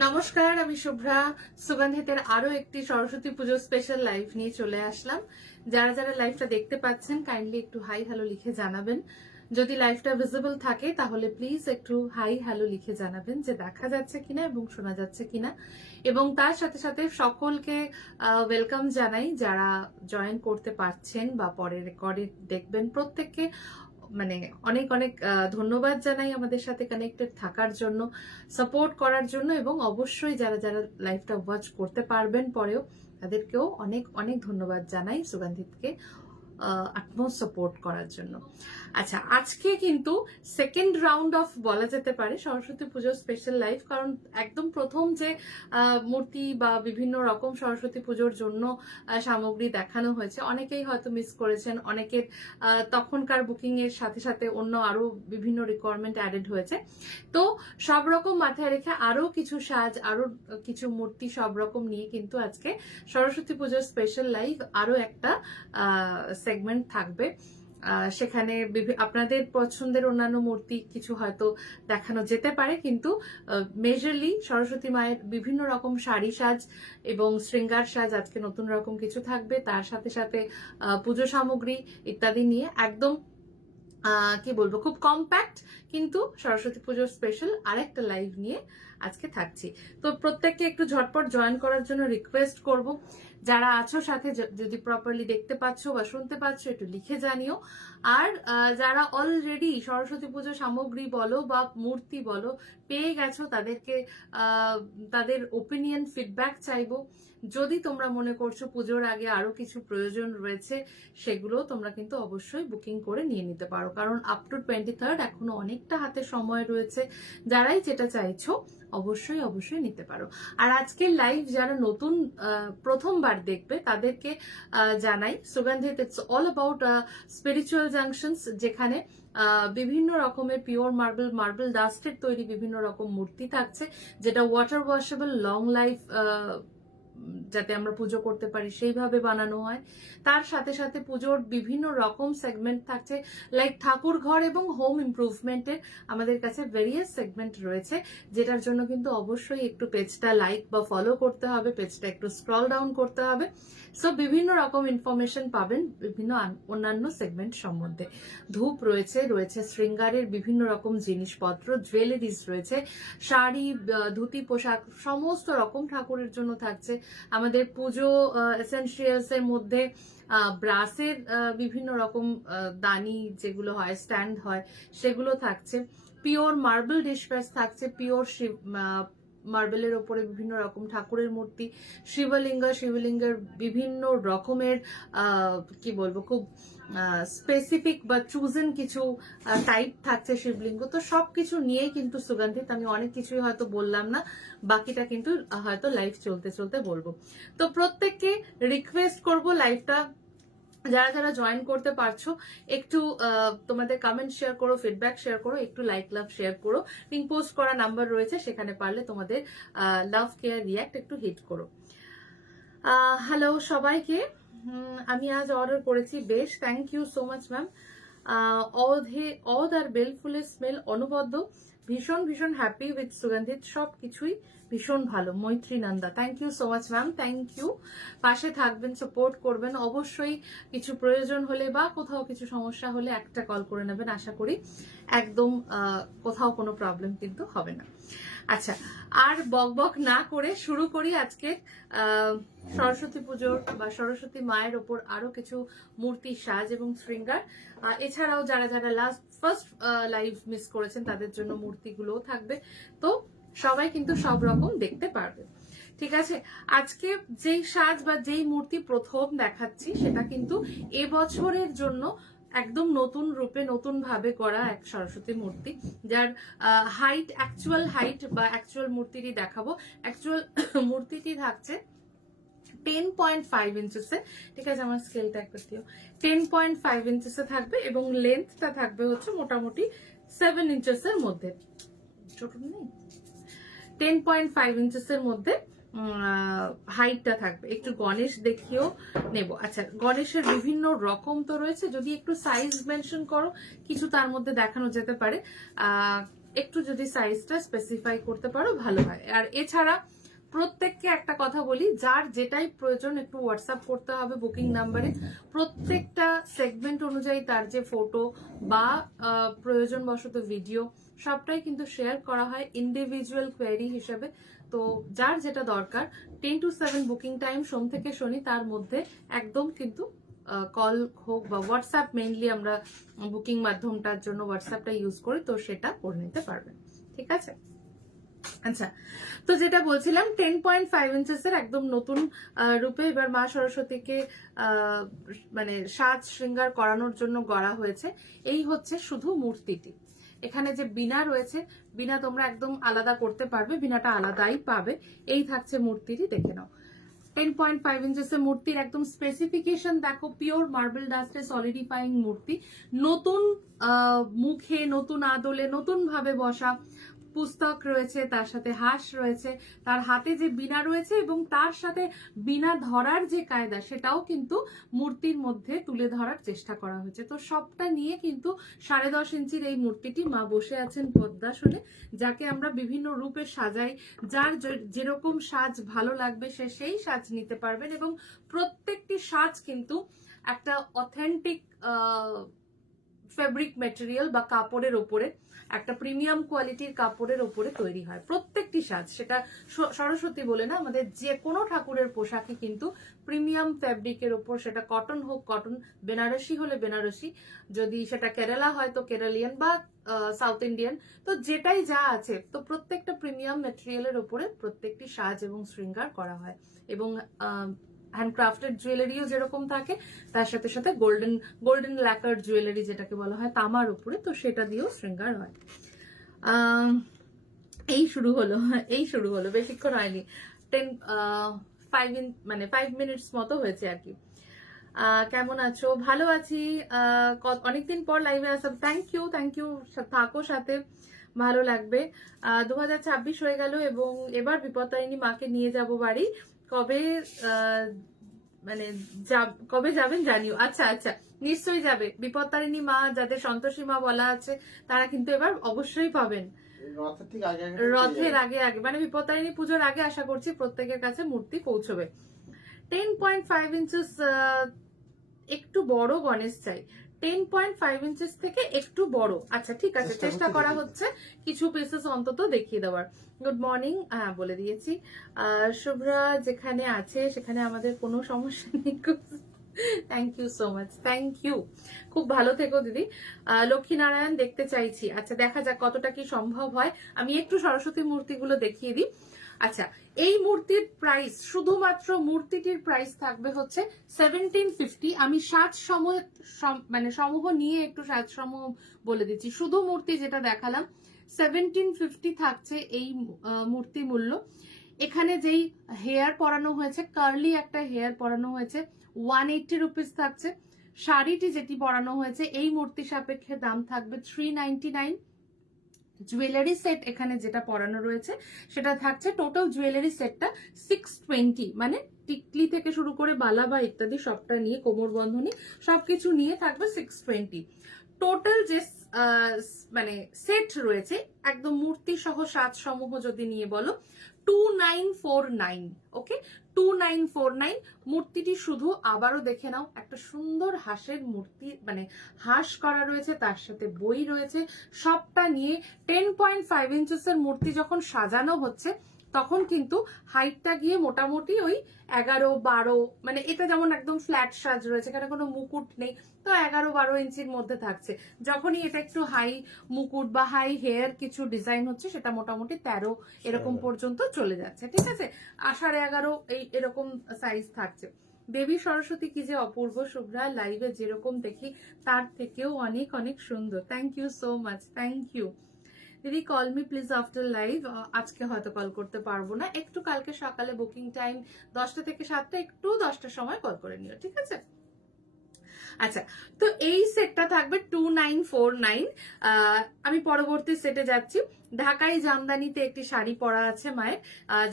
নমস্কার, আমি শুভ্রা। সুগন্ধিতের আরো একটি সরস্বতী পুজো স্পেশাল লাইভ নিয়ে চলে আসলাম। যারা যারা লাইভটা দেখতে পাচ্ছেন কাইন্ডলি একটু হাই হ্যালো লিখে জানাবেন। যদি লাইভটা ভিজিবল থাকে তাহলে প্লিজ একটু হাই হ্যালো লিখে জানাবেন যে দেখা যাচ্ছে কিনা এবং শোনা যাচ্ছে কিনা। এবং তার সাথে সাথে সকলকে ওয়েলকাম জানাই যারা জয়েন করতে পারছেন বা পরে রেকর্ডে দেখবেন। প্রত্যেককে মানে অনেক অনেক ধন্যবাদ জানাই আমাদের সাথে কানেক্টেড থাকার জন্য, সাপোর্ট করার জন্য, এবং অবশ্যই যারা যারা লাইভটা ওয়াচ করতে পারবেন পরেও তাদেরকেও অনেক অনেক ধন্যবাদ জানাই সুগন্ধিতকে আটমোস্ট সাপোর্ট করার জন্য। আচ্ছা, আজকে কিন্তু সেকেন্ড রাউন্ড অফ বলা যেতে পারে সরস্বতী পুজোর স্পেশাল লাইভ, কারণ একদম প্রথম যে মূর্তি বা বিভিন্ন রকম সরস্বতী পুজোর জন্য সামগ্রী দেখানো হয়েছে অনেকেই হয়তো মিস করেছেন। অনেকের তখনকার বুকিং এর সাথে সাথে অন্য আরো বিভিন্ন রিকোয়ারমেন্ট অ্যাডেড হয়েছে। তো সব রকম মাথায় রেখে আরো কিছু সাজ, আরো কিছু মূর্তি সব রকম নিয়ে কিন্তু আজকে সরস্বতী পুজোর স্পেশাল লাইভ আরো একটা সেগমেন্ট থাকবে। সেখানে আপনাদের পছন্দের অন্যান্য মূর্তি কিছু হয়তো দেখানো যেতে পারে, কিন্তু মেজরলি সরস্বতী মায়ের বিভিন্ন রকম শাড়ি সাজ এবং শৃঙ্গার সাজ আজকে নতুন রকম কিছু থাকবে। তার সাথে সাথে পুজো সামগ্রী ইত্যাদি নিয়ে একদম কি বলবো, খুব কম্প্যাক্ট কিন্তু সরস্বতী পুজোর স্পেশাল আরেকটা লাইভ নিয়ে আজকে থাকছি। তো প্রত্যেককে একটু ঝটপট জয়েন করার জন্য রিকোয়েস্ট করব। যারা আছো সাথে, যদি প্রপারলি দেখতে পাচ্ছ বা শুনতে পাচ্ছ একটু লিখে জানিও। আর যারা অলরেডি সরস্বতী পুজো সামগ্রী বলো বা মূর্তি বলো পেয়ে গেছো, তাদেরকে তাদের ওপিনিয়ন ফিডব্যাক চাইবো। যদি তোমরা মনে করছো পুজোর আগে আরো কিছু প্রয়োজন রয়েছে, সেগুলো তোমরা কিন্তু অবশ্যই বুকিং করে নিয়ে নিতে পারো, কারণ আপ টু 23 এখনো অনেকটা হাতে সময় রয়েছে। যারাই যেটা চাইছো অবশ্যই অবশ্যই নিতে পারো। আর আজকের লাইভ যারা নতুন প্রথমবার দেখবে তাদেরকে জানাই, সুগন্ধিত it's all about spiritual junctions, যেখানে বিভিন্ন রকমের পিওর মার্বেল ডাস্টের তৈরি বিভিন্ন রকম মূর্তি থাকছে, যেটা ওয়াটার ওয়াশেবল, লং লাইফ, যাতে আমরা পুজো করতে পারি সেইভাবে বানানো হয়। তার সাথে সাথে পুজোর বিভিন্ন রকম সেগমেন্ট থাকছে, লাইক ঠাকুর ঘর এবং হোম ইমপ্রুভমেন্টের আমাদের কাছে ভেরিয়াস সেগমেন্ট রয়েছে, যেটার জন্য কিন্তু অবশ্যই একটু পেজটা লাইক বা ফলো করতে হবে, পেজটা একটু স্ক্রল ডাউন করতে হবে। সো বিভিন্ন রকম ইনফরমেশন পাবেন বিভিন্ন অন্যান্য সেগমেন্ট সম্বন্ধে। ধূপ রয়েছে, রয়েছে শৃঙ্গারের বিভিন্ন রকম জিনিসপত্র, জুয়েলারিজ রয়েছে, শাড়ি, ধুতি, পোশাক সমস্ত রকম ঠাকুরের জন্য থাকছে। আমাদের পুজো এসেনশিয়ালস এর মধ্যে ব্রাসের বিভিন্ন রকম দানি যেগুলো হয়, স্ট্যান্ড হয়, সেগুলো থাকছে। পিওর মার্বেল ডিশপ্যাচ থাকছে, পিওর মার্বেলের ওপরে বিভিন্ন রকম ঠাকুরের মূর্তি, শিবলিঙ্গের বিভিন্ন রকমের কি বলবো, খুব স্পেসিফিক বা চুজেন কিছু টাইপ থাকছে শিবলিঙ্গ। তো সবকিছু নিয়ে কিন্তু সুগন্ধিত, আমি অনেক কিছুই হয়তো বললাম না, বাকিটা কিন্তু হয়তো লাইভ চলতে চলতে বলবো। তো প্রত্যেককে রিকোয়েস্ট করব, লাইভটা যারা যারা জয়েন করতে পারছো একটু তোমাদের কমেন্ট শেয়ার করো, ফিডব্যাক শেয়ার করো, একটু লাইক লাভ শেয়ার করো। পিং পোস্ট করা নাম্বার রয়েছে, সেখানে পারলে তোমাদের লাভ কেয়ার রিয়াক্ট একটু হিট করো। হ্যালো সবাইকে, আমি আজ অর্ডার করেছি, বেশ thank you so much ma'am. অদ আর বেলফুলের স্মেল অনবদ্য, ভীষণ ভীষণ হ্যাপি উইথ সুগন্ধিত, সবকিছুই ভীষণ ভালো। Maitri Nanda, thank you so much ma'am, thank you. পাশে থাকবেন, সাপোর্ট করবেন, অবশ্যই কিছু প্রয়োজন হলে বা কোথাও কিছু সমস্যা হলে একটা কল করে নেবেন, আশা করি একদম কোথাও কোনো প্রবলেম কিন্তু হবে না। আচ্ছা, আর বকবক না করে শুরু করি আজকে সরস্বতী পুজোর বা সরস্বতী মায়ের ওপর আরো কিছু মূর্তি সাজ এবং শৃঙ্গার। এছাড়াও যারা যারা ফার্স্ট লাইভ মিস করেছেন তাদের জন্য মূর্তিগুলোও থাকবে, তো সবাই কিন্তু সব রকম দেখতে পারবে। ঠিক আছে, আজকে যেই সাজ বা যেই মূর্তি প্রথম দেখাচ্ছি সেটা কিন্তু এবছরের জন্য একদম নতুন রূপে নতুন ভাবে করা এক সরস্বতী মূর্তি, যার হাইট, অ্যাকচুয়াল হাইট বা অ্যাকচুয়াল মূর্তিটি দেখাবো। অ্যাকচুয়াল মূর্তিটি থাকছে 10.5 ইঞ্চেসে। ঠিক আছে, আমার স্কেলটা একটু দিও। 10.5 ইঞ্চেসে থাকবে এবং লেন্থটা থাকবে হচ্ছে মোটামুটি 7 ইঞ্চেসের মধ্যে। ছোট নেই, 10.5 ইঞ্চেসের মধ্যে হাইটটা থাকবে। একটু গণেশ দেখিও নেব। আচ্ছা, গণেশের বিভিন্ন রকম তো রয়েছে, যদি একটু সাইজ মেনশন করো কিছু তার মধ্যে দেখানো যেতে পারে। একটু যদি সাইজটা স্পেসিফাই করতে পারো ভালো হয়। আর এছাড়া প্রত্যেককে একটা কথা বলি, যার যেটাই প্রয়োজন একটু হোয়াটসঅ্যাপ করতে হবে বুকিং নাম্বারে। প্রত্যেকটা সেগমেন্ট অনুযায়ী তার যে ফটো বা প্রয়োজন বশত ভিডিও সবটাই কিন্তু শেয়ার করা হয় ইন্ডিভিজুয়াল কোয়েরি হিসেবে। তো যার যেটা দরকার 10 to 7 বুকিং টাইম সোম থেকে শনি, তার মধ্যে একদম কিন্তু কল হোক বা হোয়াটসঅ্যাপ, মেইনলি আমরা বুকিং মাধ্যমটার জন্য হোয়াটসঅ্যাপটা ইউজ করি, তো সেটা করে নিতে পারবেন। ঠিক আছে? আচ্ছা, তো যেটা বলছিলাম 10.5 ইঞ্চেসের একদম নতুন রূপে এবার মা সরস্বতীকে মানে সাজ শৃঙ্গার করানোর জন্য গড়া হয়েছে। এই হচ্ছে শুধু মূর্তিটি। এখানে যে বীণা রয়েছে, বীণা তোমরা একদম আলাদা করতে পারবে, বীণাটা আলাদাই পাবে। এই থাকছে মূর্তিটি, দেখে নাও। 10.5 ইঞ্চেসের মূর্তির একদম স্পেসিফিকেশন দেখো, পিওর মার্বেল ডাস্টে সলিডিফাইং মূর্তি, নতুন মুখে, নতুন আদলে, নতুন ভাবে বসা, পুস্তক রয়েছে, তার সাথে হাঁস রয়েছে, তার হাতে যে বীণা রয়েছে এবং তার সাথে বীণা ধরার যে কায়দা সেটাও কিন্তু মূর্তির মধ্যে তুলে ধরার চেষ্টা করা হয়েছে। তো সবটা নিয়ে কিন্তু 10.5 ইঞ্চির এই মূর্তিটি মা বসে আছেন পদ্মাসনে, যাকে আমরা বিভিন্ন রূপে সাজাই। যার যেরকম সাজ ভালো লাগবে সে সেই সাজ নিতে পারবেন, এবং প্রত্যেকটি সাজ কিন্তু একটা অথেন্টিক ফেব্রিক ম্যাটেরিয়াল বা কাপড়ের ওপরে, একটা প্রিমিয়াম কোয়ালিটির কাপড়ের ওপরে তৈরি হয় প্রত্যেকটি সাজ। সেটা সরস্বতী বলে না, আমাদের যে কোনো ঠাকুরের পোশাকে কিন্তু প্রিমিয়াম ফ্যাব্রিকের ওপর, সেটা কটন হোক কটন, বেনারসি হলে বেনারসি, যদি সেটা কেরালা হয় তো কেরালিয়ান বা সাউথ ইন্ডিয়ান, তো যেটাই যা আছে, তো প্রত্যেকটা প্রিমিয়াম ম্যাটেরিয়ালের ওপরে প্রত্যেকটি সাজ এবং শৃঙ্গার করা হয়। এবং হ্যান্ডক্রাফটেড জুয়েলারিও যেরকম থাকে, তার সাথে সাথে গোল্ডেন ল্যাকার জুয়েলারি যেটাকে বলা হয় তামার উপরে, তো সেটা দিয়েও শৃঙ্গার হয়। এই শুরু হলো বেশিক্ষণ হয়নি, 5 মিনিটস মতো হয়েছে আর কি। কেমন আছো? ভালো আছি, অনেকদিন পর লাইভে আসলাম। থ্যাংক ইউ, থাকো সাথে, ভালো লাগবে। 2026 হয়ে গেল এবং এবার বিপত্তারিণী মাকে নিয়ে যাব বাড়ি। কবে কবে যাবেন জানিও। আচ্ছা আচ্ছা, নিশ্চয়ই যাবে। বিপত্তারিণী মা, যাদের সন্তোষী মা বলা আছে, তারা কিন্তু এবার অবশ্যই পাবেন। রথের আগে মানে বিপত্তারিণী পুজোর আগে আশা করছি প্রত্যেকের কাছে মূর্তি পৌঁছবে। 10.5 ইঞ্চেস একটু বড় গণেশ চাই। 10.5 ইঞ্চেস থেকে একটু বড়। আচ্ছা ঠিক আছে, চেষ্টা করা হচ্ছে কিছু পিসেস অন্তত দেখিয়ে দেওয়ার। গুড মর্নিং, হ্যাঁ বলে দিয়েছি। শুভ্রা যেখানে আছে সেখানে আমাদের কোনো সমস্যা নেই। Thank you so much, thank you, খুব ভালো থেকো দিদি। লক্ষ্মীনারায়ণ দেখতে চাইছি। আচ্ছা দেখা যাক কতটা কি সম্ভব হয়। আমি একটু সরস্বতী মূর্তিগুলো দেখিয়ে দিই। আচ্ছা, এই মূর্তির প্রাইস, শুধুমাত্র মূর্তিটির প্রাইস থাকবে হচ্ছে 1750। আমি সাজ সমূহ নিয়ে একটু সাজ সমূহ বলে দিচ্ছি। শুধু মূর্তি যেটা দেখালাম 1750 থাকছে এই মূর্তি মূল্য। এখানে যেই হেয়ার পরানো হয়েছে, কার্লি একটা হেয়ার পরানো হয়েছে, 180 রুপিস থাকছে। শাড়িটি যেটি পরানো হয়েছে এই মূর্তি সাপেক্ষে দাম থাকবে 399। জুয়েলারি সেট এখানে যেটা পরানো রয়েছে সেটা থাকছে, টোটাল জুয়েলারি সেটটা 620, মানে টিকলি থেকে শুরু করে বালা বা ইত্যাদি সবটা নিয়ে, কোমর বন্ধনী সবকিছু নিয়ে থাকবে 620। টোটাল যে মানে সেট রয়েছে একদম মূর্তি সহ সাজ সমূহ যদি নিয়ে বলো 2949। ওকে, 2949। মূর্তিটি শুধু আবারও দেখে নাও, একটা সুন্দর হাঁসের মূর্তি, মানে হাঁস করা রয়েছে, তার সাথে বই রয়েছে, সবটা নিয়ে 10.5 ইঞ্চেসের মূর্তি যখন সাজানো হচ্ছে তখন কিন্তু হাইটটা গিয়ে মোটামুটি ওই 11-12, মানে এটা যেমন একদম ফ্ল্যাট সাজ রয়েছে, এখানে কোনো মুকুট নেই, তো 11-12 ইঞ্চির মধ্যে থাকছে। যখনই এটা একটু হাই মুকুট বা হাই হেয়ার কিছু ডিজাইন হচ্ছে, সেটা মোটামুটি 13 এরকম পর্যন্ত চলে যাচ্ছে। ঠিক আছে, 11.5 এই এরকম সাইজ থাকছে। বেবি সরস্বতী কি যে অপূর্ব শুভ্রা, লাইভে যেরকম দেখি তার থেকেও অনেক অনেক সুন্দর। Thank you so much, thank you দিদি। Call me please after live. আজকে হয়তো কল করতে পারবো না, একটু কালকে সকালে বুকিং টাইম 10টা থেকে 7টা, একটু 10টার সময় কল করে নিও, ঠিক আছে? আচ্ছা, তো এই সেটটা থাকবে 2949। আমি পরবর্তী সেটে যাচ্ছি। ঢাকাই জামদানিতে একটি শাড়ি পরা আছে মায়ের,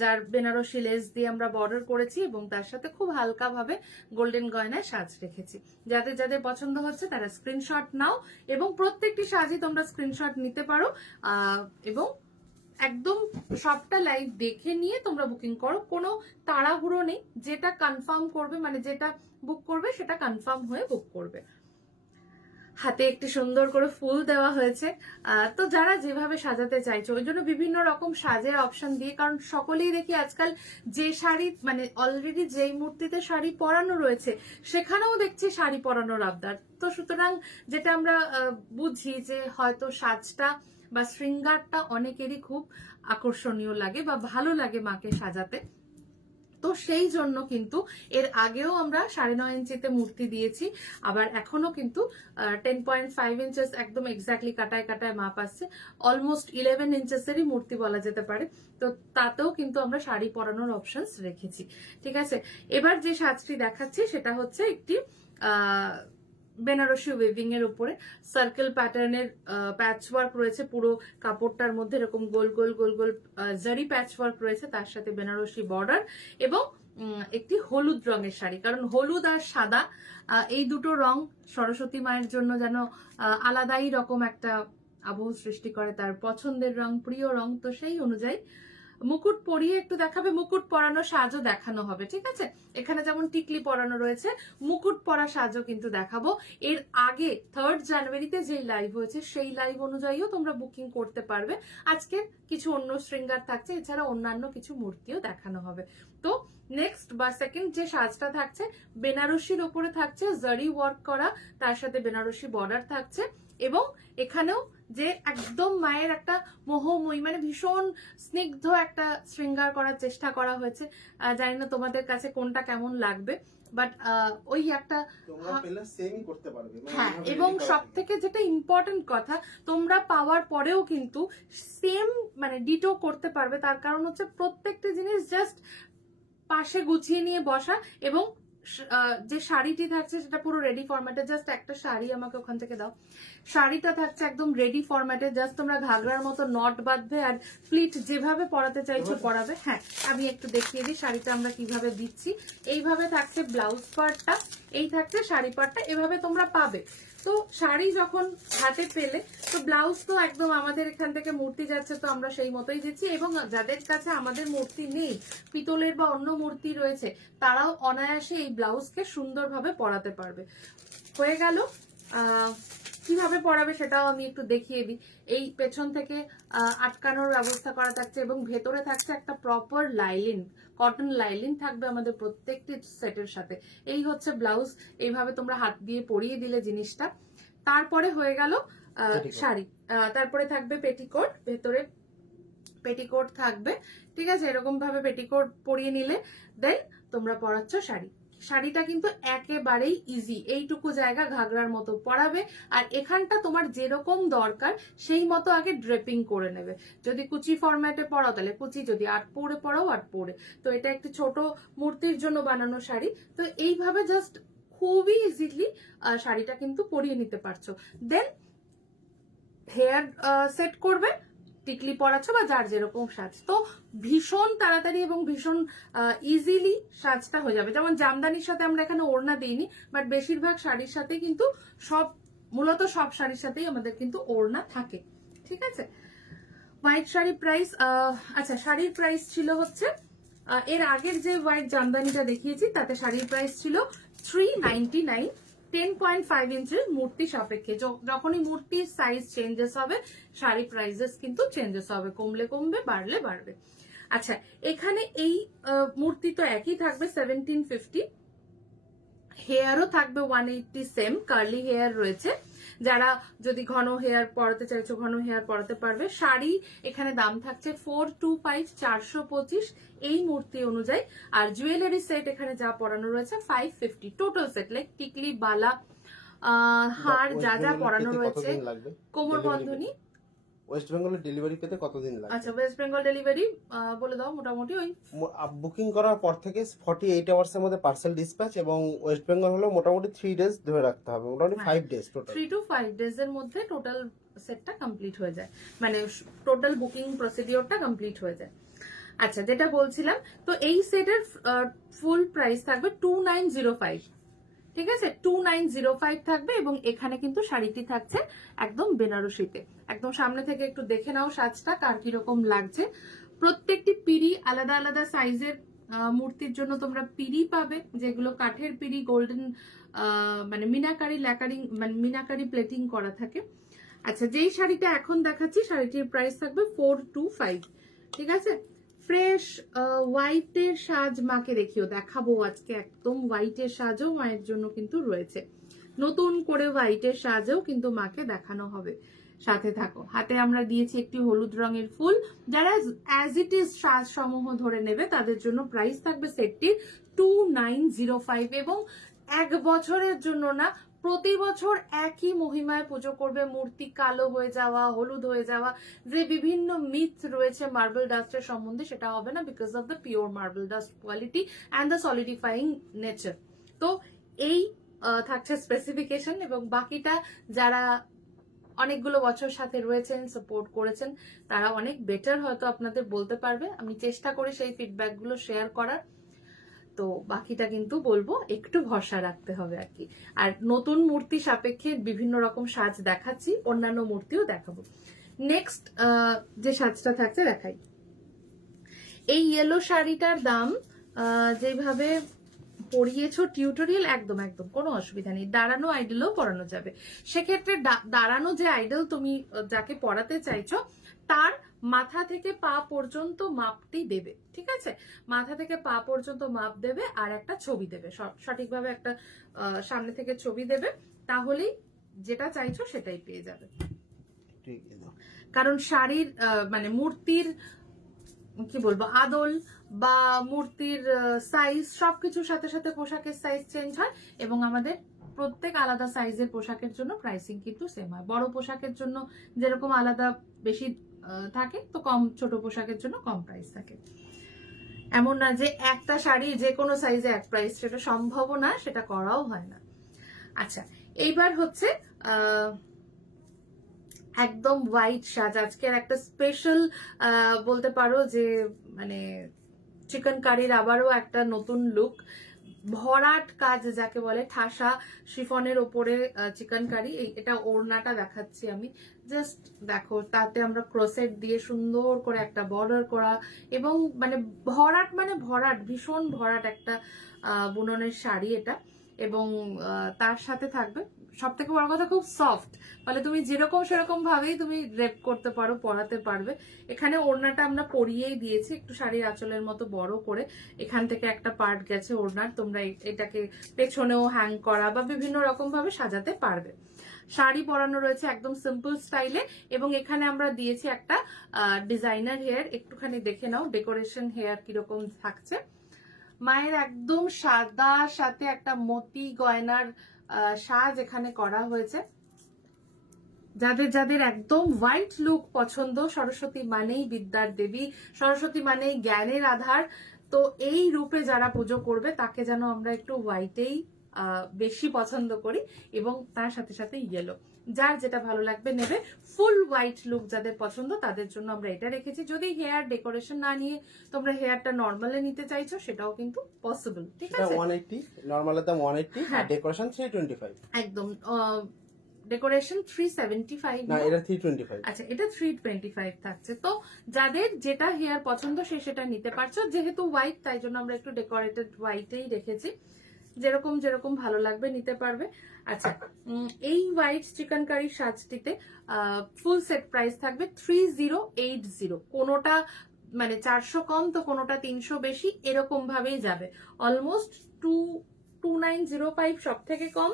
যার বেনারসি লেস দিয়ে আমরা বর্ডার করেছি এবং তার সাথে খুব হালকা ভাবে গোল্ডেন গয়নায় সাজ রেখেছি। যাদের যাদের পছন্দ হচ্ছে তারা স্ক্রিনশট নাও এবং প্রত্যেকটি সাজই তোমরা স্ক্রিনশট নিতে পারো এবং একদম সবটা লাইভ দেখে নিয়ে তোমরা বুকিং করো। কোনো তাড়াহুড়ো নেই, যেটা কনফার্ম করবে মানে যেটা বুক করবে সেটা কনফার্ম হয়ে বুক করবে। হাতে একটি সুন্দর করে ফুল দেওয়া হয়েছে। তো যারা যেভাবে সাজাতে চাইছো ওই জন্য বিভিন্ন রকম সাজের অপশন দিয়ে, কারণ সকলেই দেখি আজকাল যে শাড়ি মানে অলরেডি যেই মূর্তিতে শাড়ি পরানো রয়েছে সেখানেও দেখছি শাড়ি পরানোর আবদার। তো সুতরাং যেটা আমরা বুঝি যে হয়তো সাজটা বা শৃঙ্গারটা অনেকেরই খুব আকর্ষণীয় লাগে বা ভালো লাগে মাকে সাজাতে। তো সেই জন্য কিন্তু এর আগেও আমরা 9.5 ইঞ্চিতে মূর্তি দিয়েছি, আবার এখনো কিন্তু 10.5 ইঞ্চেস একদম এক্স্যাক্টলি কাটায় কাটায় মাপ আসছে, অলমোস্ট 11 ইঞ্চেসেরই মূর্তি বলা যেতে পারে। তো তাতেও কিন্তু আমরা শাড়ি পরানোর অপশনস রেখেছি। ঠিক আছে, এবার যে সাজটি দেখাচ্ছি সেটা হচ্ছে একটি বেনারসি ওয়েভিং এর উপরে সার্কেল প্যাটার্নের প্যাচ ওয়ার্ক রয়েছে পুরো কাপড়টার মধ্যে, এরকম গোল গোল গোল গোল জারি প্যাচ ওয়ার্ক রয়েছে, তার সাথে বেনারসি বর্ডার এবং একটি হলুদ রঙের শাড়ি। কারণ হলুদ আর সাদা এই দুটো রং সরস্বতী মায়ের জন্য যেন আলাদাই রকম একটা আবহ সৃষ্টি করে, তার পছন্দের রং, প্রিয় রং। তো সেই অনুযায়ী মুকুট পরিয়ে একটু দেখাবে, মুকুট পরানো সাজও দেখানো হবে। ঠিক আছে, এখানে যেমন টিকলি পরানো রয়েছে, মুকুট পরা সাজও কিন্তু দেখাবো। এর আগে 3rd জানুয়ারিতে যে লাইভ হয়েছে সেই লাইভ অনুযায়ীও তোমরা বুকিং করতে পারবে। আজকে কিছু অন্য শৃঙ্গার থাকছে, এছাড়া অন্যান্য কিছু মূর্তিও দেখানো হবে। তো নেক্সট বা সেকেন্ড যে সাজটা থাকছে বেনারসির ওপরে থাকছে জারি ওয়ার্ক করা, তার সাথে বেনারসি বর্ডার থাকছে এবং এখানেও যে একদম মায়ের একটা মোহময়ী মানে ভীষণ স্নিগ্ধ একটা শৃঙ্গার করার চেষ্টা করা হয়েছে। জানি না তোমাদের কাছে কোনটা কেমন লাগবে, বাট ওই একটা হ্যাঁ, এবং সব থেকে যেটা ইম্পর্টেন্ট কথা, তোমরা পাওয়ার পরেও কিন্তু সেম মানে ডিটো করতে পারবে। তার কারণ হচ্ছে প্রত্যেকটা জিনিস জাস্ট পাশে গুছিয়ে নিয়ে বসা এবং যে শাড়িটি থাকছে সেটা পুরো রেডি ফরম্যাটে। জাস্ট একটা শাড়ি আমাকে ওখান থেকে দাও। শাড়িটা থাকছে একদম রেডি ফরম্যাটে, জাস্ট তোমরা ঘাগরার মতো নট বাঁধবে আর প্লিট যেভাবে পরাতে চাইছো পরাবে। হ্যাঁ, আমি একটু দেখিয়ে দিই শাড়িটা আমরা কিভাবে দিচ্ছি। এইভাবে থাকছে ব্লাউজ পার্টটা, এই থাকছে শাড়ি পার্টটা, এভাবে তোমরা পাবে। তো শাড়ি যখন হাতে পেলে তো ব্লাউজ তো একদম আমাদের এখান থেকে মূর্তি যাচ্ছে তো আমরা সেই মতোই দিচ্ছি, এবং যাদের কাছে আমাদের মূর্তি নেই, পিতলের বা অন্য মূর্তি রয়েছে, তারাও অনায়াসে এই ব্লাউজকে সুন্দরভাবে পরাতে পারবে। হয়ে গেল। কিভাবে পরাবে সেটাও আমি একটু দেখিয়ে দিই। এই পেছন থেকে আটকানোর ব্যবস্থা করা থাকছে এবং ভেতরে থাকছে একটা প্রপার লাইলিন, কটন লাইলিন থাকবে আমাদের প্রত্যেকটি সেটের সাথে। এই হচ্ছে ব্লাউজ, এইভাবে তোমরা হাত দিয়ে পরিয়ে দিলে জিনিসটা। তারপরে হয়ে গেল শাড়ি, তারপরে থাকবে পেটিকোট, ভেতরে পেটিকোট থাকবে। ঠিক আছে, এরকম ভাবে পেটিকোট পরিয়ে নিলে দেন তোমরা পরাচ্ছ শাড়ি। শাড়িটা কিন্তু একেবারেই ইজি, এইটুকু জায়গা ঘাগরার মতো পরাবে আর এখানটা তোমার যেরকম দরকার সেই মতো আগে ড্রেপিং করে নেবে। যদি কুচি ফরম্যাটে পরাও তাহলে কুচি, যদি আট পরে পরাও আট পরে। তো এটা একটি ছোট মূর্তির জন্য বানানো শাড়ি, তো এইভাবে জাস্ট খুবই ইজিলি শাড়িটা কিন্তু পরিয়ে নিতে পারছো। দেন হেয়ার সেট করবে, টিকলি পরাচ্ছ বা যার যেরকম সাজ, তো ভীষণ তাড়াতাড়ি এবং ভীষণ ইজিলি সাজটা হয়ে যাবে। যেমন জামদানির সাথে আমরা এখানে ওড়না দিইনি, বাট বেশিরভাগ শাড়ির সাথে কিন্তু মূলত সব শাড়ির সাথেই আমাদের কিন্তু ওড়না থাকে। ঠিক আছে, হোয়াইট শাড়ি প্রাইস, আচ্ছা শাড়ির প্রাইস ছিল হচ্ছে এর আগের যে হোয়াইট জামদানিটা দেখিয়েছি তাতে শাড়ির প্রাইস ছিল 399। 10.5 ইঞ্চের মূর্তি সাপেক্ষে, যখনই মূর্তির সাইজ চেঞ্জেস হবে শাড়ি প্রাইসেস কিন্তু চেঞ্জেস হবে, কমলে কমবে বাড়লে বাড়বে। আচ্ছা, এখানে এই মূর্তি তো একই থাকবে 1750, হেয়ারও থাকবে 180, সেম কার্লি হেয়ার রয়েছে। যারা যদি ঘন হেয়ার পরাতে চাইছো ঘন হেয়ার পরাতে পারবে। শাড়ি এখানে দাম থাকছে 425, 425 এই মূর্তি অনুযায়ী। আর জুয়েলারি সেট এখানে যা পরানো রয়েছে 550 টোটাল সেট, লাইক টিকলি, বালা, হার যা যা পরানো রয়েছে, কোমর বন্ধনী ওয়েস্ট বেঙ্গলের ডেলিভারি পেতে কতদিন লাগে? আচ্ছা, ওয়েস্ট বেঙ্গল ডেলিভারি বলে দাও। মোটামুটি ওই বুকিং করার পর থেকে 48 আওয়ার্স এর মধ্যে পার্সেল ডিসপ্যাচ, এবং ওয়েস্ট বেঙ্গল হলো মোটামুটি 3 ডেজ ধরে রাখতে হবে, মোটামুটি 5 ডেজ টোটাল। 3 to 5 ডেজ এর মধ্যে টোটাল সেটটা কমপ্লিট হয়ে যায়, মানে টোটাল বুকিং প্রসিডিওরটা কমপ্লিট হয়ে যায়। আচ্ছা, যেটা বলছিলাম, তো এই সেটের ফুল প্রাইস থাকবে 2905, ঠিক আছে? 2905 থাকবে, এবং এখানে কিন্তু শাড়িটি থাকছে একদম বেনারসিতে। একদম সামনে থেকে একটু দেখে নাও সাজটা কার কিরকম লাগছে। প্রত্যেকটি পিড়ি আলাদা আলাদা সাইজের, মূর্তির জন্য তোমরা পিড়ি পাবে, যেগুলো কাঠের পিড়ি, গোল্ডেন মানে মিনাকারি ল্যাকারিং, মানে মিনাকারি প্লেটিং করা থাকে। আচ্ছা, যেই শাড়িটা এখন দেখাচ্ছি শাড়িটির প্রাইস থাকবে 425, ঠিক আছে? ফ্রেশ হোয়াইটের সাজ মাকে দেখাবো আজকে। একদম হোয়াইটের সাজও মায়ের জন্য কিন্তু রয়েছে, নতুন করে হোয়াইটের সাজও কিন্তু মাকে দেখানো হবে। সাথে থাকো। হাতে আমরা দিয়েছি একটি হলুদ রঙের ফুল। যারা অ্যাজ ইট ইজ সাজ সমূহ ধরে নেবে তাদের জন্য প্রাইস থাকবে সেটটির 2905, এবং 1 বছরের জন্য না, প্রতি বছর একই মহিমায় পুজো করবে। মূর্তি কালো হয়ে যাওয়া, হলুদ হয়ে যাওয়া, যে বিভিন্ন মিথ রয়েছে মার্বেল ডাস্টের সম্বন্ধে, সেটা হবে না, because of the pure marble dust quality and the solidifying nature. তো এই থাকছে স্পেসিফিকেশন, এবং বাকিটা যারা অনেকগুলো বছর সাথে রয়েছেন, সাপোর্ট করেছেন, তারা অনেক বেটার হয়তো আপনাদের বলতে পারবে। আমি চেষ্টা করি সেই ফিডব্যাক গুলো শেয়ার করার। তো বাকিটা কিন্তু বলবো একটু ভরসা রাখতে হবে আর কি। আর নতুন মূর্তি সাপেক্ষে বিভিন্ন রকম সাজ দেখাচ্ছি, অন্যান্য মূর্তিও দেখাবো। নেক্সট যে সাজটা থাকছে দেখাই। এই ইয়েলো শাড়িটার দাম যেভাবে পরিয়েছো টিউটোরিয়াল, একদম একদম কোনো অসুবিধা নেই, দাঁড়ানো আইডলও পরানো যাবে। সেক্ষেত্রে দাঁড়ানো যে আইডল তুমি যাকে পরাতে চাইছো তার মাথা থেকে পা পর্যন্ত মাপটি দেবে, ঠিক আছে? মাথা থেকে পা পর্যন্ত মাপ দেবে, আর একটা ছবি দেবে, সঠিকভাবে একটা সামনে থেকে ছবি দেবে, তাহলেই যেটা চাইছো সেটাই পেয়ে যাবে। কারণ শাড়ির মানে মূর্তির কি বলবো, আদল বা মূর্তির সাইজ সবকিছুর সাথে সাথে পোশাকের সাইজ চেঞ্জ হয়, এবং আমাদের প্রত্যেক আলাদা সাইজের পোশাকের জন্য প্রাইসিং কিন্তু সেম হয়। বড় পোশাকের জন্য যেরকম আলাদা বেশি থাকে, তো কম ছোট পোশাকের জন্য কম প্রাইস থাকে। এমন না যে একটা শাড়ি যে কোনো সাইজে এক প্রাইস, সেটা সম্ভবও না, সেটা করাও হয় না। আচ্ছা, এইবার হচ্ছে একদম হোয়াইট সাজ। আজকের একটা স্পেশাল বলতে পারো যে মানে চিকেন কারির আবারও একটা নতুন লুক, ভরাট কাজ যাকে বলে, ঠাসা শিফনের ওপরে চিকেন কারি। এটা ওড়নাটা দেখাচ্ছি আমি, জাস্ট দেখো, তাতে আমরা ক্রোসেট দিয়ে সুন্দর করে একটা বর্ডার করা, এবং মানে ভরাট, ভীষণ ভরাট একটা বুননের শাড়ি এটা। এবং তার সাথে থাকবে সব থেকে বড় কথা, খুব সফট, ফলে তুমি যেরকম সেরকম ভাবেই তুমি রেপ করতে পারো, পরাতে পারবে। এখানে ওড়নাটা আমরা পরিয়েই দিয়েছি একটু শাড়ির আঁচলের মতো বড় করে, এখান থেকে একটা পার্ট গেছে ওড়নার, তোমরা এটাকে পেছনেও হ্যাং করা বা বিভিন্ন রকম ভাবে সাজাতে পারবে। শাড়ি পরানো রয়েছে একদম সিম্পল স্টাইলে, এবং এখানে আমরা দিয়েছি একটা ডিজাইনার হেয়ার। একটুখানি দেখে নাও ডেকোরেশন হেয়ার কিরকম থাকছে। মায়ের একদম সাদা সাথে একটা মতি গয়নার সাজ এখানে করা হয়েছে। যাদের যাদের একদম হোয়াইট লুক পছন্দ, সরস্বতী মানেই বিদ্যার দেবী, সরস্বতী মানেই জ্ঞানের আধার, তো এই রূপে যারা পুজো করবে তাকে যেন আমরা একটু হোয়াইটেই বেশি পছন্দ করি, এবং তার সাথে সাথে ইয়েলো, যার যেটা ভালো লাগবে নেবে। ফুল হোয়াইট লুক যাদের পছন্দ তাদের জন্য আমরা এটা রেখেছি। যদি হেয়ার ডেকোরেশন না নিয়ে তোমরা হেয়ারটা নর্মালে নিতে চাইছো, সেটাও কিন্তু পসিবল, ঠিক আছে? 180, নরমালের দাম 180, আর ডেকোরেশন 325। একদম, ডেকোরেশন 375, না এটা 325। আচ্ছা, এটা 325 থাকছে। তো যাদের যেটা হেয়ার পছন্দ সে সেটা নিতে পারছো। যেহেতু হোয়াইট, তাই জন্য আমরা একটু ডেকোরেটেড হোয়াইটেই রেখেছি, যেরকম যেরকম ভালো লাগবে নিতে পারবে। আচ্ছা, এই হোয়াইট চিকেন কারি সাজটিতে ফুল সেট প্রাইস থাকবে 3080। কোনোটা মানে 400 কম, তো কোনোটা 300 বেশি, এরকম ভাবেই যাবে। অলমোস্ট 2905 সব থেকে কম,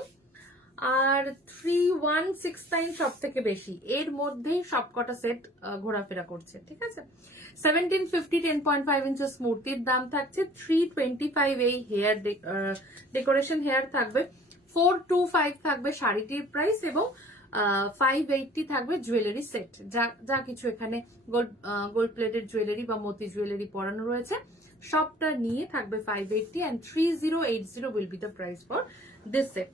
আর 3169 সব থেকে বেশি, এর মধ্যেই সবকটা সেট ঘোরাফেরা করছে, ঠিক আছে? 1750 10.5 ইঞ্চেস মূর্তির দাম থাকছে 325। এই হেয়ার ডেকোরেশন হেয়ার থাকবে 425 থাকবে শাড়িটির প্রাইস, এবং 580 থাকবে জুয়েলারি সেট, যা কিছু এখানে গোল্ড প্লেটেড জুয়েলারি বা মতি জুয়েলারি পরানো রয়েছে সবটা নিয়ে থাকবে 580 and 3080 will be the price for this set.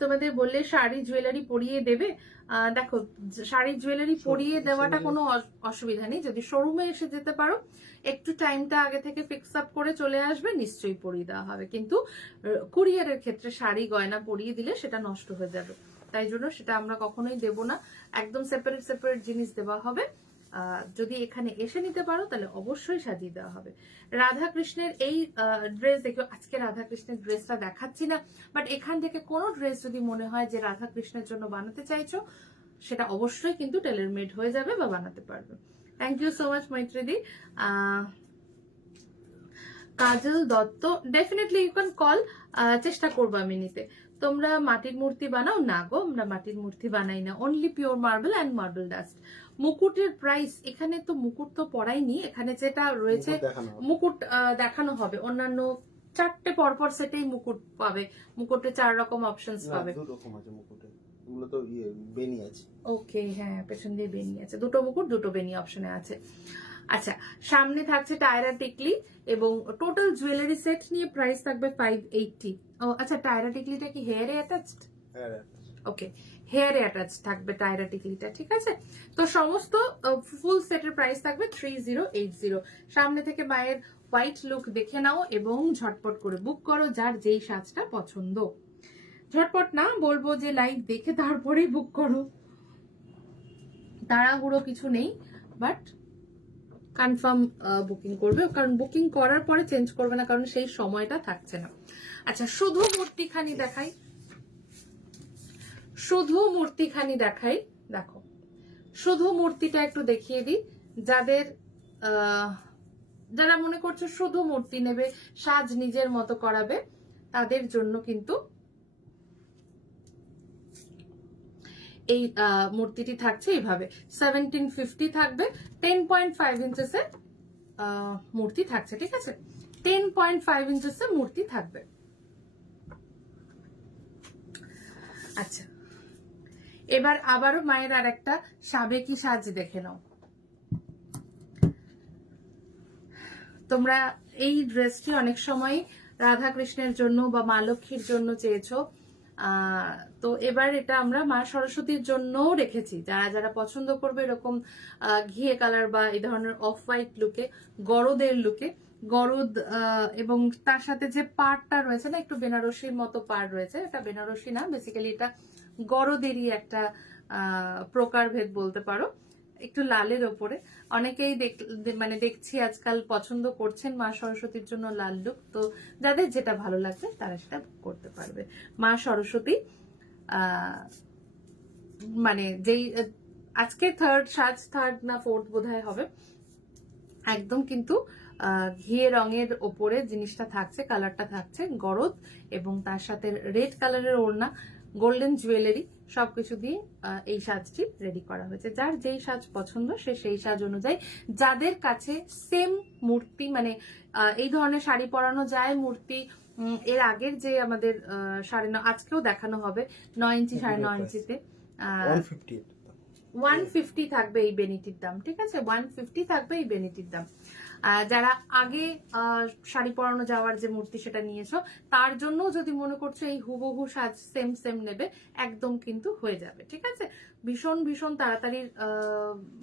তোমাদের বললে শাড়ি জুয়েলারি পরিয়ে দেবে, দেখো শাড়ি জুয়েলারি পরিয়ে দেওয়াটা কোনো অসুবিধা নেই, যদি শোরুমে এসে যেতে পারো একটু টাইমটা আগে থেকে ফিক্স আপ করে চলে আসবে, নিশ্চয়ই পরিয়ে দেওয়া হবে। কিন্তু কুরিয়ারের ক্ষেত্রে শাড়ি গয়না পরিয়ে দিলে সেটা নষ্ট হয়ে যাবে, তাই জন্য সেটা আমরা কখনোই দেব না, একদম সেপারেট সেপারেট জিনিস দেওয়া হবে। যদি এখানে এসে নিতে পারো তাহলে অবশ্যই সাজিয়ে দেওয়া হবে। রাধা কৃষ্ণের এই ড্রেস দেখো, আজকে রাধা কৃষ্ণের ড্রেসটা দেখাচ্ছি না, বাট এখান থেকে কোনো ড্রেস যদি মনে হয় যে রাধা কৃষ্ণের জন্য বানাতে চাইছো সেটা অবশ্যই কিন্তু টেলার মেড হয়ে যাবে বা বানাতে পারবে। থ্যাংক ইউ সো মাচ মৈত্রীদি। Kajal Dutta, definitely you can call, চেষ্টা করবো আমি নিতে। তোমরা মাটির মূর্তি বানাও? না গো, আমরা মাটির মূর্তি বানাই না, only pure marble and marble dust. মুকুটের প্রাইস, এখানে তো মুকুট তো পড়াইনি, এখানে যেটা রয়েছে মুকুট দেখানো হবে, অন্যান্য 4টে পরপর সেটেই মুকুট পাবে, মুকুটে 4 রকম অপশনস পাবে। এগুলো তো বেনি আছে। ওকে, হ্যাঁ পেছন দিয়ে বেনি আছে, 2টো মুকুট 2টো বেনি অপশনে আছে। আচ্ছা, সামনে থাকছে টায়রা টিকলি এবং টোটাল জুয়েলারি সেট নিয়ে প্রাইস থাকবে 580। ও আচ্ছা, টায়রা টিকলিটা কি হেয়ারে অ্যাটাচড? ওকে, হেয়ারে অ্যাটাচ থাকবে টায়রা টিকলিটা, ঠিক আছে। তো সমস্ত ফুল সেটের প্রাইস থাকবে 3080। সামনে থেকে মায়ের হোয়াইট লুক দেখে নাও এবং ঝটপট করে বুক করো যার যেই সাজটা পছন্দ। ঝটপট না বলবো যে লাইভ দেখে তারপরেই বুক করো, তাড়াহুড়ো কিছু নেই, বাট কনফার্ম বুকিং করবে, কারণ বুকিং করার পরে চেঞ্জ করবে না, কারণ সেই সময়টা থাকছে না। আচ্ছা, শুধু মূর্তিখানি দেখাই, শুধু মূর্তিখানি দেখাই, দেখো শুধু মূর্তিটা একটু দেখিয়ে দিই। যারা মনে করছো শুধু মূর্তি নেবে, সাজ নিজের মতো করাবে, তাদের জন্য কিন্তু এই মূর্তিটি থাকছে এইভাবে। 1750 থাকবে, 10.5 ইঞ্চেসের মূর্তি থাকছে, ঠিক আছে, 10.5 ইঞ্চেসের মূর্তি থাকবে। আচ্ছা, এবার আবারও মায়ের আর একটা সাবেকি সাজ দেখে নাও। তোমরা এই ড্রেসটি অনেক সময় রাধা কৃষ্ণের জন্য বা মা লক্ষ্মীর জন্য চেয়েছো, তো এবার এটা আমরা মা সরস্বতীর জন্যও রেখেছি। যারা যারা পছন্দ করবে এরকম ঘিয়ে কালার বা এই ধরনের অফ হোয়াইট লুকে, গরদের লুকে, গরদ এবং তার সাথে যে পাড়টা রয়েছে না, একটু বেনারসির মতো পাড় রয়েছে, এটা বেনারসি না, বেসিক্যালি এটা গরদেরই একটা প্রকারভেদ বলতে পারো, একটু লালের ওপরে। অনেকেই মানে দেখছি আজকাল পছন্দ করছেন মা সরস্বতীর জন্য লাল লুক, তো যাদের যেটা ভালো লাগবে তারা সেটা করতে পারবে। মা সরস্বতী মানে যেই আজকে থার্ড না ফোর্থ বোধহয় হবে, একদম কিন্তু ঘিয়ে রঙের ওপরে জিনিসটা থাকছে, কালারটা থাকছে গরদ এবং তার সাথে রেড কালারের ওড়না, গোল্ডেন জুয়েলারি, সবকিছু দিয়ে এই সাজটি রেডি করা হয়েছে। যার যেই সাজ পছন্দ সে সেই সাজ অনুযায়ী, যাদের কাছে সেম মূর্তি মানে এই ধরনের শাড়ি পরানো যায় মূর্তি, এর আগের যে আমাদের 9.5 আজকেও দেখানো হবে 9 ইঞ্চি 9.5 ইঞ্চিতে 150 থাকবে এই বেনিটির দাম, ঠিক আছে, 150 থাকবে এই বেনিটির দাম। যারা আগে শাড়ি পরানো যাওয়ার যে মূর্তি সেটা নিয়েছো, তার জন্য যদি মনে করছো এই হুবহু সাজ সেম সেম নেবে, একদম কিন্তু হয়ে যাবে, ঠিক আছে। ভীষণ ভীষণ তাড়াতাড়ি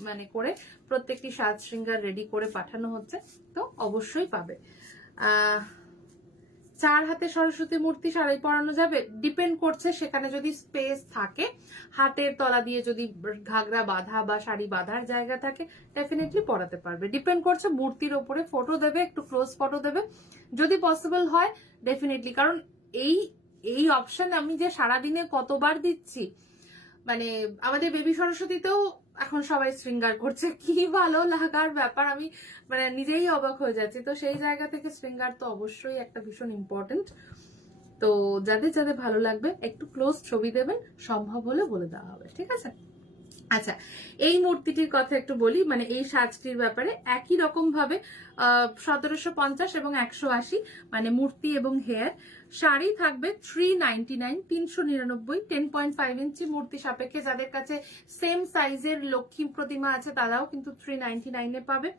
মানে করে প্রত্যেকটি সাজ শৃঙ্গার রেডি করে পাঠানো হচ্ছে, তো অবশ্যই পাবে। 4 হাতে সরস্বতী মূর্তি শাড়ি পরানো যাবে, ডিপেন্ড করছে সেখানে যদি স্পেস থাকে, হাতের তলা দিয়ে যদি ঘাগরা বাঁধা বা শাড়ি বাঁধার জায়গা থাকে, ডেফিনেটলি পরাতে পারবে। ডিপেন্ড করছে মূর্তির ওপরে ফটো দেবে, একটু ক্লোজ ফটো দেবে যদি পসিবল হয়, ডেফিনেটলি। কারণ এই অপশন আমি যে সারাদিনে কতবার দিচ্ছি, মানে আমাদের বেবি সরস্বতীতেও এখন সবাই শৃঙ্গার করছে, কি ভালো লাগার ব্যাপার, আমি মানে নিজেই অবাক হয়ে যাচ্ছি। তো সেই জায়গা থেকে শৃঙ্গার তো অবশ্যই একটা ভীষণ ইম্পর্টেন্ট। তো যাদের যাদের ভালো লাগবে একটু ক্লোজ ছবি দেবেন, সম্ভব হলে বলে দেওয়া হবে, ঠিক আছে। আচ্ছা, এই মূর্তিটির কথা একটু বলি, মানে এই সাজটির ব্যাপারে একই রকম ভাবে 1750 এবং 180 মানে মূর্তি এবং হেয়ার। শাড়ি থাকবে 399, 399, 10.5 ইঞ্চি মূর্তি সাপেক্ষে। যাদের কাছে সেম সাইজের লক্ষ্মী প্রতিমা আছে তারাও কিন্তু 399 পাবে।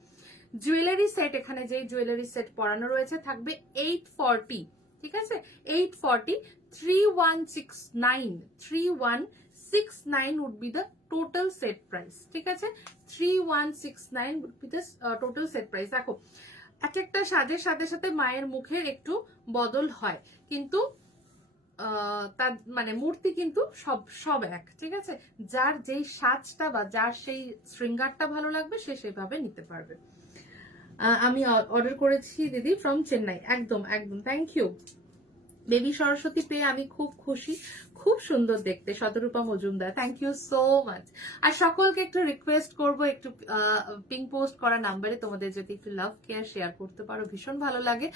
জুয়েলারি সেট, এখানে যে জুয়েলারি সেট পরানো রয়েছে থাকবে 840, ঠিক আছে, 840, 3169, 3169 would be the total set price, ঠিক আছে, 3169 would be the total set price। দেখো, এক একটা সাজের সাথে সাথে মায়ের মুখের একটু বদল হয়, কিন্তু তার মানে মূর্তি কিন্তু সব এক, ঠিক আছে। যার যেই সাজটা বা যার সেই শৃঙ্গারটা ভালো লাগবে সে সেভাবে নিতে পারবে। আমি অর্ডার করেছি দিদি ফ্রম চেন্নাই। একদম একদম, থ্যাংক ইউ। বেবি সরস্বতী পেয়ে আমি খুব খুশি, খুব সুন্দর দেখতে, Shatarupa Majumdar, thank you so much. আর সকলকে একটু রিকোয়েস্ট করবো, একটু পিং পোস্ট করা নাম্বারে তোমাদের যদি একটু লাভ কেয়ার শেয়ার করতে পারো ভীষণ ভালো লাগে।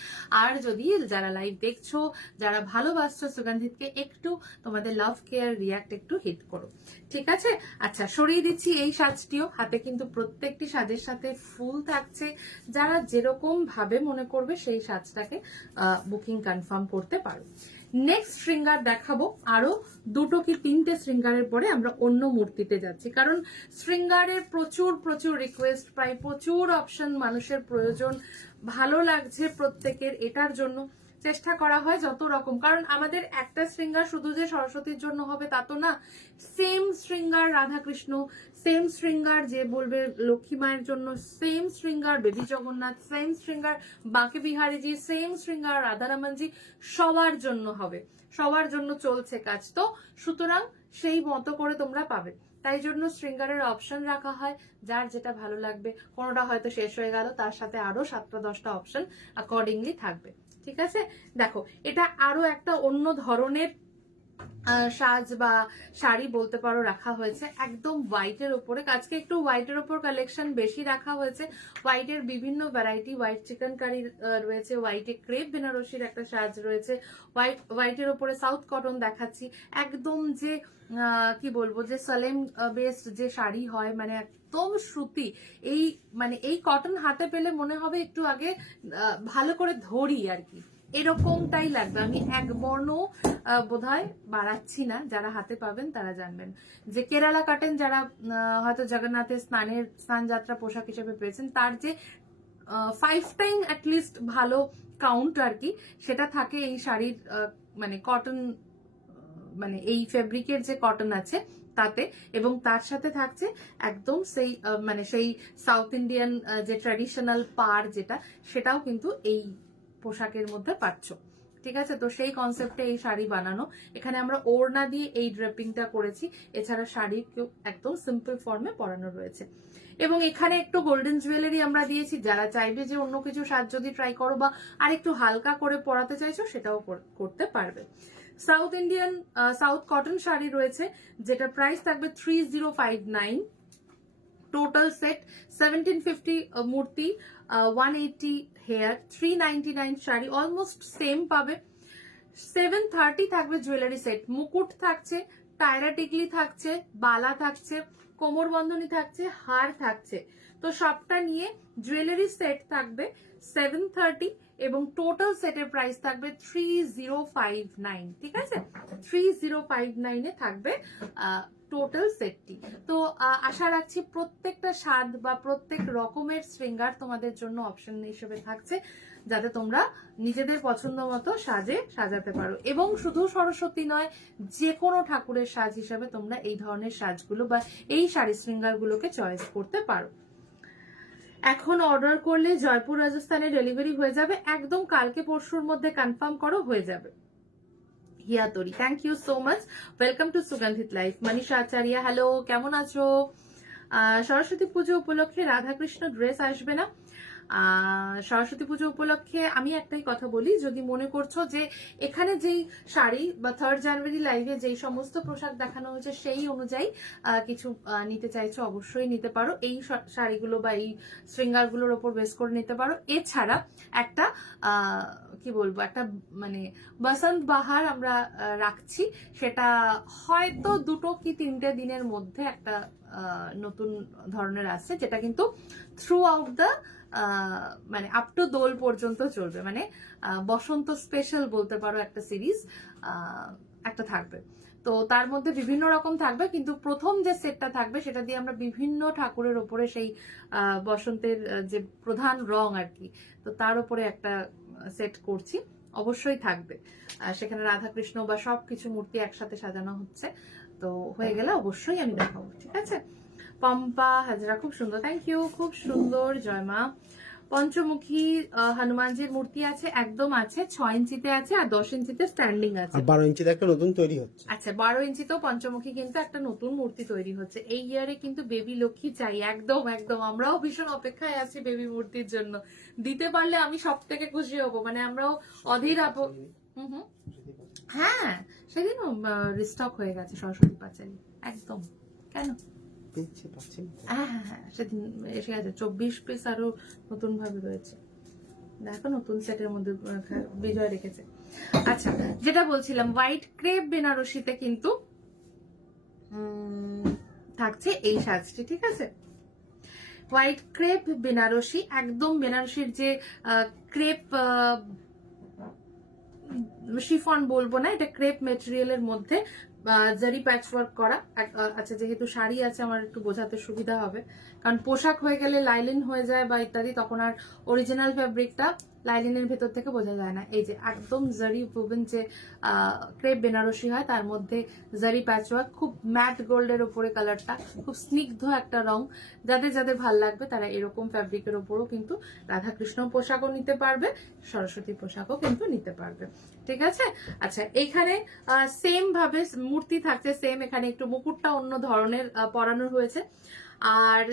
আর যদি যারা লাইভ দেখছো, যারা ভালোবাসছো সুগন্ধিতকে, একটু তোমাদের লাভ কেয়ার রিয়াক্ট একটু হিট করো, ঠিক আছে। আচ্ছা, সরিয়ে দিচ্ছি এই সাজটিও। হাতে কিন্তু প্রত্যেকটি সাজের সাথে ফুল থাকছে, যারা যেরকম ভাবে মনে করবে সেই সাজটাকে বুকিং কনফার্ম করতে পারো। নেক্সট শৃঙ্গার দেখাবো, আরো দুটো কি তিনটে শৃঙ্গারের পরে আমরা অন্য মূর্তিতে যাচ্ছি, কারণ শৃঙ্গারের প্রচুর প্রচুর রিকোয়েস্ট পাই, প্রচুর অপশন মানুষের প্রয়োজন, ভালো লাগছে প্রত্যেকের, এটার জন্য চেষ্টা করা হয় যত রকম। কারণ আমাদের একটা শৃঙ্গার শুধু যে সরস্বতীর জন্য হবে তা তো না, সেম শৃঙ্গার রাধাকৃষ্ণ, সেম শৃঙ্গার যে বলবে লক্ষ্মী মায়ের জন্য, সেম শৃঙ্গার বেবি জগন্নাথ, সেম শৃঙ্গার বাঁকে বিহারীজি, সেম শৃঙ্গার রাধারমনজি, সবার জন্য হবে, সবার জন্য চলছে কাজ। তো সুতরাং সেই মতো করে তোমরা পাবে, তাই জন্য শৃঙ্গারের অপশন রাখা হয়, যার যেটা ভালো লাগবে। কোনোটা হয়তো শেষ হয়ে গেল, তার সাথে আরো 7টা-10টা অপশন অ্যাকর্ডিংলি থাকবে, ঠিক আছে। দেখো, এটা আরো একটা অন্য ধরনের সাজ বা শাড়ি বলতে পারো রাখা হয়েছে, একদম হোয়াইটের উপরে। আজকে একটু হোয়াইটের উপর কালেকশন বেশি রাখা হয়েছে। হোয়াইটের বিভিন্ন ভ্যারাইটি, হোয়াইট চিকেন কারি রয়েছে, হোয়াইটে ক্রেপ বেনারসির একটা সাজ রয়েছে, হোয়াইটের উপরে সাউথ কটন দেখাচ্ছি, একদম যে কি বলবো, যে সালেম বেসড যে শাড়ি হয়, মানে একদম সুতি, এই মানে এই কটন হাতে পেলে মনে হবে একটু আগে ভালো করে ধরি আর কি, এরকমটাই লাগবে। আমি এক বর্ণ বোধহয় বাড়াচ্ছি না, যারা হাতে পাবেন তারা জানবেন। যে কেরালা কাটেন, যারা হয়তো জগন্নাথের স্নান যাত্রা পোশাক হিসেবে পেয়েছেন, তার যে 5 টাইম অ্যাটলিস্ট ভালো কাউন্ট আর কি, সেটা থাকে এই শাড়ির মানে কটন, মানে এই ফেব্রিকের যে কটন আছে তাতে, এবং তার সাথে থাকছে একদম সেই মানে সেই সাউথ ইন্ডিয়ান যে ট্র্যাডিশনাল পার যেটা, সেটাও কিন্তু এই পোশাকের মধ্যে পাচ্ছ, ঠিক আছে। তো সেই কনসেপ্টে এই শাড়ি বানানো। এখানে আমরা ওড়না দিয়ে এই ড্রেপিংটা করেছি, এছাড়া শাড়ি একদম সিম্পল ফর্মে পরানো রয়েছে। এবং এখানে একটু গোল্ডেন জুয়েলারি আমরা দিয়েছি, যারা চাইবে যে অন্য কিছু সাজ যদি ট্রাই করো বা আর একটু হালকা করে পরাতে চাইছো, সেটাও করতে পারবে। South Indian south cotton sari রয়েছে, যেটা প্রাইস থাকবে 3059, টোটাল সেট 1750 মূর্তি, 180 হেয়ার, 399 শাড়ি, অলমোস্ট সেম পাবে। 730 থাকবে জুয়েলারি সেট, মুকুট থাকছে, টায়রা টিকলি থাকছে, বালা থাকছে, কোমর বন্ধনী থাকছে, হার থাকছে। তো সবটা নিয়ে জুয়েলারি সেট থাকবে 730 এবং টোটাল সেটের প্রাইস থাকবে 3059, ঠিক আছে, 3059 এ থাকবে টোটাল সেটটি। তো আশা রাখছি প্রত্যেকটা স্বাদ বা প্রত্যেক রকমের শৃঙ্গার তোমাদের জন্য অপশন হিসেবে থাকছে, যাতে তোমরা নিজেদের পছন্দ মতো সাজাতে পারো। এবং শুধু সরস্বতী নয়, যে কোনো ঠাকুরের সাজ হিসাবে তোমরা এই ধরনের সাজগুলো বা এই শাড়ি শৃঙ্গারগুলোকে চয়েস করতে পারো। এখন অর্ডার করলে জয়পুর রাজস্থানে ডেলিভারি হয়ে যাবে, একদম কালকে পরশুর মধ্যে কনফার্ম করো, হয়ে যাবে। Hiya Tori, thank you so much, welcome to Sugandhito life. Manisha Acharya, hello, কেমন আছো? সরস্বতী পুজো উপলক্ষে রাধাকৃষ্ণ ড্রেস আসবে না? সরস্বতী পুজো উপলক্ষে আমি একটাই কথা বলি, যদি মনে করছো যে এখানে যেই শাড়ি বা 3rd জানুয়ারি লাইভে যেই সমস্ত পোশাক দেখানো হয়েছে সেই অনুযায়ী কিছু নিতে চাইছো, অবশ্যই নিতে পারো। এই শাড়িগুলো বা এই শৃঙ্গারগুলোর ওপর বেস করে নিতে পারো। এছাড়া একটা কি বলবো, একটা মানে বসন্ত বাহার আমরা রাখছি, সেটা হয়তো 2 কি 3টে দিনের মধ্যে একটা নতুন ধরনের আসছে, যেটা কিন্তু থ্রু আউট দ্য মানে আপ টু দোল পর্যন্ত চলবে, মানে বসন্ত স্পেশাল বলতে পারো একটা সিরিজ একটা থাকবে। তো তার মধ্যে বিভিন্ন রকম থাকবে, কিন্তু প্রথম যে সেটটা থাকবে সেটা দিয়ে আমরা বিভিন্ন ঠাকুরের ওপরে সেই বসন্তের যে প্রধান রং আর কি, তো তার উপরে একটা সেট করছি, অবশ্যই থাকবে। সেখানে রাধা কৃষ্ণ বা সবকিছু মূর্তি একসাথে সাজানো হচ্ছে, তো হয়ে গেলে অবশ্যই আমি দেখাবো, ঠিক আছে। পম্পা হাজরা খুব সুন্দর, থ্যাংক ইউ, খুব সুন্দর, জয় মা। পঞ্চমুখী হনুমানজির মূর্তি আছে, একদম আছে, 6 ইঞ্চিতে আছে আর 10 ইঞ্চিতে স্ট্যান্ডিং আছে। 12 ইঞ্চিতে একটা নতুন তৈরি হচ্ছে। আচ্ছা, 12 ইঞ্চিতেও পঞ্চমুখী কিন্তু একটা নতুন মূর্তি তৈরি হচ্ছে এই ইয়ারে, কিন্তু বেবি লক্ষ্মী চাই, একদম একদম। আমরাও ভীষণ অপেক্ষায় আছি বেবি মূর্তির জন্য, দিতে পারলে আমি সব থেকে খুশি হব, মানে আমরাও অধীর হ্যাঁ, সেদিনও রিস্টক হয়ে গেছে সরস্বতী পাঁচালী, একদম। কেন? হ্যাঁ হ্যাঁ হ্যাঁ, সেদিন এসে গেছে 24 পিস, আরো নতুন ভাবে রয়েছে, দেখো নতুন সেটের মধ্যে বিজয় রেখেছে। আচ্ছা, যেটা বলছিলাম, হোয়াইট ক্রেপ বেনারসিতে কিন্তু থাকছে এই সাজটি, ঠিক আছে। হোয়াইট ক্রেপ বেনারসি, একদম বেনারসির যে ক্রেপ শিফন বলবো না, এটা ক্রেপ মেটেরিয়ালের মধ্যে জারি প্যাচওয়ার্ক করা। আচ্ছা, যেহেতু শাড়ি আছে আমার একটু বোঝাতে সুবিধা হবে, কারণ পোশাক হয়ে গেলে লাইলিন হয়ে যায় বা ইত্যাদি, তখন আর অরিজিনাল ফ্যাব্রিকটা লাইলিনের ভেতর থেকে বোঝা যায় না। এই যে একদম জারি প্রুভেন যে ক্রেপ বেনারসি হয়, তার মধ্যে জারি প্যাচওয়ার্ক, খুব ম্যাট গোল্ডের উপরে কালারটা, খুব স্নিগ্ধ একটা রং। যাদের যাদের ভাল লাগবে তারা এরকম ফ্যাব্রিকের উপরও কিন্তু রাধাকৃষ্ণ পোশাকও নিতে পারবে, সরস্বতী পোশাকও কিন্তু নিতে পারবে, ঠিক আছে। আচ্ছা, এইখানে সেম ভাবে মূর্তি থাকছে, সেম, এখানে একটু মুকুটটা অন্য ধরনের পরানো হয়েছে, আর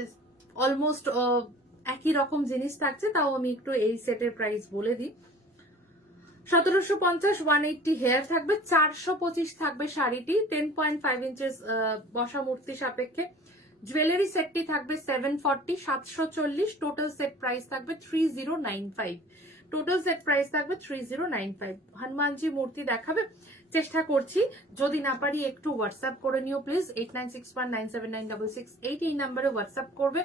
অলমোস্ট একই রকম জিনিস থাকছে। তাও আমি একটু এই সেটের প্রাইস বলে দিই, 1750, 180 হেয়ার থাকবে, 425 থাকবে শাড়িটি, 10.5 ইঞ্চেস বসা মূর্তি সাপেক্ষে। জুয়েলারি সেটটি থাকবে 740, 740, টোটাল সেট প্রাইস থাকবে 3095, টোটাল সেট প্রাইস থাকবে 3095। হনুমানজি মূর্তি দেখাবে, চেষ্টা করছি, যদি না পারি একটু হোয়াটসঅ্যাপ করে নিও প্লিজ, 8961979668, এই নাম্বারে হোয়াটসঅ্যাপ করবে।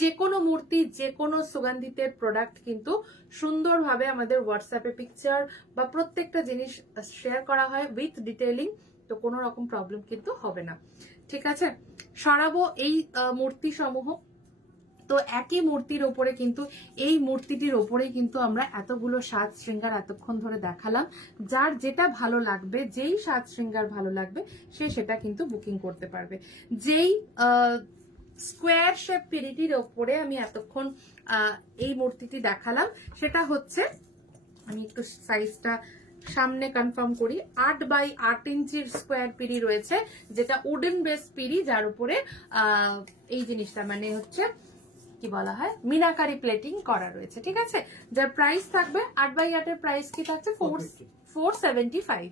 যে কোনো মূর্তি, যে কোনো সুগন্ধিতের প্রোডাক্ট কিন্তু সুন্দরভাবে আমাদের হোয়াটসঅ্যাপে পিকচার বা প্রত্যেকটা জিনিস শেয়ার করা হয় উইথ ডিটেইলিং, তো কোনো রকম প্রবলেম কিন্তু হবে না, ঠিক আছে। সরাবো এই মূর্তি সমূহ, তো একই মূর্তির ওপরে কিন্তু এই মূর্তিটির ওপরে কিন্তু আমরা এতগুলো সাজ শৃঙ্গার এতক্ষণ ধরে দেখালাম। যার যেটা ভালো লাগবে, যেই সাজ শৃঙ্গার ভালো লাগবে, সে সেটা কিন্তু বুকিং করতে পারবে। যেই স্কোয়ার শেপ পিরিটির ওপরে আমি এতক্ষণ এই মূর্তিটি দেখালাম, সেটা হচ্ছে, আমি একটু সাইজটা সামনে কনফার্ম করি, 8x8 ইঞ্চির স্কোয়ার পিরি রয়েছে, যেটা উডেন বেস পিরি, যার উপরে এই জিনিসটা মানে হচ্ছে কি বলা হয়, মিনাকারি প্লেটিং করা রয়েছে, ঠিক আছে। যার প্রাইস থাকবে 8x8 এর প্রাইস কি থাকছে 475,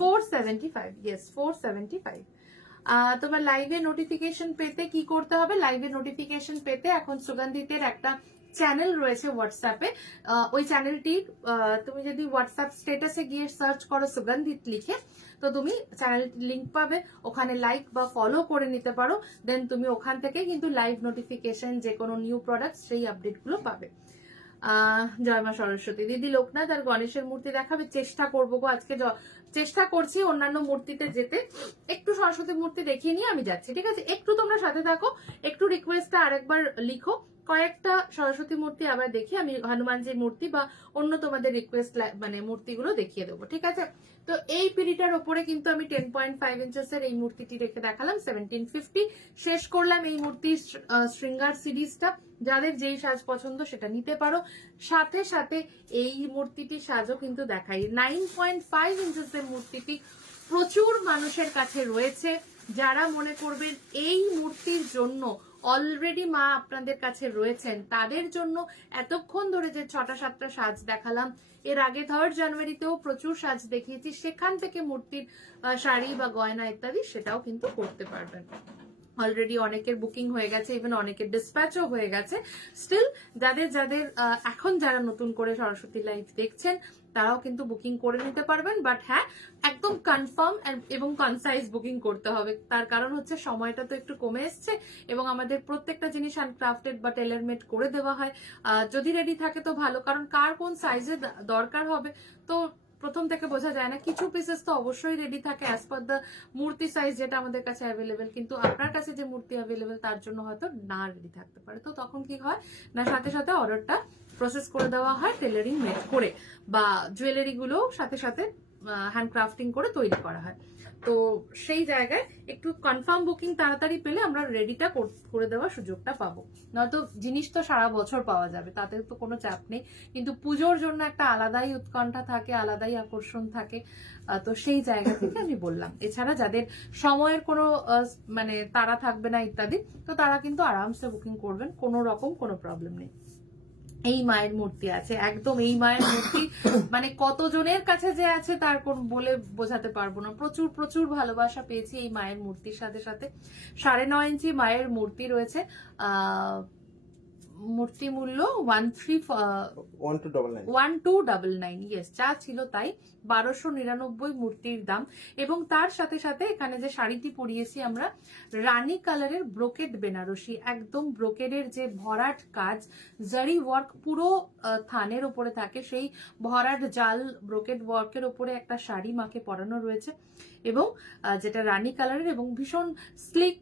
475, ইয়েস 475। তোমার লাইভে নোটিফিকেশন পেতে কি করতে হবে? লাইভে নোটিফিকেশন পেতে এখন সুগন্ধিতের একটা চ্যানেল রয়েছে হোয়াটসঅ্যাপে, ওই চ্যানেলটি তুমি যদি হোয়াটসঅ্যাপ স্ট্যাটাসে গিয়ে সার্চ করো সুগন্ধিত লিখে, তো তুমি চ্যানেলটির লিংক পাবে, ওখানে লাইক বা ফলো করে নিতে পারো, দেন তুমি ওখান থেকে কিন্তু লাইভ নোটিফিকেশন, যে কোনো নিউ প্রোডাক্ট, সেই আপডেটগুলো পাবে। জয় মা সরস্বতী। দিদি লোকনাথ আর গণেশের মূর্তি দেখাবে, চেষ্টা করবো গো, আজকে চেষ্টা করছি অন্যান্য মূর্তিতে যেতে, একটু সরস্বতী মূর্তি দেখিয়ে নিয়ে আমি যাচ্ছি, ঠিক আছে। একটু তোমরা সাথে থাকো, একটু রিকোয়েস্টটা আরেকবার লিখো, কয়েকটা সরস্বতী মূর্তি আবার দেখি, আমি হনুমানজির মূর্তি বা অন্য তোমাদের রিকোয়েস্ট মানে মূর্তিগুলো দেখিয়ে দেবো, ঠিক আছে। তো এই পিরিটার ওপরে কিন্তু আমি 10.5 ইঞ্চেসের এই মূর্তিটি রেখে দেখালাম 1750, শেষ করলাম এই মূর্তির শৃঙ্গার সিরিজটা। যাদের যেই সাজ পছন্দ সেটা নিতে পারো, সাথে সাথে এই মূর্তিটির সাজও কিন্তু দেখাই। 9.5 ইঞ্চেসের মূর্তিটি প্রচুর মানুষের কাছে রয়েছে, যারা মনে করবেন এই মূর্তির জন্য অলরেডি মা আপনাদের কাছে রয়েছেন, তাদের জন্য এতক্ষণ ধরে যে 6টা-7টা সাজ দেখালাম, এর আগে 3rd জানুয়ারিতেও প্রচুর সাজ দেখিয়েছি, সেখান থেকে মূর্তির শাড়ি বা গয়না ইত্যাদি সেটাও কিন্তু করতে পারবেন। অলরেডি অনেকের বুকিং হয়ে গেছে, ইভেন অনেকের ডিসপ্যাচও হয়ে গেছে। স্টিল যাদের যাদের এখন যারা নতুন করে সরস্বতী লাইভ দেখছেন তারাও কিন্তু বুকিং করে নিতে পারবেন, বাট হ্যাঁ একদম কনফার্ম এবং কনসাইজ বুকিং করতে হবে। তার কারণ হচ্ছে সময়টা তো একটু কমে এসছে এবং আমাদের প্রত্যেকটা জিনিস হ্যান্ডক্রাফটেড বা টেলার মেড করে দেওয়া হয়। যদি রেডি থাকে তো ভালো, কারণ কার কোন সাইজে দরকার হবে তো প্রথম থেকে বোঝা যায় না। কিছু পিসেস তো অবশ্যই রেডি থাকে অ্যাজ পার দ্য মূর্তি সাইজ যেটা আমাদের কাছে অ্যাভেলেবেল, কিন্তু আপনার কাছে যে মূর্তি অ্যাভেলেবেল তার জন্য হয়তো না রেডি থাকতে পারে। তো তখন কি হয় না, সাথে সাথে অর্ডারটা প্রসেস করে দেওয়া হয় টেলারিং মেড করে, বা জুয়েলারি গুলো সাথে সাথে হ্যান্ডক্রাফটিং করে তৈরি করা হয়। তো সেই জায়গায় একটু কনফার্ম বুকিং তাড়াতাড়ি পেলে আমরা রেডিটা করে দেওয়ার সুযোগটা পাবো। নয়তো জিনিস তো সারা বছর পাওয়া যাবে, তাতে তো কোনো চাপ নেই, কিন্তু পুজোর জন্য একটা আলাদাই উৎকণ্ঠা থাকে, আলাদাই আকর্ষণ থাকে। তো সেই জায়গা থেকে আমি বললাম। এছাড়া যাদের সময়ের কোনো মানে তাড়া থাকবে না ইত্যাদি, তো তারা কিন্তু আরামসে বুকিং করবেন, কোনো রকম কোনো প্রবলেম নেই। এই মায়ের মূর্তি আছে, একদম এই মায়ের মূর্তি মানে কতজনের কাছে যে আছে তার কোন বলে বোঝাতে পারবো না। প্রচুর প্রচুর ভালোবাসা পেয়েছি এই মায়ের মূর্তির সাথে সাথে। 9.5 ইঞ্চি মায়ের মূর্তি রয়েছে। মূর্তি মূল্য 1299, ইয়েস, যা ছিল তাই, 1299 মূর্তির দাম। এবং তার সাথে সাথে এখানে যে শাড়িটি পরিয়েছি আমরা, রানী কালারের ব্রোকেড বেনারসি, একদম ব্রোকেডের যে ভরাট কাজ, জারি ওয়ার্ক পুরো থানের উপরে থাকে, সেই ভরাট জাল ব্রোকেড ওয়ার্কের উপরে একটা শাড়ি মাকে পরানো রয়েছে, এবং যেটা রানী কালারের এবং ভীষণ স্লিক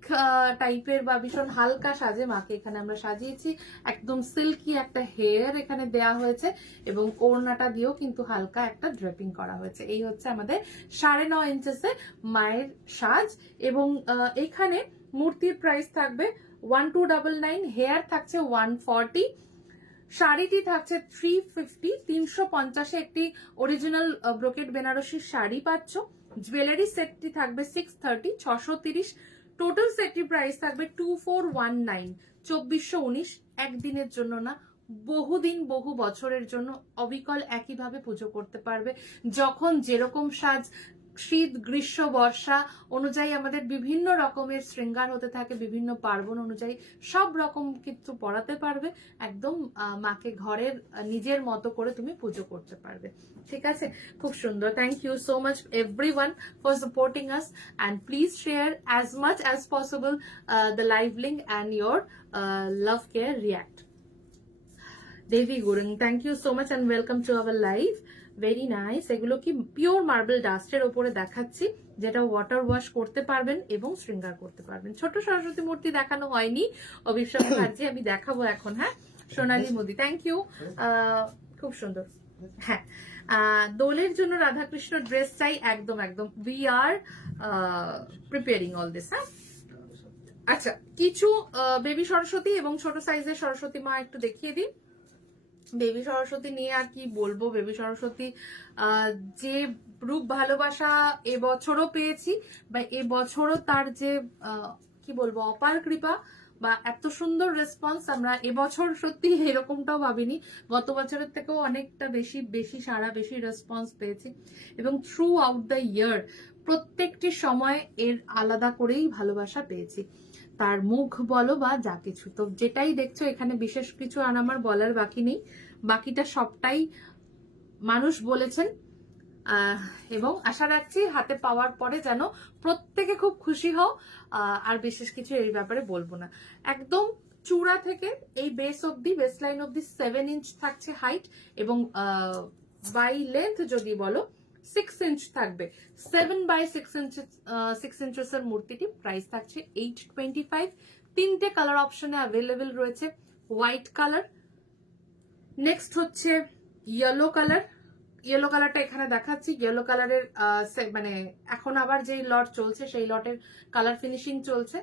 টাইপের বা ভীষণ হালকা সাজে মাকে এখানে আমরা সাজিয়েছি। একদম সিল্কি একটা হেয়ার এখানে দেয়া হয়েছে এবং ওড়নাটা দিয়েও কিন্তু হালকা একটা ড্রেপিং করা হয়েছে। এই হচ্ছে আমাদের 9.5 ইঞ্চেসে মায়ের সাজ। এবং এখানে মূর্তির প্রাইস থাকবে 1299, হেয়ার থাকছে 140, শাড়িটি থাকছে 350, 350 একটি অরিজিনাল ব্রোকেড বেনারসির শাড়ি পাচ্ছ। জুয়েলারি সেটটি থাকবে 630, 630, টোটাল সেটটির প্রাইস থাকবে 2419, 2419। একদিনের জন্য না, বহুদিন বহু বছরের জন্য অবিকল একইভাবে পুজো করতে পারবে। যখন যেরকম সাজ, শীত গ্রীষ্ম বর্ষা অনুযায়ী আমাদের বিভিন্ন রকমের শৃঙ্গার হতে থাকে, বিভিন্ন পার্বণ অনুযায়ী সব রকম কিন্তু পড়াতে পারবে। একদম মাকে ঘরের নিজের মতো করে তুমি পুজো করতে পারবে। ঠিক আছে, খুব সুন্দর। Thank you so much everyone for supporting us, and please share as much as possible the live link and your love care react. Debi Gurung, thank you so much and welcome to our live. Very nice. এগুলো কি pure marble ডাস্টের ওপরে দেখাচ্ছি, যেটা water wash করতে পারবেন এবং শৃঙ্গার করতে পারবেন। ছোট সরস্বতী মূর্তি দেখানো হয়নি অভিষেক মুখার্জি, আমি দেখাবো এখন। হ্যাঁ, সোনালী মোদি, থ্যাংক ইউ, খুব সুন্দর। হ্যাঁ, দোলের জন্য রাধাকৃষ্ণ ড্রেস চাই, একদম একদম, we are preparing all this. হ্যাঁ, আচ্ছা, কিছু বেবি সরস্বতী এবং ছোট সাইজের সরস্বতী মা একটু দেখিয়ে দিই। বেবি সরস্বতী নিয়ে আর কি বলবো, বেবি সরস্বতী যে রূপ ভালোবাসা এবছরও পেয়েছি, বা এবছরও তার যে কি বলবো অপার কৃপা বা এত সুন্দর রেসপন্স, আমরা এবছর সত্যি এরকমটাও ভাবিনি। গত বছরের থেকেও অনেকটা বেশি বেশি সারা বেশি রেসপন্স পেয়েছি, এবং থ্রু আউট দ্য ইয়ার প্রত্যেকটি সময় এর আলাদা করেই ভালোবাসা পেয়েছি। তার মুখ বলো বা যা কিছু, তো যেটাই দেখছো এখানে বিশেষ কিছু আর আমার বলার বাকি নেই, বাকিটা সবটাই মানুষ বলেছেন। এবং আশা রাখছি হাতে পাওয়ার পরে যেন প্রত্যেকে খুব খুশি হও। আর বিশেষ কিছু এই ব্যাপারে বলবো না। একদম চূড়া থেকে এই বেস অব্দি, বেস লাইন অব্দি 7 ইঞ্চ থাকছে হাইট, এবং বাই লেন্থ যদি বলো 6 ইঞ্চ থাকবে। 7 বাই 6 ইঞ্চের মূর্তিটি প্রাইস থাকছে 825। 3টে কালার অপশনে অ্যাভেলেবেল রয়েছে। হোয়াইট কালার, নেক্সট হচ্ছে ইয়েলো কালার। ইয়েলো কালারটা এখানে দেখাচ্ছি। ইয়েলো কালারের মানে এখন আবার যেই লট চলছে সেই লটের কালার ফিনিশিং চলছে।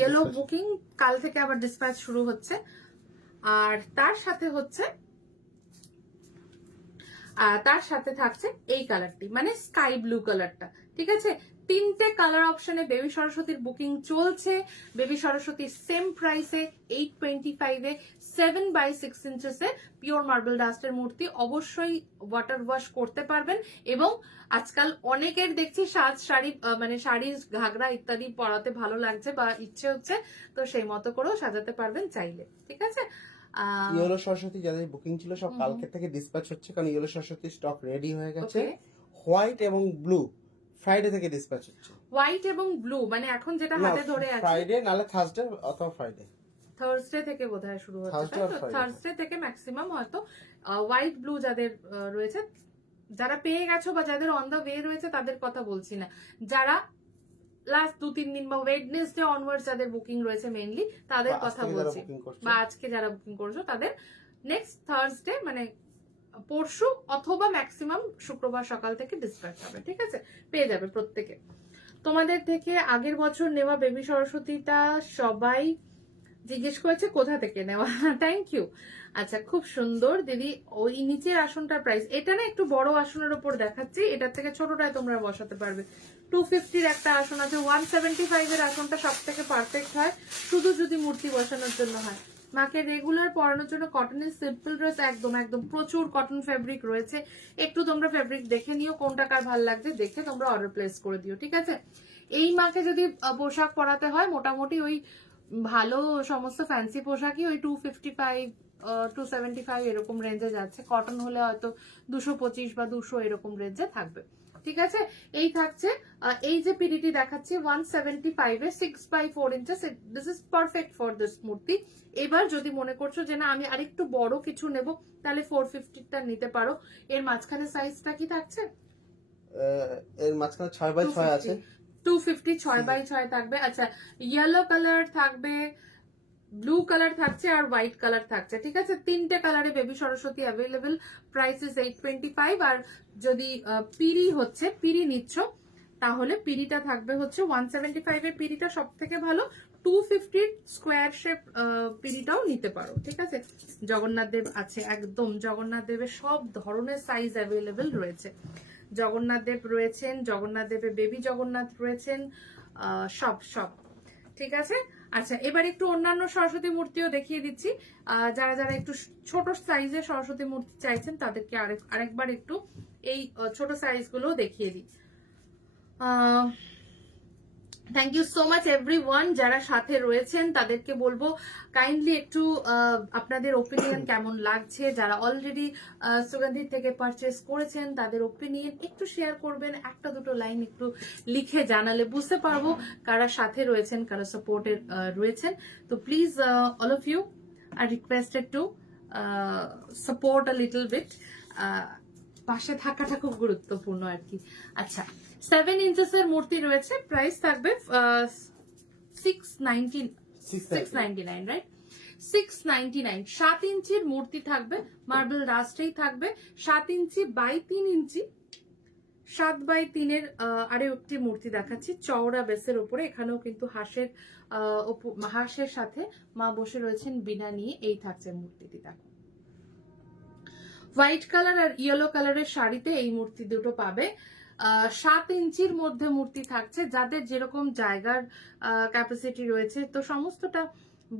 ইয়েলো বুকিং কাল থেকে আবার ডিসপ্যাচ শুরু হচ্ছে। আর তার সাথে থাকছে এই কালারটি, মানে স্কাই ব্লু কালারটা। ঠিক আছে, তিনটে কালার অপশনে বেবি সরস্বতীর বুকিং চলছে। বেবি সরস্বতীর সেম প্রাইসে 825 7/6 ইঞ্চেসে পিওর মার্বেল ডাস্টের মূর্তি। অবশ্যই ওয়াটার ওয়াশ করতে পারবেন এবং আজকাল অনেকের দেখছি সাজ শাড়ি মানে শাড়ি ঘাগরা ইত্যাদি পরাতে ভালো লাগছে বা ইচ্ছে হচ্ছে, তো সেই মতো করেও সাজাতে পারবেন চাইলে। ঠিক আছে, ইয়েলো সরস্বতী যাদের বুকিং ছিল সব কালকে থেকে ডিসপ্যাচ হচ্ছে, কারণ ইয়েলো সরস্বতী স্টক রেডি হয়ে গেছে। হোয়াইট এবং ব্লু ফ্রাইডে থেকে ডিসপ্যাচ হচ্ছে। হোয়াইট এবং ব্লু মানে এখন যেটা হাতে ধরে আছে ফ্রাইডে নালে থার্সডে অথবা ফ্রাইডে, থার্সডে থেকে বোধহয় শুরু হচ্ছে, Thursday or Friday? থার্সডে থেকে ম্যাক্সিমাম হয়তো। হোয়াইট ব্লু যাদের রয়েছে, যারা পেয়ে গেছো বা যাদের অন দা ওয়ে রয়েছে তাদের কথা বলছি না, যারা লাস্ট 2-3 দিন বা ওয়েডনেসডে অনওয়ার্ডস যাদের বুকিং রয়েছে মেইনলি তাদের কথা বলছি, বা আজকে যারা বুকিং করছো তাদের নেক্সট থার্সডে মানে পরশু অথবা ম্যাক্সিমাম শুক্রবার সকাল থেকে ডিসপ্যাচ হবে। ঠিক আছে, পেয়ে যাবে প্রত্যেকে। তোমাদের থেকে আগের বছর নেওয়া বেবি সরস্বতীটা সবাই জিজ্ঞেস করেছে কোথা থেকে নেওয়া। Thank you. আচ্ছা, খুব সুন্দর দিদি। ওই নিচের আসনটার প্রাইস, এটা না একটু বড় আসনের উপর দেখাচ্ছি, এটার থেকে ছোটটায় তোমরা বসাতে পারবে। 250-র একটা আসন আছে, 175-এর আসনটা সব থেকে পারফেক্ট হয় শুধু যদি মূর্তি বসানোর জন্য হয়। মাকে রেগুলার পরানোর জন্য কটনের সিম্পল ড্রেস, একদম একদম প্রচুর কটন ফেব্রিক রয়েছে। একটু তোমরা ফেব্রিক দেখে নিও কোনটা কার ভালো লাগছে, দেখে তোমরা অর্ডার প্লেস করে দিও। ঠিক আছে, এই মাকে যদি পোশাক পরাতে হয় মোটামুটি ওই ভালো সমস্ত ফ্যান্সি পোশাকই ওই 255-275 এরকম রেঞ্জে যাচ্ছে। কটন হলে হয়তো 225 বা 200 এরকম রেঞ্জে থাকবে। ঠিক আছে, এই থাকছে। এই যে পিডিটি দেখাচ্ছি 175 এ 6/4 inches, this is perfect for this মূর্তি। এবার যদি মনে করছো যে না আমি আরেকটু বড় কিছু নেব, তাহলে 450টা নিতে পারো। এর মাঝখানে সাইজটা কি থাকছে? এর মাঝখানে 6/6 আছে, 250 6/6 থাকবে। আচ্ছা, ইয়েলো কালার থাকবে, ব্লু কালার থাকছে আর হোয়াইট কালার থাকছে। ঠিক আছে, তিনটে কালারে baby Saraswati available. Price is 825। আর যদি পিরি হচ্ছে পিরি নিচ্ছ তাহলে পিরিটা থাকবে হচ্ছে 175 এর পিরিটা সব থেকে ভালো। 250 স্কোয়ার শেপ পিরিটাও নিতে পারো। ঠিক আছে, জগন্নাথ দেব আছে, একদম জগন্নাথ দেবের সব ধরনের সাইজ অ্যাভেলেবেল রয়েছে। জগন্নাথ দেব রয়েছেন, জগন্নাথ দেবের বেবি জগন্নাথ রয়েছেন, সব সব। ঠিক আছে, আচ্ছা এবার একটু অন্যান্য সরস্বতী মূর্তিও দেখিয়ে দিচ্ছি। যারা যারা একটু ছোট সাইজের সরস্বতী মূর্তি চাইছেন তাদেরকে আরেকবার একটু এই ছোট সাইজ গুলো দেখিয়ে দিই। Thank you so much everyone যারা সাথে রয়েছেন, তাদেরকে বলবো কাইন্ডলি একটু আপনাদের ওপিনিয়ন কেমন লাগছে। যারা অলরেডি সুগন্ধি থেকে পারচেস করেছেন তাদের ওপিনিয়ন একটু শেয়ার করবেন, একটা দুটো লাইন একটু লিখে জানালে বুঝতে পারবো কারা সাথে রয়েছেন, কারা সাপোর্টে রয়েছেন। তো please all of you are requested to support a little bit. পাশে থাকাটা খুব গুরুত্বপূর্ণ আর কি। আচ্ছা, 7 ইঞ্চেসের মূর্তি রয়েছে, প্রাইস থাকবে 699, রাইট? 699। 7 ইঞ্চির মূর্তি থাকবে, মার্বেল রাস্টেই থাকবে। 7 ইঞ্চি বাই 3 ইঞ্চি, 7/3 এর আরো একটি মূর্তি দেখাচ্ছি চওড়া বেসের উপরে। এখানেও কিন্তু হাঁসের সাথে মা বসে রয়েছেন বীণা নিয়ে। এই থাকছে মূর্তিটি। দেখো, হোয়াইট কালার আর ইয়েলো কালারের শাড়িতে এই মূর্তি দুটো পাবে। 7 ইঞ্চির মধ্যে মূর্তি থাকছে। যাদের যেরকম জায়গার ক্যাপাসিটি রয়েছে তো সমস্তটা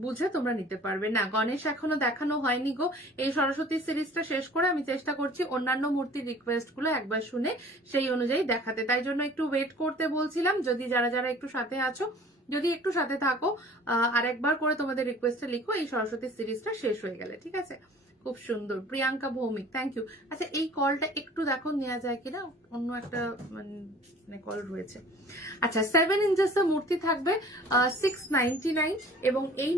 বুঝে তোমরা নিতে পারবে। না, গণেশ এখনো দেখানো হয়নি গো। এই সরস্বতী সিরিজটা শেষ করে আমি চেষ্টা করছি অন্যান্য মূর্তির রিকোয়েস্ট গুলো একবার শুনে সেই অনুযায়ী দেখাতে, তাই জন্য একটু ওয়েট করতে বলছিলাম। যদি যারা যারা একটু সাথে আছো, যদি একটু সাথে থাকো, আরেকবার করে তোমাদের রিকোয়েস্টটা লিখো এই সরস্বতী সিরিজটা শেষ হয়ে গেলে। ঠিক আছে, খুব সুন্দর। Priyanka Bhowmik, thank you. আচ্ছা, এই কলটা একটু দেখো নেওয়া যায় কিনা, অন্য একটা মানে কল রয়েছে। আচ্ছা, 7 ইঞ্চেস মূর্তি থাকবে 699 এবং এই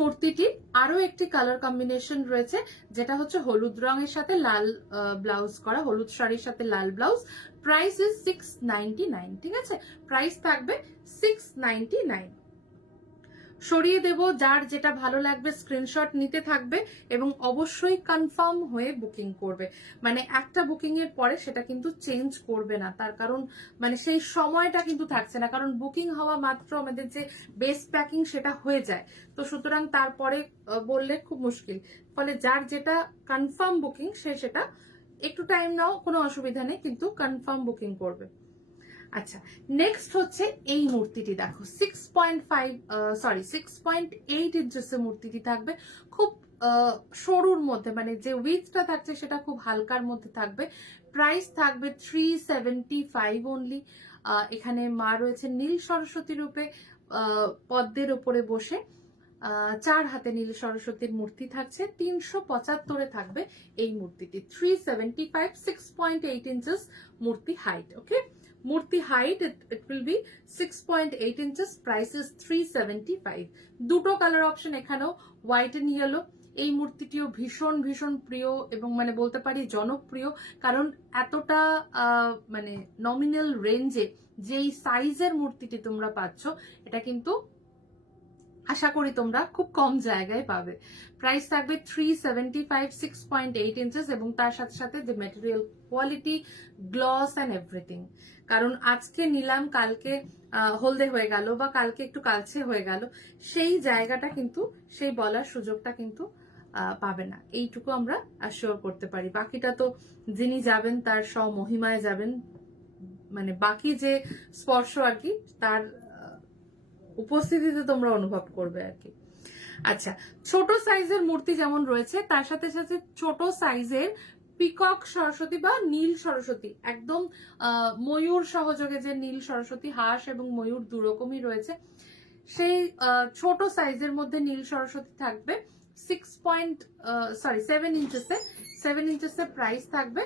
মূর্তিটির আরো একটি কালার কম্বিনেশন রয়েছে, যেটা হচ্ছে হলুদ রঙের সাথে লাল ব্লাউজ করা, হলুদ শাড়ির সাথে লাল ব্লাউজ। Price is 699। ঠিক আছে, প্রাইস থাকবে 699। সরিয়ে দেব, যার যেটা ভালো লাগবে স্ক্রিনশট নিতে থাকবে এবং অবশ্যই কনফার্ম হয়ে বুকিং করবে। মানে একটা বুকিং এর পরে সেটা কিন্তু চেঞ্জ করবে না, তার কারণ মানে সেই সময়টা কিন্তু থাকছে না, কারণ বুকিং হওয়া মাত্র আমাদের যে বেস প্যাকিং সেটা হয়ে যায়। তো সুতরাং তারপরে বললে খুব মুশকিল। ফলে যার যেটা কনফার্ম বুকিং সে সেটা একটু টাইম নাও, কোনো অসুবিধা নেই, কিন্তু কনফার্ম বুকিং করবে। আচ্ছা, নেক্সট হচ্ছে এই মূর্তিটি দেখো, 6.8 ইঞ্চেসের মূর্তিটি থাকবে, খুব সরুর মধ্যে, মানে যে উইথটা থাকছে সেটা খুব হালকার মধ্যে থাকবে। প্রাইস থাকবে 375 অনলি। এখানে মা রয়েছে নীল সরস্বতী রূপে, পদ্মের ওপরে বসে। 4 হাতে নীল সরস্বতীর মূর্তি থাকছে, 375 থাকবে এই মূর্তিটি। 375, 6.8 ইঞ্চেস মূর্তি হাইট। ওকে, মূর্তি height it will be 6.8 inches, price is 375। দুটো কালার অপশন এখানেও, হোয়াইট এন্ড ইয়েলো। এই মূর্তিটিও ভীষণ ভীষণ প্রিয় এবং মানে বলতে পারি জনপ্রিয়, কারণ এতটা মানে নমিনাল রেঞ্জে যেই সাইজের মূর্তিটি তোমরা পাচ্ছ, এটা কিন্তু আশা করি তোমরা খুব কম জায়গায় পাবে। প্রাইস থাকবে 375, 6.8 ইঞ্চেস, এবং তার সাথে সাথে যে material quality, gloss and everything. কারণ আজকে নিলাম, কালকে হলদে হয়ে গেল বা কালকে একটু কালচে হয়ে গেল, সেই জায়গাটা কিন্তু, সেই বলার সুযোগটা কিন্তু পাবে না, এইটুকু আমরা অ্যাসিওর করতে পারি। বাকিটা তো যিনি যাবেন তার স্বমহিমায় যাবেন, মানে বাকি যে স্পর্শ আর কি, তার উপস্থিতিতে তোমরা অনুভব করবে আর কি। আচ্ছা, ছোট সাইজের মূর্তি যেমন রয়েছে, তার সাথে সাথে ছোট সাইজের পিকক সরস্বতী বা নীল সরস্বতী, একদম ময়ূর সহযোগে যে নীল সরস্বতী, হাঁস এবং ময়ূর দুরকমই রয়েছে, সেই ছোট সাইজের মধ্যে নীল সরস্বতী থাকবে 7 ইঞ্চেসে। 7 ইঞ্চেসের প্রাইস থাকবে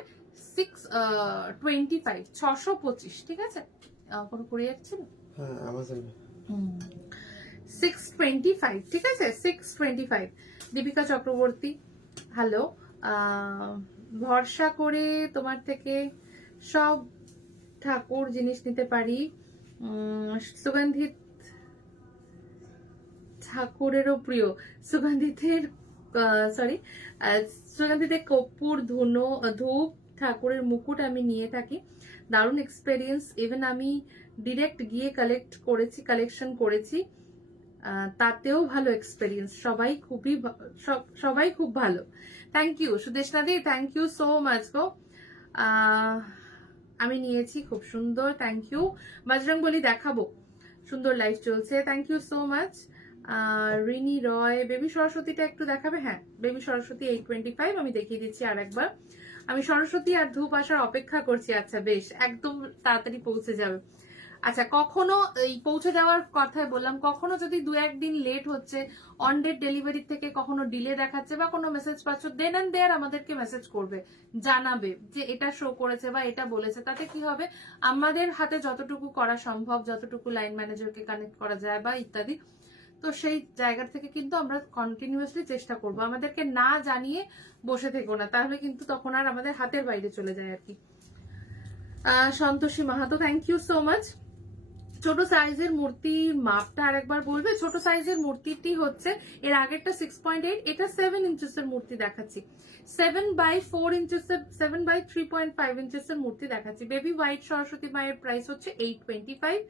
625, 625। ঠিক আছে, কোনো কুরিয়ার ছিল? হ্যাঁ, আমাজন। 625, ঠিক আছে, 625। দীপিকা চক্রবর্তী, হ্যালো। ভরসা করে তোমার থেকে সব ঠাকুর জিনিস নিতে পারি, সুগন্ধিত ঠাকুরেরও প্রিয়, সুগন্ধিতের কর্পূর, ধূপ, ঠাকুরের মুকুট আমি নিয়ে থাকি। দারুণ এক্সপেরিয়েন্স, ইভেন আমি ডিরেক্ট গিয়ে কালেকশন করেছি, তাতেও ভালো এক্সপেরিয়েন্স। সবাই খুব ভালো। Thank you Sudeshna di, thank you so much গো। আমি নিয়েছি, খুব সুন্দর, থ্যাংক ইউ। বজরং বলি দেখাবো, সুন্দর লাইভ চলছে, thank you so much. Rini Roy, baby সরস্বতীটা একটু দেখাবে? হ্যাঁ, বেবি সরস্বতী 825 আমি দেখিয়ে দিচ্ছি আর একবার। আমি সরস্বতী আর ধূপ আসার অপেক্ষা করছি। আচ্ছা বেশ, একদম তাড়াতাড়ি পৌঁছে যাবে। আচ্ছা, কখনো এই পৌঁছে যাওয়ার কথাই বললাম, কখনো যদি 2-1 দিন লেট হচ্ছে, অন ডেট ডেলিভারি থেকে কখনো ডিলে দেখাচ্ছে বা কোনো মেসেজ পাচ্ছ, দেন এন্ড দেয়ার আমাদেরকে মেসেজ করবে, জানাবে যে এটা শো করেছে বা এটা বলেছে। তাতে কি হবে, আমাদের হাতে যতটুকু করা সম্ভব, যতটুকু লাইন ম্যানেজারকে কানেক্ট করা যায় বা ইত্যাদি, তো সেই জায়গা থেকে কিন্তু আমরা কন্টিনিউয়াসলি চেষ্টা করব। আমাদেরকে না জানিয়ে বসে থেকো না, তাহলে কিন্তু তখন আর আমাদের হাতের বাইরে চলে যায় আর কি। Santoshi Mahato, thank you so much. ছোট সাইজের মূর্তির মাপটা আরেকবার বলবে? ছোট সাইজের মূর্তিটি হচ্ছে, এর আগেরটা 6.8, এটা 7 ইঞ্চেসের মূর্তি দেখাচ্ছি। 7/4 ইঞ্চেসের, 7/3.5 ইঞ্চেসের মূর্তি দেখাচ্ছি। বেবি হোয়াইট সরস্বতী মায়ের প্রাইস হচ্ছে 825।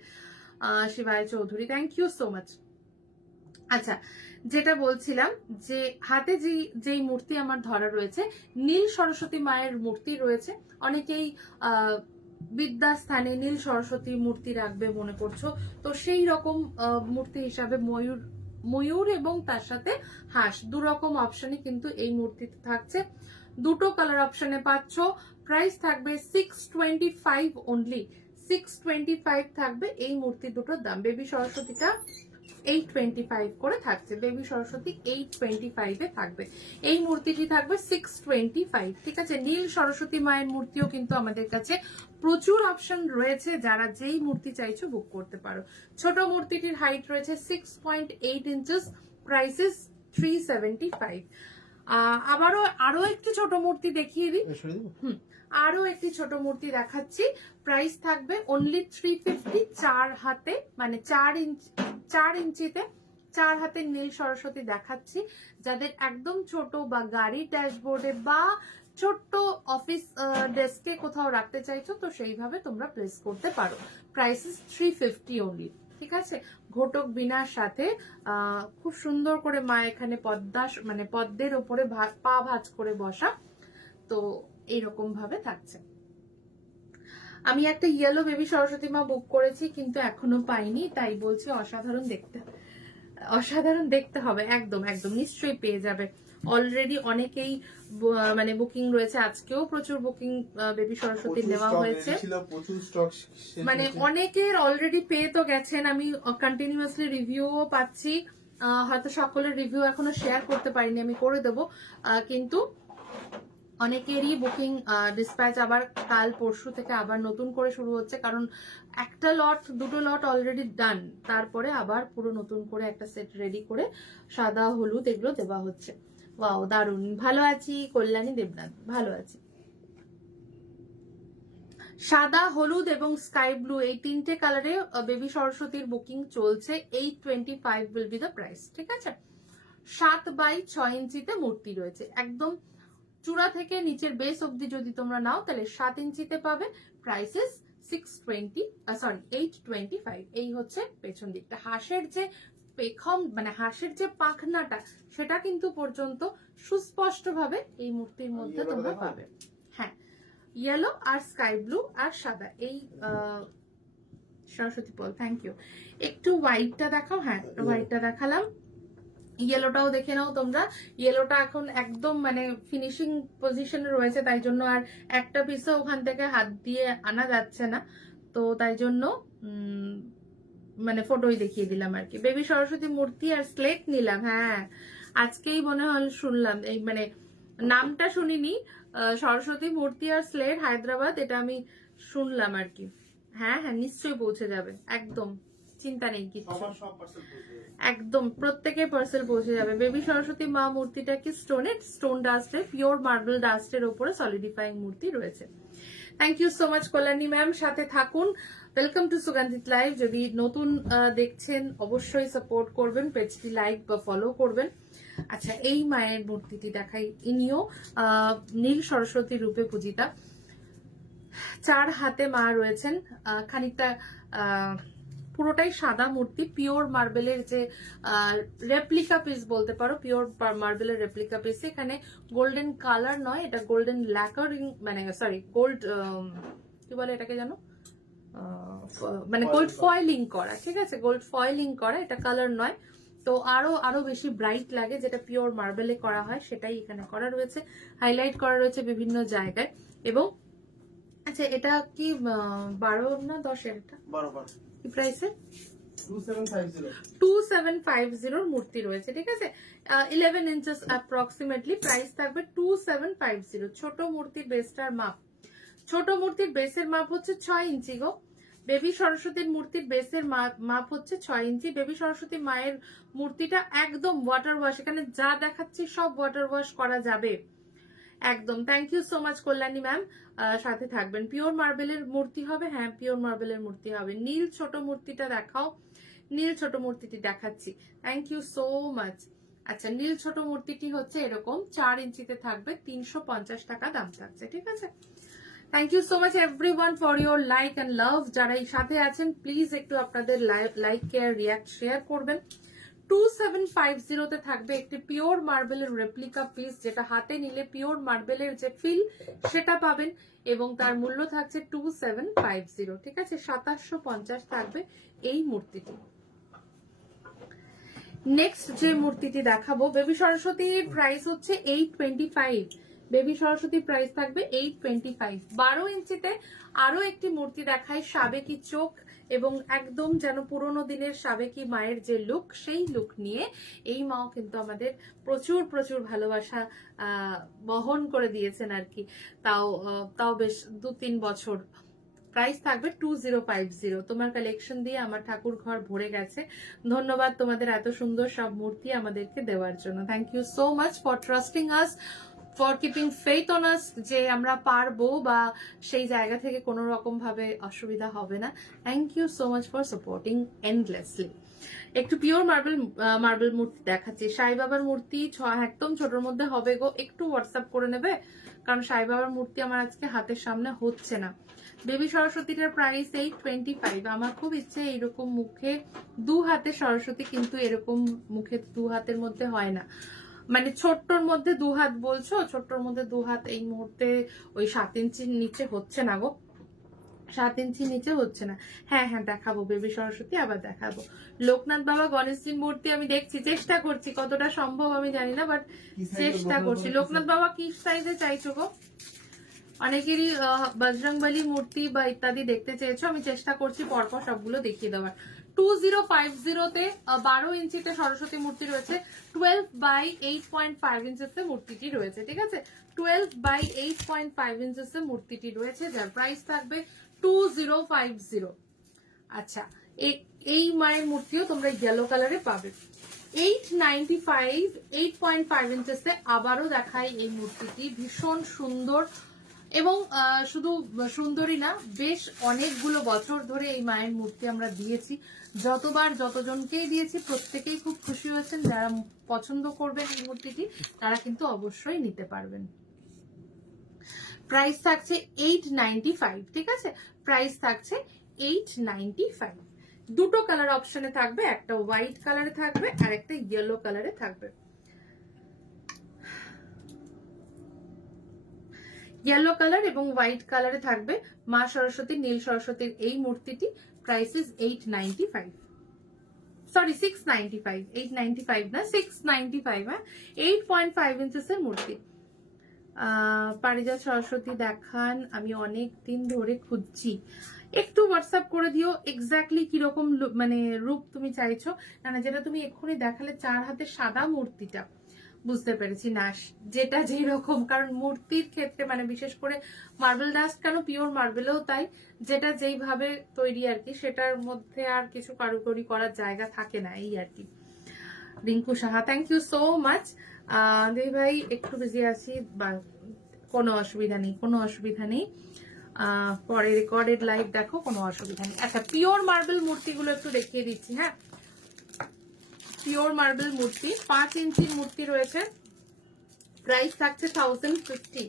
Shivay Chowdhury, thank you so much. আচ্ছা, যেটা বলছিলাম, যে হাতে যেই মূর্তি আমার ধরা রয়েছে, নীল সরস্বতী মায়ের মূর্তি রয়েছে। অনেকেই বিদ্যাস্থানে নীল সরস্বতী মূর্তি রাখবে মনে করছো, তো সেই রকম মূর্তি হিসাবে ময়ূর এবং তার সাথে হাঁস, দুরকম অপশনে কিন্তু এই মূর্তিতে থাকছে। দুটো কালার অপশনে পাচ্ছ। প্রাইস থাকবে 625 অনলি। 625 থাকবে এই মূর্তি দুটোর দাম। বেবি সরস্বতীটা 825 করে থাকছে, বেবি সরস্বতী 825 এ থাকবে। এই মূর্তিটি থাকবে 625। ঠিক আছে, নীল সরস্বতী মায়ের মূর্তিও কিন্তু আমাদের কাছে প্রচুর অপশন রয়েছে, যারা যেই মূর্তি চাইছো বুক করতে পারো। ছোট মূর্তিটির হাইট রয়েছে 6.8 ইঞ্চেস, প্রাইসেস 375। আরো একটি ছোট মূর্তি দেখিয়ে দিই। আরো একটি ছোট মূর্তি দেখাচ্ছি, প্রাইস থাকবে অনলি 350। 4 হাতে, মানে 4 ইঞ্চিতে 4 হাতের নীল সরস্বতী দেখাচ্ছি। যাদের একদম ছোট বা গাড়ির ড্যাশবোর্ডে বা ছোট্ট অফিস ডেস্কে কোথাও রাখতে চাইছো, তো সেইভাবে তোমরা প্লেস করতে পারো। Prices 350 only. ঠিক আছে, ঘটক বিনার সাথে খুব সুন্দর করে মা এখানে পদ্মের ওপরে পা ভাঁজ করে বসা। তো এইরকম ভাবে থাকছে। আমি একটা ইয়েলো বেবি সরস্বতী মা বুক করেছি কিন্তু এখনো পাইনি, তাই বলছি অসাধারণ দেখতে হবে। একদম একদম নিশ্চয়ই পেয়ে যাবে। অলরেডি অনেকেই মানে বুকিং রয়েছে, আজকেও প্রচুর বুকিং বেবি সরস্বতী নেওয়া হয়েছে, মানে অনেকের অলরেডি পেয়ে তো গেছেন। আমি কন্টিনিউয়াসলি রিভিউও পাচ্ছি, হয়তো সকলের রিভিউ এখনো শেয়ার করতে পারিনি, আমি করে দেবো, কিন্তু অনেকেরই বুকিং ডিসপ্যাচ আবার কাল পরশু থেকে আবার নতুন করে শুরু হচ্ছে, কারণ একটা লট দুটো লট অলরেডি ডান, তারপরে আবার পুরো নতুন করে একটা সেট রেডি করে সাদা হলুদ এগুলো দেওয়া হচ্ছে। ওয়াও, দারুণ। ভালো আছি কল্যাণী দেবনাথ, ভালো আছি। সাদা, হলুদ এবং স্কাই ব্লু এই তিনটে কালারে বেবি সরস্বতীর বুকিং চলছে। 825 উইল বি দ্য প্রাইস, ঠিক আছে। 7x6 ইঞ্চিতে মূর্তি রয়েছে, একদম চূড়া থেকে নিচের বেস অব্দি যদি তোমরা নাও তাহলে 7 ইঞ্চিতে পাবে। প্রাইসেস 825। এই হচ্ছে পেছন দিকটা। হাঁসের যে পেখম মানে হাঁসের যে পাখনাটা সেটা কিন্তু পর্যন্ত সুস্পষ্ট ভাবে এই মূর্তির মধ্যে তোমরা পাবে। হ্যাঁ, ইয়েলো আর স্কাই ব্লু আর সাদা, এই সরস্বতী পল, থ্যাংক ইউ। একটু হোয়াইটটা দেখাও। হ্যাঁ, হোয়াইটটা দেখালাম, ইয়েলোটাও দেখে নাও তোমরা। ইয়েলোটা এখন একদম মানে ফিনিশিং পজিশনে রয়েছে, তাই জন্য আর একটা পিসও ওখান থেকে হাত দিয়ে আনা যাচ্ছে না, তো তাই জন্য মানে ফটোই দেখিয়ে দিলাম আর কি। বেবি সরস্বতী মূর্তি আর স্লেট নিলাম। হ্যাঁ, আজকেই মনে হল শুনলাম, এই মানে নামটা শুনিনি, সরস্বতী মূর্তি আর স্লেট হায়দ্রাবাদ, এটা আমি শুনলাম আর কি। হ্যাঁ হ্যাঁ, নিশ্চয়ই পৌঁছে যাবে, একদম চিন্তা নেই কিছু, একদম প্রত্যেকে পার্সেল পৌঁছে যাবে। বেবি সরস্বতী মা মূর্তিটা কি স্টোন ডাস্টের, পিওর মার্বেল ডাস্টের উপরে সলিডিফাইং মূর্তি রয়েছে। Thank you so much Kalyani ma'am, সাথে থাকুন। Welcome to Sugandhito live. যদি নতুন দেখছেন অবশ্যই সাপোর্ট করবেন, পেজটি লাইক বা ফলো করবেন। আচ্ছা, এই মায়ের মূর্তিটি দেখাই। ইনিও নীল সরস্বতী রূপে পূজিতা, 4 হাতে মা রয়েছেন, খানিকটা পুরোটাই সাদা মূর্তি, পিওর মার্বেলের যে রেপ্লিকা পিস বলতে পারো, পিওর মার্বেলের রেপ্লিকা পিস। এখানে গোল্ডেন কালার নয়, এটা গোল্ডেন ল্যাকারিং, মানে সরি গোল্ড কি বলে এটাকে জানো, মানে গোল্ড ফয়েলিং করা, ঠিক আছে, গোল্ড ফয়েলিং করা, এটা কালার নয়। তো আরো বেশি ব্রাইট লাগে, যেটা পিওর মার্বেলে করা হয় সেটাই এখানে করা রয়েছে, হাইলাইট করা রয়েছে বিভিন্ন জায়গায়। এবং আচ্ছা, এটা কি 12 না 10 এর? এটা 12 কি প্রাইসে? 2750 মূর্তি রয়েছে, ঠিক আছে। 11 ইঞ্চেস অ্যাপ্রক্সিমেটলি, প্রাইস থাকবে 2750। ছোট মূর্তির বেসটার মাপ, ছোট মূর্তির বেসের মাপ হচ্ছে 6 ইঞ্চি গো। বেবি সরস্বতীর মূর্তির বেসের মাপ হচ্ছে 6 ইঞ্চি। বেবি সরস্বতী মায়ের মূর্তিটা একদম ওয়াটার ওয়াশ, এখানে যা দেখাচ্ছি সব ওয়াটার ওয়াশ করা যাবে একদম। Thank you so much Kalyani ma'am, সাথে থাকবেন। পিওর মার্বেলের মূর্তি হবে, হ্যাঁ পিওর মার্বেলের মূর্তি হবে। নীল ছোট মূর্তিটা দেখাও, নীল ছোট মূর্তিটি দেখাচ্ছি। Thank you so much. আচ্ছা, নীল ছোট মূর্তিটি হচ্ছে এরকম 4 ইঞ্চিতে থাকবে, 350 টাকা দাম থাকছে, ঠিক আছে। Thank you so much everyone for your like and love. যারা এই সাথে আছেন প্লিজ একটু আপনাদের লাইক কেয়ার রিয়াক্ট শেয়ার করবেন। 2750 তে থাকবে একটি পিওর মার্বেলের রেপ্লিকা পিস, যেটা হাতে নিলে পিওর মার্বেলের যে ফিল সেটা পাবেন, এবং তার মূল্য থাকছে 2750, ঠিক আছে। 2750 থাকবে এই মূর্তিটি। নেক্সট যে মূর্তিটি দেখাবো, বেবি সরস্বতীর প্রাইস হচ্ছে 825। বেবি সরস্বতীর প্রাইস থাকবে 825। 12 ইঞ্চিতে আরো একটি মূর্তি দেখায়, সাবেকি চোখ এবং একদম যেন পুরোনো দিনের সাবেকি মায়ের যে লুক, সেই লুক নিয়ে এই মাও কিন্তু আমাদের প্রচুর প্রচুর ভালোবাসা বহন করে দিয়েছেন আর কি, তাও বেশ 2-3 বছর। প্রাইস থাকবে 2050। তোমার কালেকশন দিয়ে আমার ঠাকুর ঘর ভরে গেছে। ধন্যবাদ তোমাদের এত সুন্দর সব মূর্তি আমাদেরকে দেওয়ার জন্য। Thank you so much for trusting us, for keeping faith on us, যে আমরা পারবো বা সেই জায়গা থেকে কোনো রকম ভাবে অসুবিধা হবে না। Thank you so much for supporting endlessly. একটু পিওর মার্বেল মূর্তি দেখাচ্ছি। সাই বাবার মূর্তি একদম ছোটর মধ্যে হবে গো, একটু হোয়াটসঅ্যাপ করে নেবে, কারণ সাই বাবার মূর্তি আমার আজকে হাতের সামনে হচ্ছে না। বেবি সরস্বতীটার প্রাইস 825। আমার খুব ইচ্ছে এইরকম মুখে 2 হাতে সরস্বতী, কিন্তু এরকম মুখে 2 হাতের মধ্যে হয় না। মানে ছোট্টর মধ্যে 2 হাত বলছো, ছোট্টর মধ্যে 2 হাত এই মুহূর্তে ওই 7 ইঞ্চির নিচে হচ্ছে না গো, 7 ইঞ্চি নিচে হচ্ছে না। হ্যাঁ হ্যাঁ দেখাবো বেবি সরস্বতী, আবার দেখাবো। লোকনাথ বাবা গণেশজির মূর্তি আমি দেখছি, চেষ্টা করছি, কতটা সম্ভব আমি জানি না, বাট চেষ্টা করছি। লোকনাথ বাবা কি সাইজে চাইছো গো? অনেকেরই বজরংবলী মূর্তি বা ইত্যাদি দেখতে চেয়েছো, আমি চেষ্টা করছি পরপর সবগুলো দেখিয়ে দেওয়ার। 2050-তে 12 ইঞ্চিতে সরস্বতী মূর্তি রয়েছে, 12/8.5 ইঞ্চেসে মূর্তিটি রয়েছে, ঠিক আছে? 12/8.5 ইঞ্চেসে মূর্তিটি রয়েছে, যার প্রাইস থাকবে 2050। আচ্ছা, এই মায়ের মূর্তিও তোমরা ইয়েলো কালারে পাবে। 895, 8.5 ইঞ্চেসে আবারও দেখাই এই মূর্তিটি, ভীষণ সুন্দর এবং শুধু সুন্দরী না, বেশ অনেকগুলো বছর ধরে এই মায়ের মূর্তি আমরা দিয়েছি, যতবার যতজনকেই দিয়েছি প্রত্যেকেই খুব খুশি হয়েছেন। যারা পছন্দ করবেন এই মূর্তিটি তারা কিন্তু অবশ্যই নিতে পারবেন। প্রাইস থাকছে 895, ঠিক আছে? প্রাইস থাকছে 895। দুটো কালার অপশনে থাকবে, একটা হোয়াইট কালারে থাকবে আর একটা ইয়েলো কালারে থাকবে। ইয়েলো কালার এবং হোয়াইট কালারে থাকবে মা সরস্বতী, নীল সরস্বতীর এই মূর্তিটি। প্রাইস ইজ 895, সরি 695, 895 না 695। হ্যাঁ, 8.5 ইঞ্চেসের মূর্তি। পারিজাত সরস্বতী দেখান, আমি অনেক দিন ধরে খুঁজছি, একটু হোয়াটসঅ্যাপ করে দিও এক্স্যাক্টলি কিরকম মানে রূপ তুমি চাইছো। না যেটা তুমি এক্ষুনি দেখালে 4 হাতে সাদা মূর্তিটা, বুঝতে পেরেছি না, যেটা যেই রকম, কারণ মূর্তির ক্ষেত্রে মানে বিশেষ করে মার্বেল ডাস্ট কেন, পিওর মার্বেলেও তাই, যেটা যেইভাবে তৈরি আর কি, সেটার মধ্যে আর কিছু কারিগরি করার জায়গা থাকে না, এই আর কি। Rinku Saha, thank you so much. দেই ভাই একটু বিজি আছি, বা কোনো অসুবিধা নেই, কোনো অসুবিধা নেই, পরে রেকর্ডেড লাইভ দেখো, কোনো অসুবিধা নেই। আচ্ছা, পিওর মার্বেল মূর্তিগুলো একটু দেখিয়ে দিচ্ছি। হ্যাঁ, পিওর মার্বেল মূর্তি 5 ইঞ্চির মূর্তি রয়েছে, প্রাইস থাকছে 1050।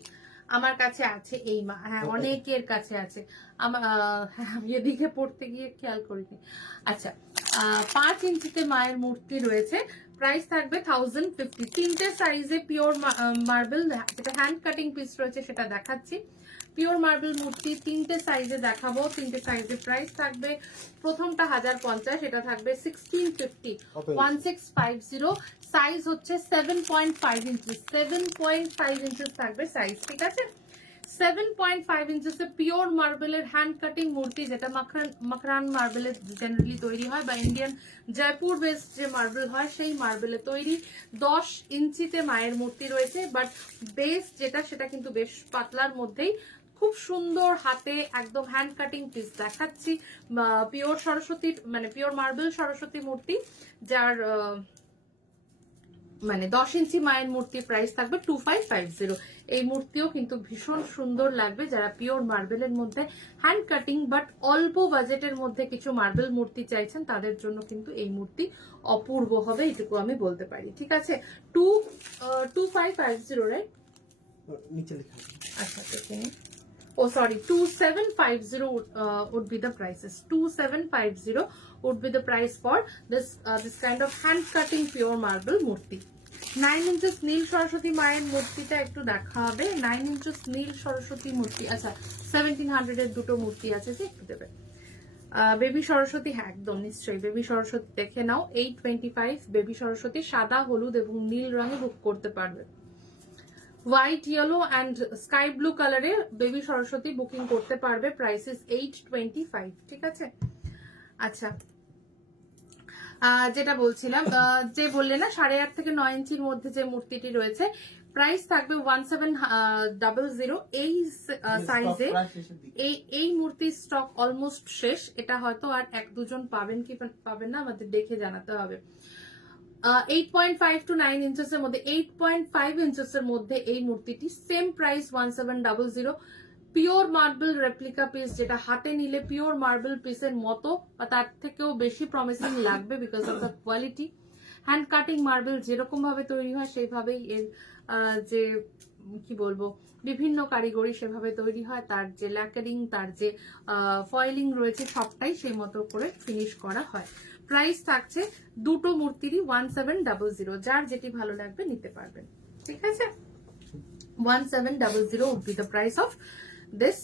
আমার কাছে আছে এই মা, হ্যাঁ অনেকের কাছে আছে, আমি এদিকে পড়তে গিয়ে খেয়াল করিনি। আচ্ছা, 5 ইঞ্চিতে মায়ের মূর্তি রয়েছে, প্রাইস থাকবে 1050। 3টে সাইজে পিওর মার্বেল, যেটা হ্যান্ড কাটিং পিস রয়েছে সেটা দেখাচ্ছি। পিওর মার্বেল মূর্তি 3টে সাইজে দেখাবো, 3টে সাইজে প্রাইস থাকবে। প্রথমটা 1050, এটা থাকবে 1650, 1650। সাইজ হচ্ছে 7.5 ইঞ্চেস, 7.5 ইঞ্চেস থাকবে সাইজ, ঠিক আছে? 7.5 ইঞ্চেসে পিওর মার্বেলের হ্যান্ড কাটিং মূর্তি, যেটা মাখরান মার্বেলের জেনারেলি তৈরি হয়, বা ইন্ডিয়ান জয়পুর বেস যে মার্বেল হয় সেই মার্বেলে তৈরি। 10 ইঞ্চিতে মায়ের মূর্তি রয়েছে, বাট বেস যেটা সেটা কিন্তু বেশ পাতলার মধ্যেই, খুব সুন্দর হাতে একদম হ্যান্ড কাটিং পিস দেখাচ্ছি। পিওর সরস্বতীর মানে পিওর মার্বেল সরস্বতী মূর্তি, যার মানে 10 ইঞ্চি মায়ের মূর্তির প্রাইস থাকবে 2550। এই মূর্তিও কিন্তু ভীষণ সুন্দর লাগবে। যারা পিওর মার্বেলের মধ্যে হ্যান্ড কাটিং বাট অল্প বাজেটের মধ্যে কিছু মার্বেল মূর্তি চাইছেন, তাদের জন্য কিন্তু এই মূর্তি অপূর্ব হবে, এটুকু আমি বলতে পারি, ঠিক আছে? 2550, রাইট? নিচে লেখা আছে। আচ্ছা, দেখে নিই। Oh, sorry, 2750 would be the prices. 2750 would be the price for this kind of hand cutting pure marble murti. 9 inches নীল সরস্বতী মায়ের মূর্তিটা একটু দেখা হবে। 9 inches নীল সরস্বতী মূর্তি, আচ্ছা 1700 এর দুটো মূর্তি আছে, যে একটু দেবে। বেবি সরস্বতী, হ্যাঁ একদম নিশ্চয়ই বেবি সরস্বতী দেখে নাও। 825 বেবি সরস্বতী, সাদা, হলুদ এবং নীল রঙে বুক করতে পারবে। White, yellow and sky blue কালারে বেবি সরস্বতী বুকিং করতে পারবে। প্রাইস ইজ 825, ঠিক আছে? আচ্ছা, যেটা বলছিলাম, যে বললে না 8.5 থেকে 9 ইঞ্চির মধ্যে যে মূর্তিটি রয়েছে, প্রাইস থাকবে 1700। এই সাইজে এই মূর্তির স্টক অলমোস্ট শেষ। এটা হয়তো আর 1-2 পাবেন কি পাবেন না, আমাদের দেখে জানাতে হবে। 8.5 to 9 ইঞ্চেস এর মধ্যে, 8.5 ইঞ্চেস এর মধ্যে এই মূর্তিটি, same price 1700। Pure marble replica piece, যেটা হাতে নিলে পিওর মার্বেল পিসের মতো বা তার থেকেও বেশি প্রমিসিং লাগবে, because of the quality. Hand cutting marble যেরকম ভাবে তৈরি হয় সেইভাবেই এর যে কি বলবো বিভিন্ন কারিগরি সেভাবে তৈরি হয়, তার যে ল্যাকারিং, তার যে ফয়েলিং রয়েছে সবটাই সেই মতো করে ফিনিশ করা হয়। প্রাইস থাকছে দুটো মূর্তিরই 1700, যার যেটি ভালো লাগবে নিতে পারবেন, ঠিক আছে। 1700 would be the price of this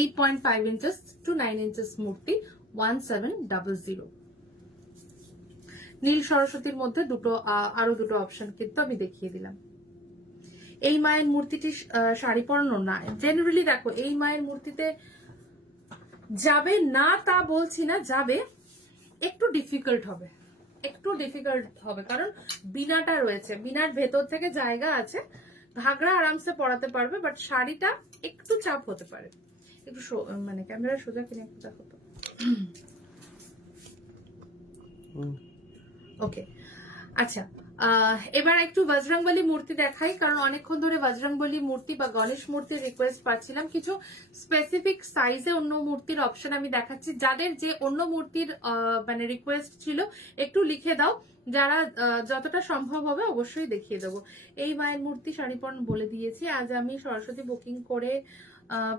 8.5 inches to 9 inches মূর্তি, 1700। নীল সরস্বতীর মধ্যে আরো দুটো অপশন কিন্তু আমি দেখিয়ে দিলাম। এই মায়ের মূর্তিটি শাড়ি পরানো না, জেনারেলি দেখো এই মায়ের মূর্তিতে যাবে না তা বলছি না, যাবে, একটু ডিফিকাল্ট হবে কারণ বিনাটা রয়েছে, বিনার ভেতর থেকে জায়গা আছে, ঘাগরা আরামসে পরাতে পারবে, বাট শাড়িটা একটু চাপ হতে পারে। একটু মানে ক্যামেরা সোজা কিনে একটু দেখো তো। ওকে, আচ্ছা, এবার একটু বজরংবলী মূর্তি দেখাই, কারণ অনেকক্ষণ ধরে বজরংবলী মূর্তি বা গণেশ মূর্তির রিকোয়েস্ট পাচ্ছিলাম। কিছু স্পেসিফিক সাইজে অন্য মূর্তির অপশন আমি দেখাচ্ছি, যাদের যে অন্য মূর্তির মানে রিকোয়েস্ট ছিল একটু লিখে দাও, যারা যতটা সম্ভব হবে অবশ্যই দেখিয়ে দেবো। এই মায়ের মূর্তি শাড়িপন বলে দিয়েছি। আজ আমি সরস্বতী বুকিং করে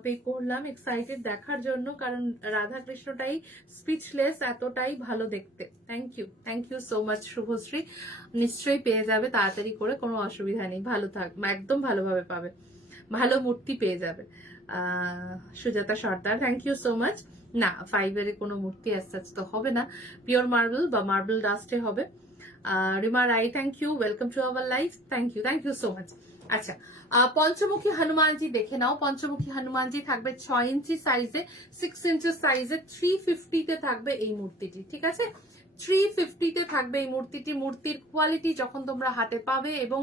পে করলাম এক্সাইটেড দেখার জন্য, কারণ রাধা কৃষ্ণটাই স্পিচলেস, এতটাই ভালো দেখতে। Thank you so much Subhashree. নিশ্চয়ই পেয়ে যাবে তাড়াতাড়ি করে, কোনো অসুবিধা নেই, ভালো থাক, একদম ভালোভাবে পাবে, ভালো মূর্তি পেয়ে যাবে। Sujata Sardar, thank you so much. না, 5 এর কোনো মূর্তি অ্যাজ তো হবে না, পিওর মার্বেল বা মার্বেল ডাস্টে হবে। Rima Rai, thank you, welcome to our life, thank you so much. আচ্ছা, পঞ্চমুখী হনুমানজি দেখে নাও। পঞ্চমুখী হনুমানজি থাকবে 6 ইঞ্চি সাইজে, 6 ইঞ্চি সাইজে, 350 তে থাকবে এই মূর্তিটি, ঠিক আছে। 350 তে থাকবে এই মূর্তিটি। মূর্তির কোয়ালিটি যখন তোমরা হাতে পাবে এবং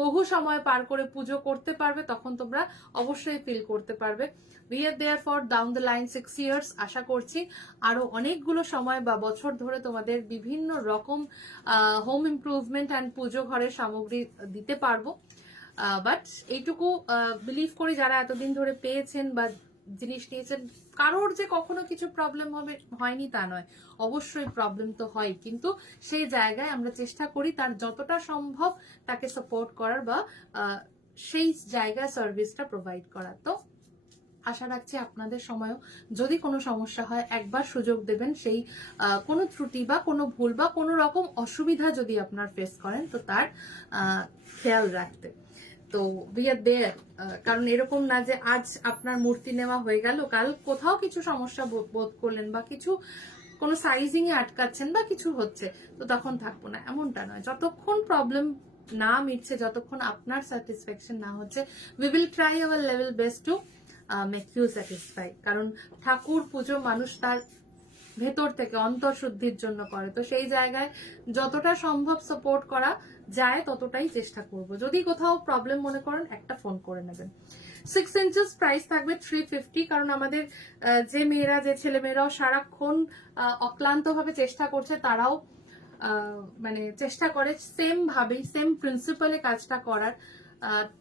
বহু সময় পার করে পুজো করতে পারবে, তখন তোমরা অবশ্যই ফিল করতে পারবে। We are there for down the line 6 years। আশা করছি আরো অনেকগুলো সময় বা বছর ধরে তোমাদের বিভিন্ন রকম হোম ইমপ্রুভমেন্ট অ্যান্ড পুজো ঘরের সামগ্রী দিতে পারবো। বাট এইটুকু বিলিভ করি, যারা এতদিন ধরে পেয়েছেন বা জিনিস নিয়েছেন, কারোর যে কখনো কিছু প্রবলেম হয়নি তা নয়, অবশ্যই প্রবলেম তো হয়, কিন্তু সেই জায়গায় আমরা চেষ্টা করি তার যতটা সম্ভব তাকে সাপোর্ট করার বা সেই জায়গায় সার্ভিসটা প্রোভাইড করার। তো আশা রাখছি আপনাদের সময়ও যদি কোনো সমস্যা হয় একবার সুযোগ দেবেন, সেই কোনো ত্রুটি বা কোনো ভুল বা কোনো রকম অসুবিধা যদি আপনার ফেস করেন তো তার খেয়াল রাখতে। তো উই আর দেয়ার, কারণ এরকম না যে আজ আপনার মূর্তি নেওয়া হয়ে গেল, কাল কোথাও কিছু সমস্যা বোধ করলেন বা কিছু কোনো সাইজিং এ আটকাচ্ছেন বা কিছু হচ্ছে, তো তখন থাকবো না, এমনটা নয়। যতক্ষণ প্রবলেম না মিটছে, যতক্ষণ আপনার স্যাটিসফ্যাকশন না হচ্ছে, we will try our level best to make you satisfy. কারণ ঠাকুর পুজো মানুষ তার ভেতর থেকে অন্তর্শুদ্ধির জন্য করে, তো সেই জায়গায় যতটা সম্ভব সাপোর্ট করা যায় ততটাই চেষ্টা করব। যদি কোথাও প্রবলেম মনে করেন একটা ফোন করে নেবেন। 6 ইঞ্চেস প্রাইস থাকবে 350, কারণ আমাদের যে মেয়েরা, যে ছেলে মেয়েরাও সারাক্ষণ অক্লান্ত ভাবে চেষ্টা করছে, তারাও মানে চেষ্টা করে সেম ভাবেই, সেম প্রিন্সিপালে কাজটা করার।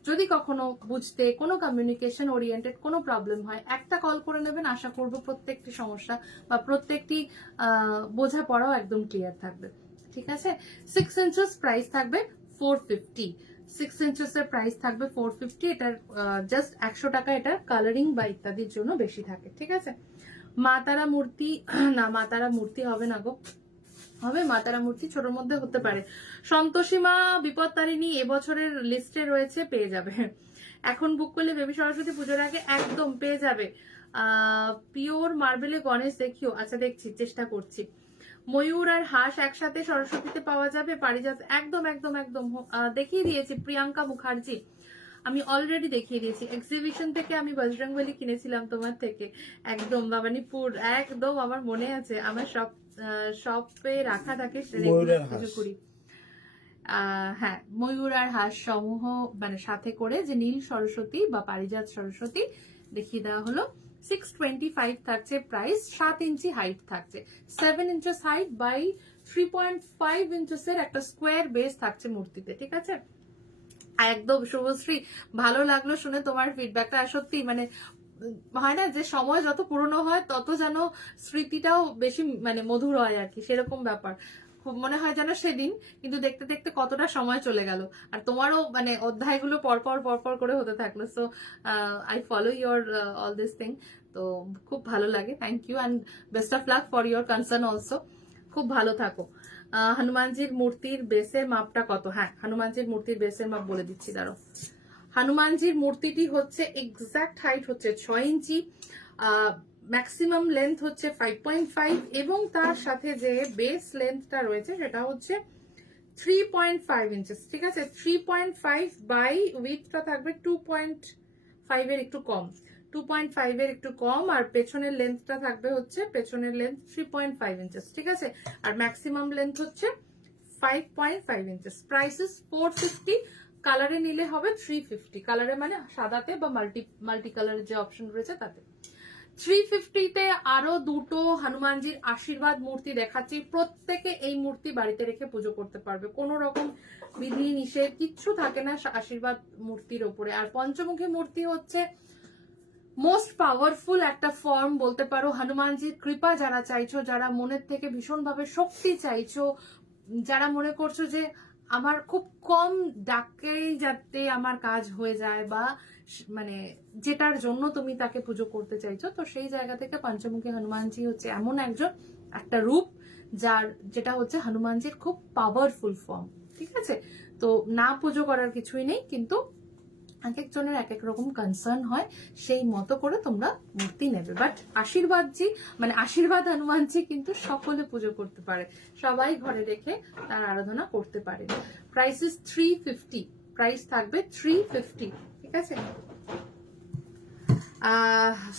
যদি কখনো বুঝতে কোনো কমিউনিকেশন ওরিয়েন্টেড কোনো প্রবলেম হয়, একটা কল করে নেবেন, আশা করব প্রত্যেকটি সমস্যা বা প্রত্যেকটি বোঝাপড়াও একদম ক্লিয়ার থাকবে, ঠিক আছে। 6 ইঞ্চেস প্রাইস থাকবে 450, 6 ইঞ্চেস এর প্রাইস থাকবে 450। এটার জাস্ট 100 টাকা এটার কালারিং বা ইত্যাদির জন্য বেশি থাকে, ঠিক আছে। মা তারা মূর্তি, না মা তারা মূর্তি হবে না গো, হবে মা তারা মূর্তি ছোটর মধ্যে হতে পারে। সন্তোষী মা বিপত্তারিণী এবছরের লিস্টে রয়েছে, পেয়ে যাবে। এখন বুক করলে বেবি সরস্বতী পুজোর আগে একদম পেয়ে যাবে। পিওর মার্বেলে গণেশ দেখিও, আচ্ছা দেখছি, চেষ্টা করছি। ময়ূর আর হাঁস একসাথে সরস্বতীতে পাওয়া যাবে, পারিজাত, একদম একদম একদম দেখিয়ে দিয়েছি। প্রিয়াঙ্কা মুখার্জি, আমি অলরেডি দেখিয়ে দিয়েছি। এক্সিবিশন থেকে আমি বজরংবলী কিনেছিলাম তোমার থেকে, একদম ভবানীপুর, একদম আমার মনে আছে, আমার শপে রাখা থাকে, পুজো করি। হ্যাঁ, ময়ূর আর হাঁস সমূহ মানে সাথে করে যে নীল সরস্বতী বা পারিজাত সরস্বতী দেখিয়ে দেওয়া হলো। 625 থাকছে প্রাইস, 7 ইঞ্চি হাইট থাকছে, 7 ইঞ্চেস হাইট বাই 3.5 ইঞ্চেসের একটা স্কোয়ার বেস থাকছে মূর্তিতে, ঠিক আছে। একদম শুভশ্রী, ভালো লাগলো শুনে তোমার ফিডব্যাকটা। সত্যি মানে হয় না যে সময় যত পুরনো হয় তত যেন স্মৃতিটাও বেশি মানে মধুর হয় আর কি, সেরকম ব্যাপার। খুব মনে হয় যেন সেদিন, কিন্তু দেখতে দেখতে কতটা সময় চলে গেল, আর তোমারও মানে অধ্যায়গুলো পরপর পরপর করে হতে থাকলো। So I follow your all this thing. তো খুব ভালো লাগে। Thank you and best of luck for your concern also. খুব ভালো থাকো। হনুমানজির মূর্তির বেসের মাপটা কত? হ্যাঁ, হনুমানজির মূর্তির বেসের মাপ বলে দিচ্ছি, দাঁড়াও। হনুমানজির মূর্তিটি হচ্ছে এক্সাক্ট হাইট হচ্ছে 6 ইঞ্চি, ম্যাক্সিমাম লেন্থ হচ্ছে 5.5 এবং তার সাথে যে বেস লেন্থটা রয়েছে সেটা হচ্ছে 3.5 ইঞ্চেস। ঠিক আছে, 3.5 বাই উইথটা থাকবে 2.5 এর একটু কম, 2.5 এর একটু কম, আর পেছনের লেন্থটা থাকবে হচ্ছে পেছনের লেন্থ 3.5 ইঞ্চেস। ঠিক আছে, আর ম্যাক্সিমাম লেন্থ হচ্ছে 5.5 ইঞ্চেস। প্রাইসেস 450, কালারে নিলে হবে 350। কালারে মানে সাদাতে বা মাল্টি কালারের যে অপশন রয়েছে তাতে। 350-তে আরো দুটো হনুমানজির আশীর্বাদ মূর্তি দেখাচ্ছি। প্রত্যেকে এই মূর্তি বাড়িতে রেখে পুজো করতে পারবে, কোনো রকম বিধি নিষেধ কিচ্ছু থাকে না আশীর্বাদ মূর্তির ওপরে। আর পঞ্চমুখী মূর্তি হচ্ছে মোস্ট পাওয়ারফুল একটা ফর্ম বলতে পারো। হনুমানজির কৃপা যারা চাইছো, যারা মনের থেকে ভীষণভাবে শক্তি চাইছো, যারা মনে করছো যে আমার খুব কম ডাকেই যাতে আমার কাজ হয়ে যায়, বা মানে যেটার জন্য তুমি তাকে পুজো করতে চাইছো, তো সেই জায়গা থেকে পঞ্চমুখী হনুমানজি হচ্ছে এমন একটা রূপ যেটা হচ্ছে হনুমানজির খুব পাওয়ারফুল ফর্ম। ঠিক আছে, তো না পুজো করার কিছুই নেই, কিন্তু এক একজনের এক এক রকম কনসার্ন হয়, সেই মতো করে তোমরা মূর্তি নেবে। বাট আশীর্বাদ হনুমানজি কিন্তু সকলে পুজো করতে পারে, সবাই ঘরে রেখে তার আরাধনা করতে পারে। প্রাইস ইজ 350, প্রাইস থাকবে 350। ঠিক আছে,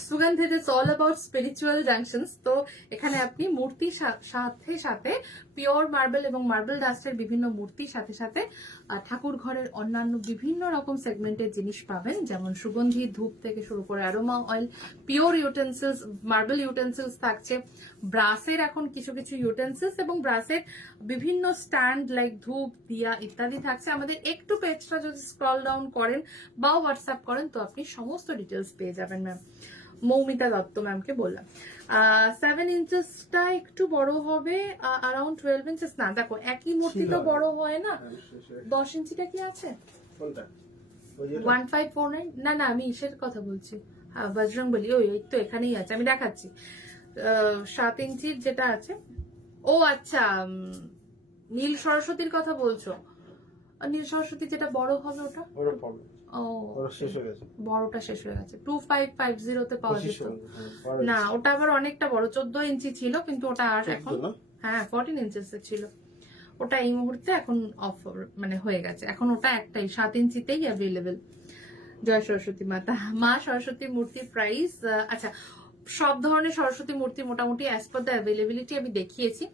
Sugandh, it is all about spiritual junctions. তো এখানে আপনি মূর্তির সাথে সাথে পিওর মার্বেল এবং মার্বেল ডাস্টের বিভিন্ন মূর্তির সাথে সাথে ঠাকুর ঘরের অন্যান্য বিভিন্ন রকম সেগমেন্টের জিনিস পাবেন, যেমন সুগন্ধি ধূপ থেকে শুরু করে aroma oil, pure utensils, marble utensils থাকছে, ব্রাসের এখন কিছু কিছু ইউটেন্সিলস এবং ব্রাসের বিভিন্ন স্ট্যান্ড লাইক ধূপ দিয়া ইত্যাদি থাকছে। আমাদের একটু পেজটা যদি স্ক্রল ডাউন করেন বা হোয়াটসঅ্যাপ করেন তো আপনি সমস্ত ডিটেলস পেয়ে যাবেন। ম্যাম মৌমিতা দত্ত ম্যামকে বললাম। 7 ইঞ্চেসটা একটু বড় হবে, অ্যারাউন্ড 12 ইঞ্চেস। না দেখো, একই মূর্তি তো বড় হয় না। 10 ইঞ্চিটা কি আছে? 1549। না না, আমি ইসের কথা বলছি, বজরং বলি। ওই তো এখানেই আছে, আমি দেখাচ্ছি। 7 ইঞ্চির যেটা আছে, ও আচ্ছা, নীল সরস্বতীর কথা বলছো? নীল সরস্বতী যেটা বড় হবে ওটা বড়টা শেষ হয়ে গেছে। 2550-তে পাওয়া যেত না, ওটা আবার অনেকটা বড়, 14 ইঞ্চি ছিল, কিন্তু ওটা আর এখন 14 ইঞ্চেস ছিল। ওটা এই মুহূর্তে এখন অফ হয়ে গেছে, এখন ওটা একটাই 7 ইঞ্চিতেই অ্যাভেলেবেল। জয় সরস্বতী মাতা। মা সরস্বতী মূর্তির প্রাইস, আচ্ছা, সব ধরনের সরস্বতী মূর্তি মোটামুটি অ্যাজ পার দ্য অ্যাভেলেবিলিটি আমি দেখিয়েছি।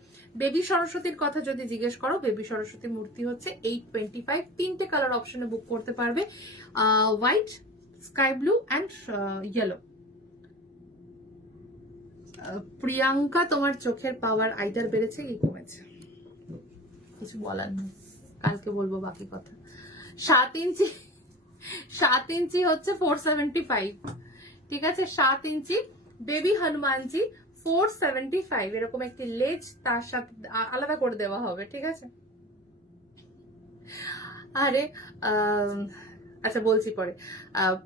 বেবি সরস্বতীর কথা যদি জিজ্ঞেস করো, বেবি সরস্বতী মূর্তি হচ্ছে 825। 3টে কালার অপশনে বুক করতে পারবে, white, sky blue and yellow. Priyanka, তোমার চোখের পাওয়ার আইডার বেড়েছে কি কমেছে? কিছু বলার নেই, কালকে বলবো বাকি কথা। 7 ইঞ্চি হচ্ছে 475। ঠিক আছে, 7 ইঞ্চি বেবি হনুমানজি 475, এরকম একটি লেজ তার সাথে আলাদা করে দেওয়া হবে। ঠিক আছে, আরে আচ্ছা বলছি পরে।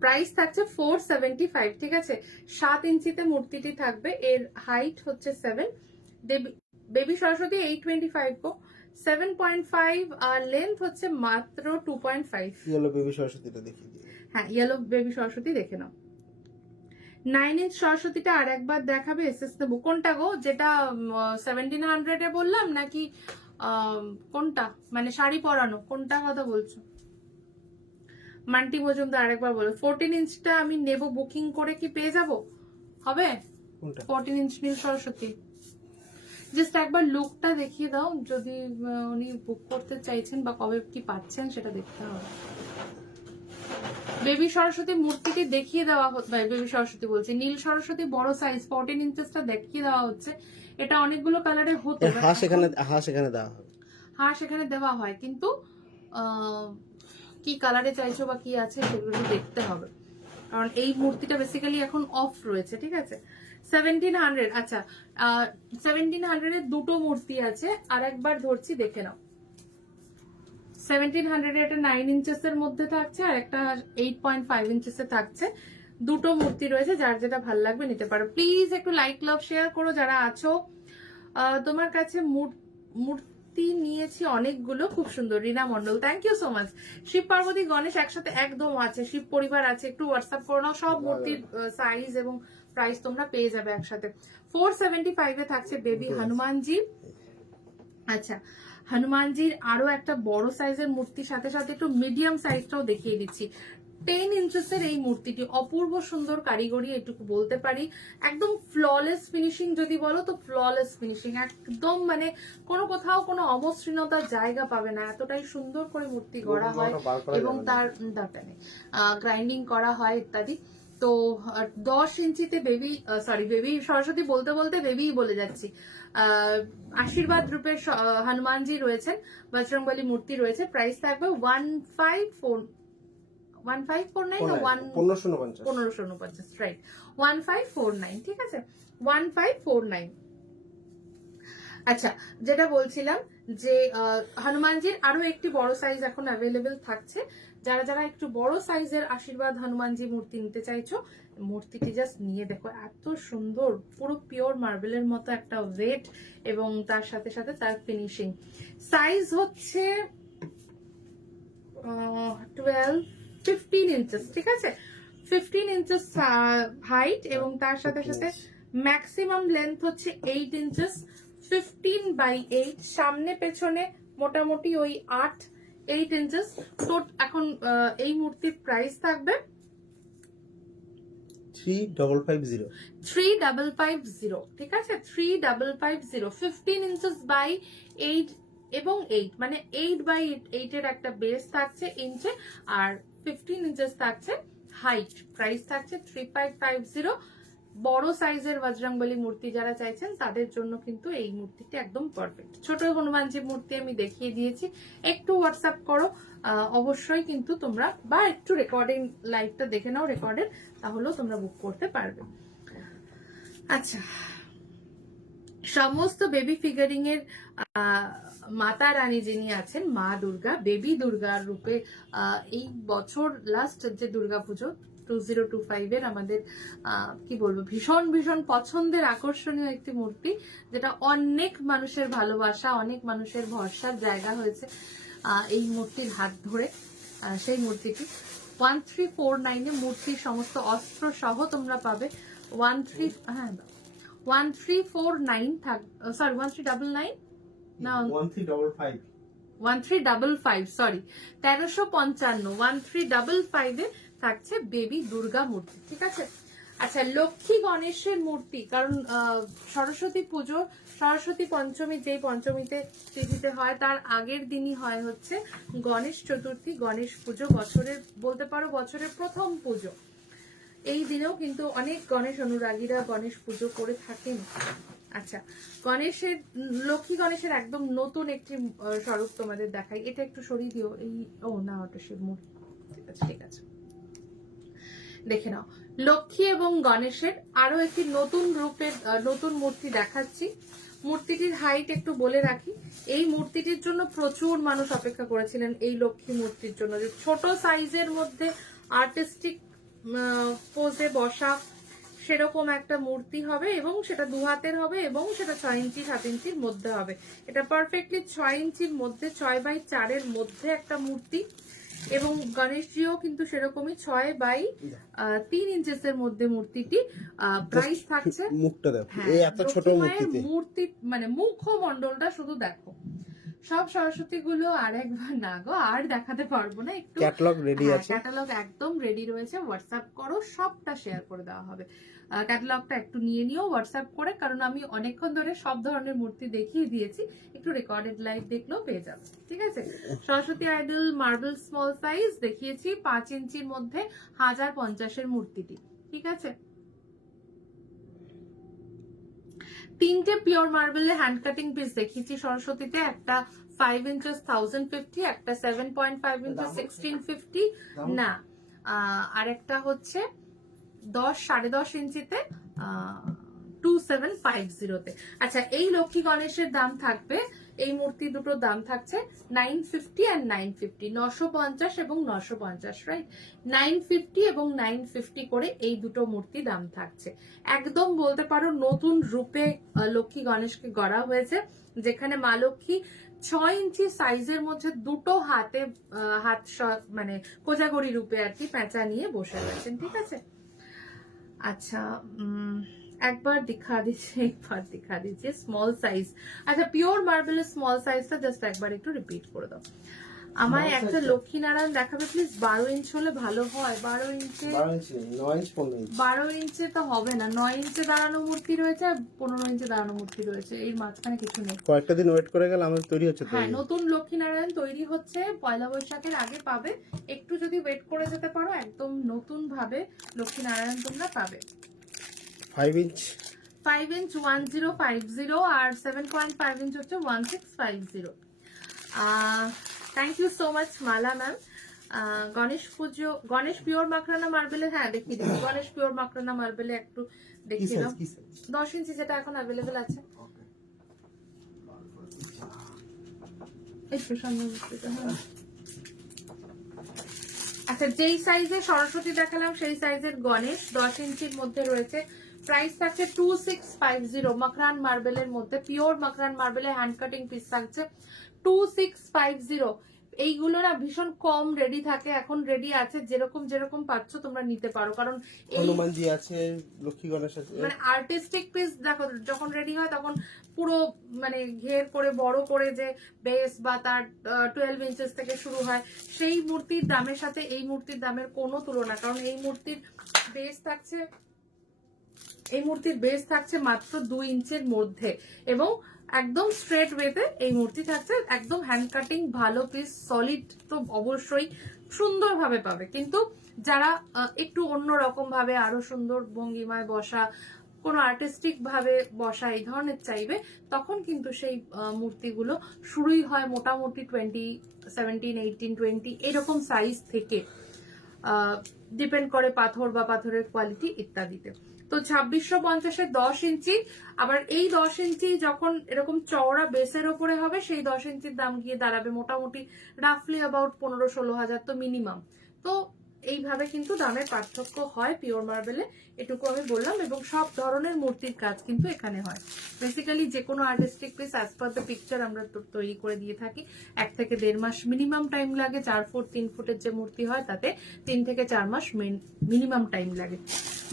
প্রাইস থাকছে 475। ঠিক আছে, 7 ইঞ্চিতে মূর্তিটি থাকবে, এর হাইট হচ্ছে 7। বেবি সরস্বতী 825 গো, 7.5, আর লেন্থ হচ্ছে মাত্র 2.5। ইয়েলো বেবি সরস্বতীটা দেখিয়ে দিই। হ্যাঁ, ইয়েলো বেবি সরস্বতী দেখে নাও। 9 ইঞ্চ সরস্বতীটা আর একবার দেখাবে? এসএস নেব। কোনটা গো, যেটা 1700-এ বললাম নাকি কোনটা, মানে শাড়ি পরানো কোনটা কথা বলছো? মান্টি মজুমদার আরেকবার বলো। 14 ইঞ্চটা আমি নেব, বুকিং করে কি পেয়ে যাব? হবে 14 ইঞ্চ নীল সরস্বতী। জাস্ট একবার লুকটা দেখিয়ে দাও, যদি উনি বুক করতে চাইছেন বা কবে কি পাচ্ছেন সেটা দেখতে হবে। বেবি সরস্বতী মূর্তিটি দেখিয়ে দেওয়া হচ্ছে, বেবি সরস্বতী বলছি, নীল সরস্বতী বড় সাইজ 14 ইঞ্চেসটা দেখিয়ে দেওয়া হচ্ছে। এটা অনেকগুলো কালারে হতো, হাঁস এখানে দেওয়া হবে, হাঁস এখানে দেওয়া হয়, কিন্তু কি কালারে চাইছো বা কি আছে সেগুলো দেখতে হবে, কারণ এই মূর্তিটা বেসিক্যালি এখন অফ রয়েছে। ঠিক আছে, 1700। আচ্ছা, 1700-এর দুটো মূর্তি আছে, আর একবার ধরছি দেখে নাও। 1700-এর একটা 9 ইঞ্চেসের মধ্যে থাকছে, আর একটা 8.5 ইঞ্চেসে থাকছে। দুটো মূর্তি রয়েছে, যার যেটা ভালো লাগবে নিতে পারো। প্লিজ একটু লাইক লাভ শেয়ার করো যারা আছো। তোমার কাছে মূর্তি নিয়েছি অনেকগুলো, খুব সুন্দর। Rina Mondal, thank you so much. Shiv Parvati Ganesh একসাথে একদম আছে, শিব পরিবার আছে, একটু হোয়াটসঅ্যাপ করে নাও। সব মূর্তির সাইজ এবং প্রাইস তোমরা পেয়ে যাবে একসাথে। 475 এ থাকছে বেবি হনুমানজি। আচ্ছা, হনুমানজির আরো একটা বড় সাইজের মূর্তির সাথে সাথে একটু মিডিয়াম সাইজটাও দেখিয়ে দিচ্ছি। 10 ইঞ্চেসের এই মূর্তিটি অপূর্ব সুন্দর কারিগরি, এটুকু বলতে পারি। একদম ফ্ললেস ফিনিশিং যদি বলো তো ফ্ললেস ফিনিশিং, একদম মানে কোনো কোথাও কোনো অমসৃণতার জায়গা পাবে না, এতটাই সুন্দর করে মূর্তি গড়া হয় এবং তার দরকার নেই গ্রাইন্ডিং করা হয় ইত্যাদি। তো 10 ইঞ্চিতে বেবি সরস্বতী বলতে বলতে বেবি বলে যাচ্ছি। আশীর্বাদ রূপের হনুমানজি রয়েছেন, বজরংবলী মূর্তি রয়েছে। প্রাইস থাকবে 1549 রাইট, 1549, ঠিক আছে, 1549। আচ্ছা, যেটা বলছিলাম যে হনুমানজির আরো একটি বড় সাইজ এখন অ্যাভেলেবেল থাকছে। যারা যারা একটু বড় সাইজের আশীর্বাদ হনুমানজি মূর্তি নিতে চাইছো, মূর্তিটি জাস্ট নিয়ে দেখো, এত সুন্দর, পুরো পিওর মার্বেলের মতো একটা ওয়েট এবং তার সাথে সাথে তার ফিনিশিং। সাইজ হচ্ছে 15 ইঞ্চেস, ঠিক আছে, 15 ইঞ্চেস হাইট এবং তার সাথে সাথে ম্যাক্সিমাম লেন্থ হচ্ছে 8 ইঞ্চেস। 15/8, সামনে পেছনে মোটামুটি ওই 8 ইঞ্চেস। তো এখন এই মূর্তির প্রাইস থাকবে 3550, ঠিক আছে, 3550। 15 ইঞ্চেস বাই 8 এবং 8 মানে 8/8 এর একটা বেস থাকছে ইঞ্চে, আর 15 ইঞ্চেস থাকছে হাইট। প্রাইস থাকছে 3550। বড় সাইজের বজরংবলী মূর্তি যারা চাইছেন তাদের জন্য কিন্তু এই মূর্তিটি একদম পারফেক্ট। ছোট হনুমানজি মূর্তি আমি দেখিয়ে দিয়েছি, একটু হোয়াটসঅ্যাপ করো অবশ্যই কিন্তু তোমরা, বা একটু রেকর্ডিং লাইভটা দেখে নাও রেকর্ডের, তাহলেও তোমরা বুক করতে পারবে। আচ্ছা, সমস্ত বেবি ফিগারিং এর মাতা রানী যিনি আছেন, মা দুর্গা, বেবি দুর্গার রূপে এই বছর লাস্ট যে দুর্গাপুজো 2025 এর আমাদের কি বলবো, ভীষণ ভীষণ পছন্দের আকর্ষণীয় একটি মূর্তি, যেটা অনেক মানুষের ভালোবাসা, অনেক মানুষের ভরসার জায়গা হয়েছে এই মূর্তির হাত ধরে। সেই মূর্তিটি 1349 এ মূর্তির সমস্ত অস্ত্র সহ তোমরা পাবে। 1349 সরি 1399 না 1355 সরি 1355 1355 এ থাকছে বেবি দুর্গা মূর্তি, ঠিক আছে। আচ্ছা, লক্ষ্মী গণেশের মূর্তি, কারণ সরস্বতী পুজো, সরস্বতী পঞ্চমী, যেই পঞ্চমীতে তিথিতে হয় তার আগের দিনই হয় হচ্ছে গণেশ চতুর্থী, গণেশ পুজো, বছরের বলতে পারো বছরের প্রথম পুজো। এই দিনেও কিন্তু অনেক গণেশ অনুরাগীরা গণেশ পুজো করে থাকেন। আচ্ছা, গণেশের, লক্ষ্মী গণেশের একদম নতুন একটি স্বরূপ তোমাদের দেখাই। এটা একটু সরিয়ে দিও, এই না ওটা শিব মূর্তি, ঠিক আছে, দেখে নাও। লক্ষ্মী এবং গণেশের আরো একটি নতুন রূপের নতুন মূর্তি দেখাচ্ছি। মূর্তিটির হাইট একটু বলে রাখি, এই মূর্তিটির জন্য প্রচুর মানুষ অপেক্ষা করেছিলেন, এই লক্ষ্মী মূর্তির জন্য, যে ছোট সাইজের মধ্যে আর্টিস্টিক পোজে বসা সেরকম একটা মূর্তি হবে, এবং সেটা 2 হাতের হবে, এবং সেটা 6 ইঞ্চি 7 ইঞ্চির মধ্যে হবে। এটা পারফেক্টলি 6 ইঞ্চির মধ্যে, 6/4 এর মধ্যে একটা মূর্তি, এবং গণেশজিও কিন্তু সেরকমই 6/3 ইঞ্চেসের মধ্যে মূর্তিটি। প্রাইস থাকছে, মুখটা দেখো, এই এত ছোট মূর্তি মানে মুখমণ্ডলটা শুধু দেখো। সব সরস্বতী গুলো আর একবার না গো, আর দেখাতে পারবো না, একটু ক্যাটালগ রেডি আছে, ক্যাটালগ একদম রেডি রয়েছে, হোয়াটসঅ্যাপ করো, সবটা শেয়ার করে দেওয়া হবে। ক্যাটালগটা একটু নিয়ে নিও হোয়াটসঅ্যাপ করে, কারণ আমি অনেকক্ষণ ধরে সব ধরনের মূর্তি দেখিয়ে দিয়েছি, একটু রেকর্ডেড লাইভ দেখলেও পেয়ে যাবে, ঠিক আছে। Saraswati idol marble small size দেখিয়েছি, 5 ইঞ্চির মধ্যে 1050 এর মূর্তিটি, ঠিক আছে। 3টে পিওর মার্বেলের হ্যান্ড কাটিং পিস দেখিয়েছি সরস্বতীতে, একটা 5 ইঞ্চেস 1050, একটা 7.5 ইঞ্চেস 1650 না, আর একটা হচ্ছে 10.5 ইঞ্চিতে 2750 তে। আচ্ছা, এই লক্ষ্মী গণেশের দাম থাকবে এই মূর্তি দুটোর দাম থাকছে 950 and 950, 950 এবং 950, রাইট? 950 এবং 950 করে এই দুটো মূর্তি দাম থাকছে। একদম বলতে পারো নতুন রূপে লক্ষ্মী গণেশকে গড়া হয়েছে, যেখানে মা লক্ষ্মী 6 ইঞ্চি সাইজের মধ্যে দুটো হাতে মানে কোজাগরি রূপে আর কি পেঁচা নিয়ে বসে রয়েছেন, ঠিক আছে? আচ্ছা, একবার দিখা দিচ্ছে স্মল সাইজ। আচ্ছা, পিওর মার্বেলের স্মল সাইজটা জাস্ট একবার একটু রিপিট করে দাও আমায়। একটা লক্ষ্মীনারায়ণ দেখাবে প্লিজ, 12 ইঞ্চ হলে ভালো হয়। 12 ইঞ্চে 12 ইঞ্চে তো হবে না, 9 ইঞ্চে দাঁড়ানো মূর্তি রয়েছে আর 15 ইঞ্চে দাঁড়ানো মূর্তি রয়েছে, এর মাঝখানে কিছু নেই। কয়েকটা দিন ওয়েট করে গেলে আমাদের তৈরি হচ্ছে। হ্যাঁ, নতুন লক্ষ্মীনারায়ণ তৈরি হচ্ছে, পয়লা বৈশাখের আগে পাবে। একটু যদি ওয়েট করে যেতে পারো, একদম নতুন ভাবে লক্ষ্মীনারায়ণ তোমরা পাবে। 5 ইঞ্চ 1050 আর 7.5 ইঞ্চ হচ্ছে 1650। Thank you so much Mala ma'am. Ganesh puja, Ganesh pure মাকড়ানা মার্বেলে, হ্যাঁ দেখিয়ে দিচ্ছি। গণেশ পিওর মাকড়ানা মার্বেলে একটু দেখিয়ে দাও। 10 ইঞ্চি যেটা এখন অ্যাভেলেবেল আছে। একটু সামনে বসতে, হ্যাঁ। আচ্ছা, যেই সাইজে সরস্বতী দেখালাম সেই সাইজের গণেশ 10 ইঞ্চির মধ্যে রয়েছে। প্রাইস থাকছে 2650 মাকরান মার্বেলের মধ্যে, পিওর মাকরান মার্বেলের হ্যান্ড কাটিং পিস থাকছে 2650। এইগুলো না ভীষণ কম রেডি থাকে, এখন রেডি আছে, যেরকম যেরকম পাচ্ছ তোমরা নিতে পারো, কারণ হনুমানজি আছে, লক্ষ্মী গণেশ আছে, মানে আর্টিস্টিক পিস দেখো যখন রেডি হয় তখন পুরো মানে ঘের করে বড় করে যে বেস বা তার 12 ইঞ্চেস থেকে শুরু হয়, সেই মূর্তির দামের সাথে এই মূর্তির দামের কোনো তুলনা, কারণ এই মূর্তির বেস থাকছে মাত্র 2 ইঞ্চের মধ্যে, এবং একদম স্ট্রেট ওয়েতে এই মূর্তি থাকছে, একদম হ্যান্ড কাটিং ভালো পিস, সলিড তো অবশ্যই সুন্দরভাবে পাবে। কিন্তু যারা একটু অন্যরকম ভাবে আরো সুন্দর ভঙ্গিমায় বসা, কোনো আর্টিস্টিক ভাবে বসা এই ধরনের চাইবে, তখন কিন্তু সেই মূর্তিগুলো শুরুই হয় মোটামুটি 20, 17, 18, 20 এরকম সাইজ থেকে, ডিপেন্ড করে পাথর বা পাথরের কোয়ালিটি ইত্যাদিতে। তো 2650-এর 10 ইঞ্চি, আবার এই 10 ইঞ্চি যখন এরকম চওড়া বেসের ওপরে হবে, সেই 10 ইঞ্চির দাম গিয়ে দাঁড়াবে মোটামুটি রাফলি অ্যাবাউট 15-16 হাজার, তো মিনিমাম। তো এইভাবে কিন্তু দামের পার্থক্য হয় পিওর মার্বেলে, এটুকু আমি বললাম। এবং সব ধরনের মূর্তির কাজ কিন্তু এখানে হয়। বেসিক্যালি যে কোনো artistic piece as per the picture আমরা তৈরি করে দিয়ে থাকি। 1 থেকে 1.5 মাস মিনিমাম টাইম লাগে। 4 ফুট 3 ফুটের যে মূর্তি হয় তাতে 3 থেকে 4 মাস মিনিমাম টাইম লাগে।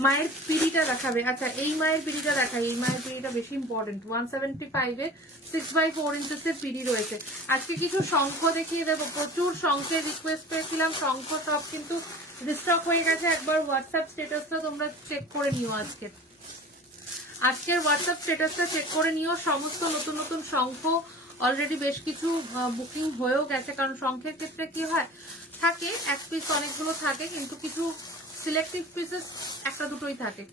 মায়ের পিড়িটা দেখাবে। আচ্ছা, এই মায়ের পিড়িটা দেখাই। এই মায়ের পিড়িটা বেশি ইম্পর্টেন্ট। 175-এ 6x4 ইঞ্চেসের পিড়ি রয়েছে। আজকে কিছু শঙ্খ দেখিয়ে দেবো। প্রচুর শঙ্খের রিকোয়েস্ট পেয়েছিলাম, শঙ্খ সব কিন্তু রিস্টক হয়ে গেছে। একবার হোয়াটসঅ্যাপ স্ট্যাটাসটা তোমরা চেক করে নিও। আজকের হোয়াটসঅ্যাপ স্ট্যাটাসটা চেক করে নিও। সমস্ত নতুন নতুন শঙ্খ অলরেডি বেশ কিছু বুকিং হয়েও গেছে, কারণ শঙ্খের ক্ষেত্রে কি হয়, থাকে এক পিস অনেকগুলো থাকে, কিন্তু কিছু সিলেক্টিভ পিসেস একটা দুটোই থাকে,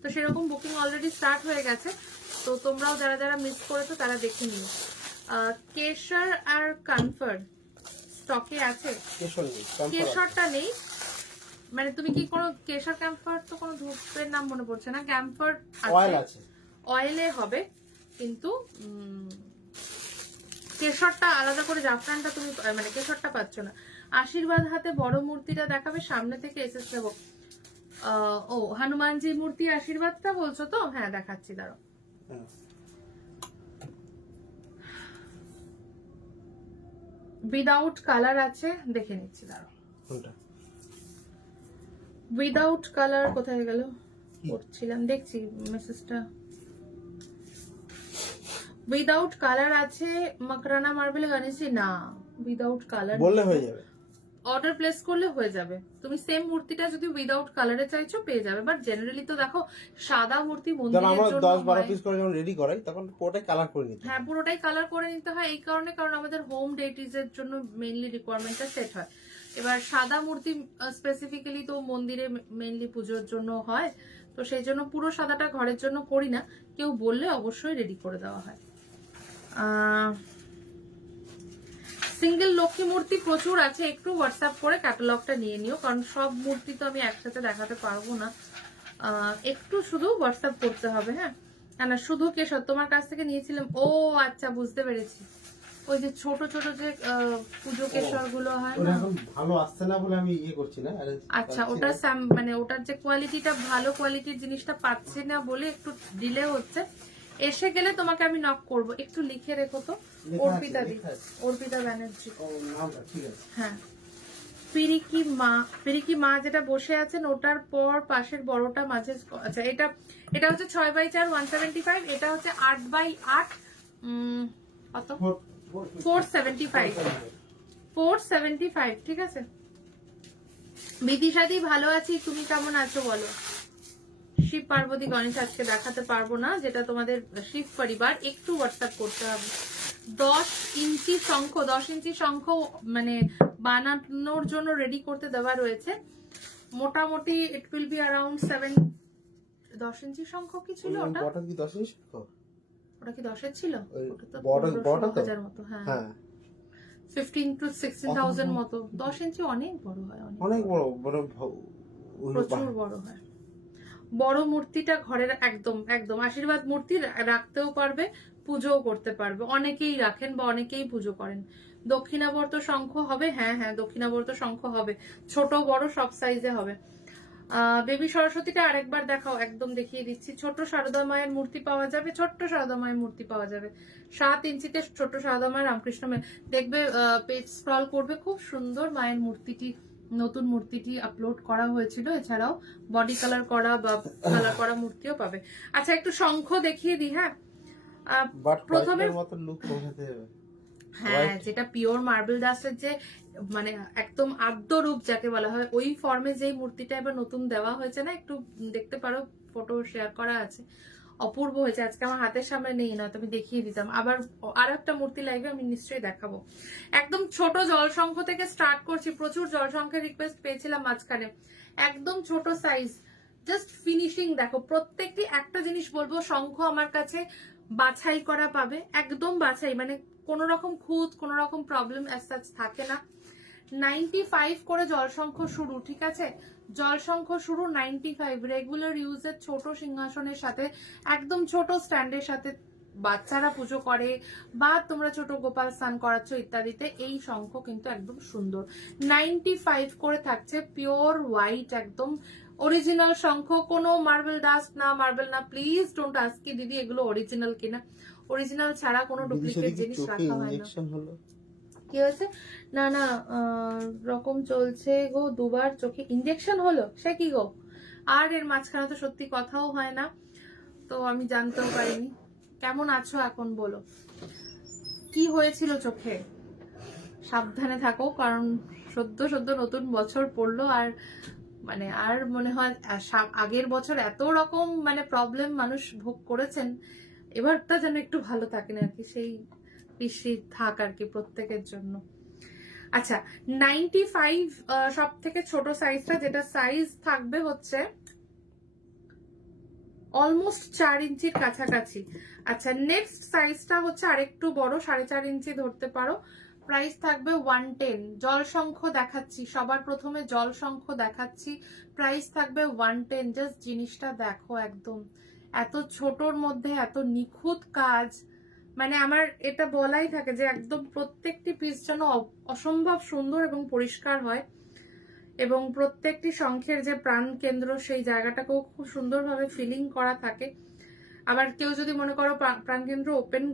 তো সেরকম বুকিং অলরেডি স্টার্ট হয়ে গেছে। তো তোমরাও যারা যারা মিস করেছো তারা দেখে নিও। কেশর আর কনফার্ট স্টকে আছে। কেশরটা নেই, মানে তুমি কি কোনো কেশর ক্যাম্পার, তো কোনো ধূপের নাম মনে পড়ছে না। ক্যাম্পার আছে, অয়েলে হবে, কিন্তু কেশরটা আলাদা করে, জাফরানটা তুমি মানে কেশরটা পাচ্ছ না। আশীর্বাদ হাতে বড় মূর্তিটা দেখাবে, সামনে থেকে এসে নেবো। ও হনুমানজি মূর্তি আশীর্বাদটা বলছো তো? হ্যাঁ দেখাচ্ছি, দাঁড়াও। উইদাউট কালার আছে, দেখে নিচ্ছি, দাঁড়াও। উইদাউট কালার কোথায় গেল? করছিলাম, দেখছি মেসেজটা। উইদাউট কালার আছে মাকরানা মার্বেল গণেশজি। না, উইদাউট কালার বললে হয়ে যাবে, অর্ডার প্লেস করলে হয়ে যাবে। তুমি সেম মূর্তিটা যদি উইদাউট কালারে চাইছো পেয়ে যাবে, বাট জেনারেলি তো দেখো সাদা মূর্তি মন্দিরের জন্য 10-12 পিস করে যখন রেডি করাই তখন পুরোটাই কালার করে নিতে হয়। হ্যাঁ, পুরোটাই কালার করে নিতে হয়। এই কারণে, কারণ আমাদের হোম ডেটিজ এর জন্য মেইনলি রিকোয়ারমেন্টটা সেট হয়। এবার সাদা মূর্তি স্পেসিফিক্যালি তো মন্দিরে মেইনলি পুজোর জন্য হয়, তো সেই জন্য পুরো সাদাটা ঘরের জন্য করি না। কেউ বললে অবশ্যই রেডি করে দেওয়া হয়। সিঙ্গেল লক্ষ্মী মূর্তি প্রচুর আছে, একটু হোয়াটসঅ্যাপ করে ক্যাটালগটা নিয়ে নিও, কারণ সব মূর্তি তো আমি একসাথে দেখাতে পারবো না। একটু শুধু হোয়াটসঅ্যাপ করতে হবে। হ্যাঁ, না শুধু কেশর তোমার কাছ থেকে নিয়েছিলাম। ও আচ্ছা, বুঝতে পেরেছি। ওই যে ছোট ছোট যে পুজো কেশর গুলো হয় ওটা না, এখন ভালো আসছে না বলে আমি ইয়ে করছি না। আচ্ছা ওটা মানে ওটার যে কোয়ালিটিটা ভালো কোয়ালিটির জিনিসটা পাচ্ছি না বলে একটু ডিলে হচ্ছে। এসে গেলে তোমাকে আমি নক করব, একটু লিখে রেখো তো। অর্পিতা দি, অর্পিতা ব্যানার্জি। ঠিক আছে। হ্যাঁ, পিরিকি মা যেটা বসে আছেন ওটার পর পাশের বড়টা মাঝে, আচ্ছা এটা হচ্ছে 6x4 175, এটা হচ্ছে 8x8 কত 475, ঠিক আছে। বিদিশাদি ভালো আছি, তুমি কেমন আছো বলো। শিব পার্বতী গণেশ আজকে দেখাতে পারবো না, যেটা তোমাদের শিব পরিবার, একটু হোয়াটসঅ্যাপ করতে হবে। 10 ইঞ্চি শঙ্খ মানে বানানোর জন্য রেডি করতে দেওয়া রয়েছে। মোটামুটি ইট উইল বি অ্যারাউন্ড 10 ইঞ্চি শঙ্খ কি ছিল ওটা? ওটা কি 10 ইঞ্চি শঙ্খ? ওটা কি 10 এর ছিল? ওটা তো বড় তো 16,000 মতো। হ্যাঁ, হ্যাঁ 15 to 16,000 মতো। 10 ইঞ্চি অনেক বড় হয়, অনেক বড় প্রচুর বড় হয়। বড় মূর্তিটা ঘরের একদম আশীর্বাদ মূর্তি রাখতেও পারবে, পুজোও করতে পারবে। অনেকেই রাখেন বা অনেকেই পুজো করেন। দক্ষিণাবর্ত শঙ্খ হবে, হ্যাঁ দক্ষিণাবর্ত শঙ্খ হবে, ছোট বড় সব সাইজে হবে। বেবি সরস্বতীটা আরেকবার দেখাও, একদম দেখিয়ে দিচ্ছি। ছোট শারদা মায়ের মূর্তি পাওয়া যাবে, 7 ইঞ্চিতে ছোট শারদা মায়ের রামকৃষ্ণ দেখবে, পেজ স্ক্রল করবে, খুব সুন্দর মায়ের মূর্তিটি, নতুন মূর্তিটি আপলোড করা হয়েছিল। এছাড়াও বডি কালার করা বা কালার করা মূর্তিও পাবে। আচ্ছা একটু শঙ্খ দেখিয়ে দিই। হ্যাঁ, প্রথমে হ্যাঁ, যেটা পিওর মার্বেল ডাস্টের যে মানে একদম আদ্য রূপ যাকে বলা হয়, ওই ফর্মে যেই মূর্তিটা এবার নতুন দেওয়া হয়েছে না, একটু দেখতে পারো, ফটো শেয়ার করা আছে, অপূর্ব হয়েছে। আজকে আমার হাতের সামনে নেই, না তুমি দেখিয়ে দিতাম। আবার আর একটা মূর্তি লাইভে আমি নিশ্চয়ই দেখাবো। একদম ছোট জলশঙ্খ থেকে স্টার্ট করছি, প্রচুর জলশঙ্খের রিকোয়েস্ট পেয়েছিলাম মাঝখানে। একদম ছোট সাইজ, জাস্ট ফিনিশিং দেখো। প্রত্যেকটি একটা জিনিস বলবো, শঙ্খ আমার কাছে বাছাই করা পাবে, একদম বাছাই, মানে কোন রকম খুঁত, কোন রকম প্রবলেম অ্যাজ সাচ থাকে না। 95 করে জলশঙ্খ শুরু, ঠিক আছে। জলশঙ্খ শুরু 95, রেগুলার ইউজের ছোট সিংহাসনের সাথে, একদম ছোট স্ট্যান্ডের সাথে বাচ্চারা পুজো করে বা তোমরা ছোট গোপাল স্নান করাচ্ছ ইত্যাদিতে, এই শঙ্খ কিন্তু একদম সুন্দর। 95 করে থাকছে, পিওর হোয়াইট, একদম অরিজিনাল শঙ্খ, কোনো মার্বেল ডাস্ট না, মার্বেল না। প্লিজ ডোন্ট আস্ক কি দিদি এগুলো অরিজিনাল কিনা, অরিজিনাল ছাড়া কোনো ডুপ্লিকেট জিনিস রাখা হয় না। কি হয়েছে? না রকম চলছে গো, দুবার চোখে ইনজেকশন হলো, সে কি গো? আর এর মাঝখানে তো সত্যি কথাও হয় না, তো আমি জানতেও পারিনি। কেমন আছো এখন বলো, কি হয়েছিল চোখে? সাবধানে থাকো, কারণ সদ্য নতুন বছর পড়লো, আর মানে আর মনে হয় আগের বছর এত রকম মানে প্রবলেম মানুষ ভোগ করেছেন, এবারটা যেন একটু ভালো থাকেন আর কি, সেই পিসি থাক আর কি প্রত্যেকের জন্য। আচ্ছা 95 সব থেকে ছোট সাইজটা, যেটা সাইজ থাকবে হচ্ছে অলমোস্ট 4 ইঞ্চির কাছাকাছি। আচ্ছা নেক্সট সাইজটা হচ্ছে আরেকটু বড়, 4.5 ইঞ্চি ধরতে পারো। প্রাইস থাকবে 110। জলশঙ্খ দেখাচ্ছি, সবার প্রথমে জলশঙ্খ দেখাচ্ছি, প্রাইস থাকবে 110। জাস্ট জিনিসটা দেখো, একদম এত ছোটর মধ্যে এত নিখুঁত কাজ, মানে আমার এটা বলাই থাকে যে একদম প্রত্যেকটি পিস যেন অসম্ভব সুন্দর এবং পরিষ্কার হয়, এবং প্রত্যেকটি শঙ্খের যে প্রাণ কেন্দ্র সেই জায়গাটাকেও খুব সুন্দরভাবে ফিলিং করা থাকে। আবার কেউ যদি মনে করো প্রাণ কেন্দ্র ওপেন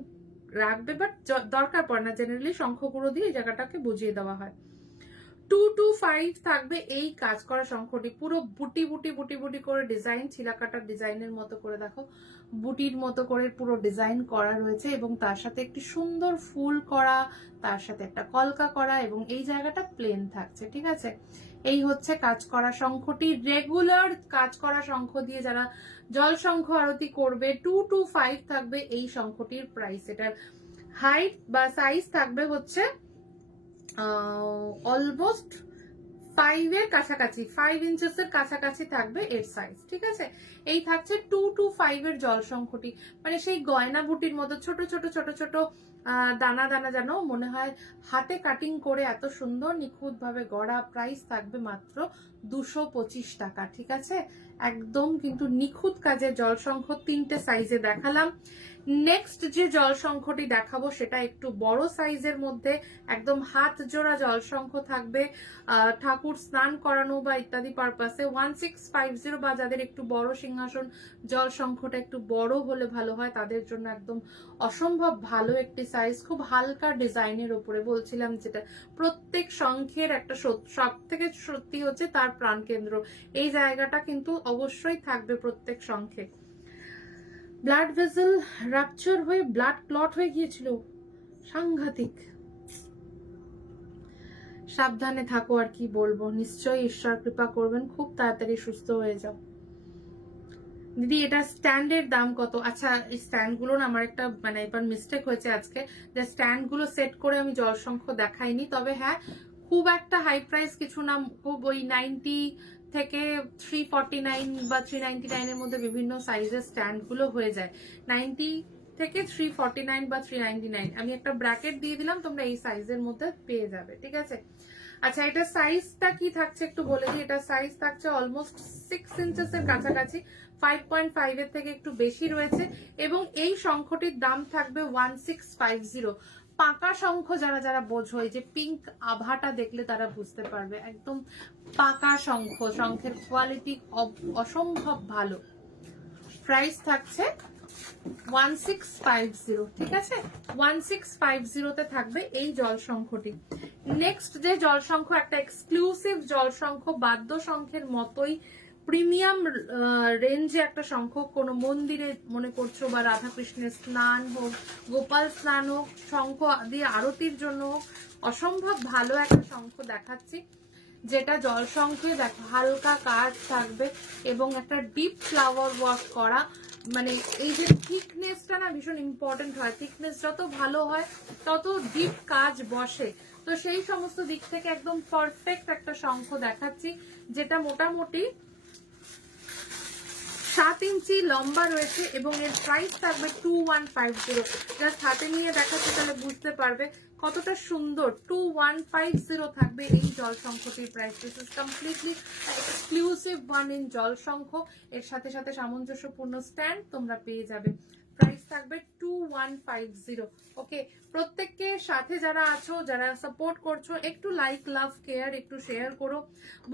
রাখবে, বাট দরকার পড়ে না, জেনারেলি শঙ্খগুলো দিয়ে এই জায়গাটাকে বুঝিয়ে দেওয়া হয়। 225 থাকবে এই কাজ করা শঙ্খটি, পুরো বুটি বুটি বুটি বুটি করে ডিজাইন, ছিলাকাটার ডিজাইনের মতো করে দেখো, বুটির মতো করে পুরো ডিজাইন করা রয়েছে, এবং তার সাথে একটি সুন্দর ফুল করা, তার সাথে একটা কলকা করা, এবং এই জায়গাটা প্লেন থাকছে, ঠিক আছে। এই হচ্ছে কাজ করা শঙ্খটি। রেগুলার কাজ করা শঙ্খ দিয়ে যারা জল শঙ্খ আরতি করবে, 225 থাকবে এই শঙ্খটির প্রাইস। এটার হাইট বা সাইজ থাকবে হচ্ছে অলমোস্ট 5 এর কাছাকাছি, 5 ইঞ্চেসের কাছাকাছি থাকবে এর সাইজ, ঠিক আছে। এই থাকছে 225 এর জল শঙ্খটি, মানে সেই গয়না বুটির মতো ছোট ছোট ছোট ছোট দানা দানা যেন মনে হয় হাতে কাটিং করে এত সুন্দর নিখুঁত ভাবে গড়া। প্রাইস থাকবে মাত্র 225 টাকা, ঠিক আছে? একদম কিন্তু নিখুঁত কাজে জলশঙ্খ 3টে সাইজে দেখালাম। নেক্সট যে জলশঙ্খটি দেখাবো সেটা একটু বড় সাইজের মধ্যে, একদম হাত জোড়া জলশঙ্খ থাকবে, ঠাকুর স্নান করানো বা ইত্যাদি পারপাসে। 1650 বা যাদের একটু বড় সিংহাসন, জলশঙ্খটা একটু বড় হলে ভালো হয়, তাদের জন্য একদম অসম্ভব ভালো একটি সাইজ, খুব হালকা ডিজাইনের উপরে। বলছিলাম যেটা প্রত্যেক শঙ্খের একটা সব থেকে সত্যি হচ্ছে তার প্রাণকেন্দ্র, এই জায়গাটা কিন্তু অবশ্যই থাকবে প্রত্যেক শঙ্খে। ব্লাড ভেসেল রাপচার হয়ে ব্লাড ক্লট হয়ে গিয়েছিল, সাংঘাতিক। সাবধানে থাকো, আর কি বলবো, নিশ্চয়ই ঈশ্বর কৃপা করবেন, খুব তাড়াতাড়ি সুস্থ হয়ে যাও। দিদি এটা স্ট্যান্ডের দাম কত? আচ্ছা, এই স্ট্যান্ড গুলো না আমার একটা মানে এবার মিস্টেক হয়েছে আজকে, যে স্ট্যান্ড গুলো সেট করে আমি জলশঙ্খ দেখাইনি। তবে হ্যাঁ, খুব একটা হাই প্রাইস কিছু না, খুব ওই 90 থেকে 349 বা 399 এর মধ্যে বিভিন্ন সাইজের স্ট্যান্ড গুলো হয়ে যায়। 90 থেকে 349 বা 399, আমি একটা ব্র্যাকেট দিয়ে দিলাম, তোমরা এই সাইজের মধ্যে পেয়ে যাবে, ঠিক আছে? আচ্ছা, এটা সাইজটা কি থাকছে একটু বলে দিই। এটা সাইজ থাকছে অলমোস্ট 6 ইঞ্চেস এর কাছাকাছি, 5.5 এর থেকে একটু বেশি রয়েছে। এবং এই শঙ্খটির দাম থাকবে 1650। পাকা শঙ্খ যারা যারা বোঝো, এই যে পিঙ্ক আভাটা দেখলে তারা বুঝতে পারবে, একদম পাকা শঙ্খ, শঙ্খের কোয়ালিটি অসম্ভব ভালো। প্রাইস থাকছে 1650, ঠিক আছে? 1650 তে থাকবে এই জলশঙ্খটি। নেক্সট যে জলশঙ্খ, একটা এক্সক্লুসিভ জলশঙ্খ, বাদ্য শঙ্খের মতোই প্রিমিয়াম রেঞ্জে একটা শঙ্খ। কোনো মন্দিরে মনে করছো বা রাধাকৃষ্ণের স্নান হোক, গোপাল স্নান হোক, শঙ্খ দিয়ে আরতির জন্য হোক, অসম্ভব ভালো একটা শঙ্খ দেখাচ্ছি, যেটা জলশঙ্খে দেখো হালকা কাজ থাকবে এবং একটা ডিপ ফ্লাওয়ার ওয়ার্ক করা। মানে এই যে থিকনেসটা না ভীষণ ইম্পর্টেন্ট হয়, থিকনেস যত ভালো হয় তত ডিপ কাজ বসে। তো সেই সমস্ত দিক থেকে একদম পারফেক্ট একটা শঙ্খ দেখাচ্ছি, যেটা মোটামুটি 7 ইঞ্চি লম্বা রয়েছে এবং এর প্রাইস থাকবে 2150। জাস্ট হাতে নিয়ে দেখাচ্ছি তাহলে বুঝতে পারবে কতটা সুন্দর। 2150 থাকবে এই জলশঙ্খটির price. This is completely exclusive one in জলশঙ্খ। এর সাথে সাথে সামঞ্জস্যপূর্ণ স্ট্যান্ড তোমরা পেয়ে যাবে। প্রাইস থাকবে 2150। ওকে, প্রত্যেককে সাথে যারা আছো, যারা সাপোর্ট করছো, একটু লাইক, লাভ, কেয়ার একটু শেয়ার করো,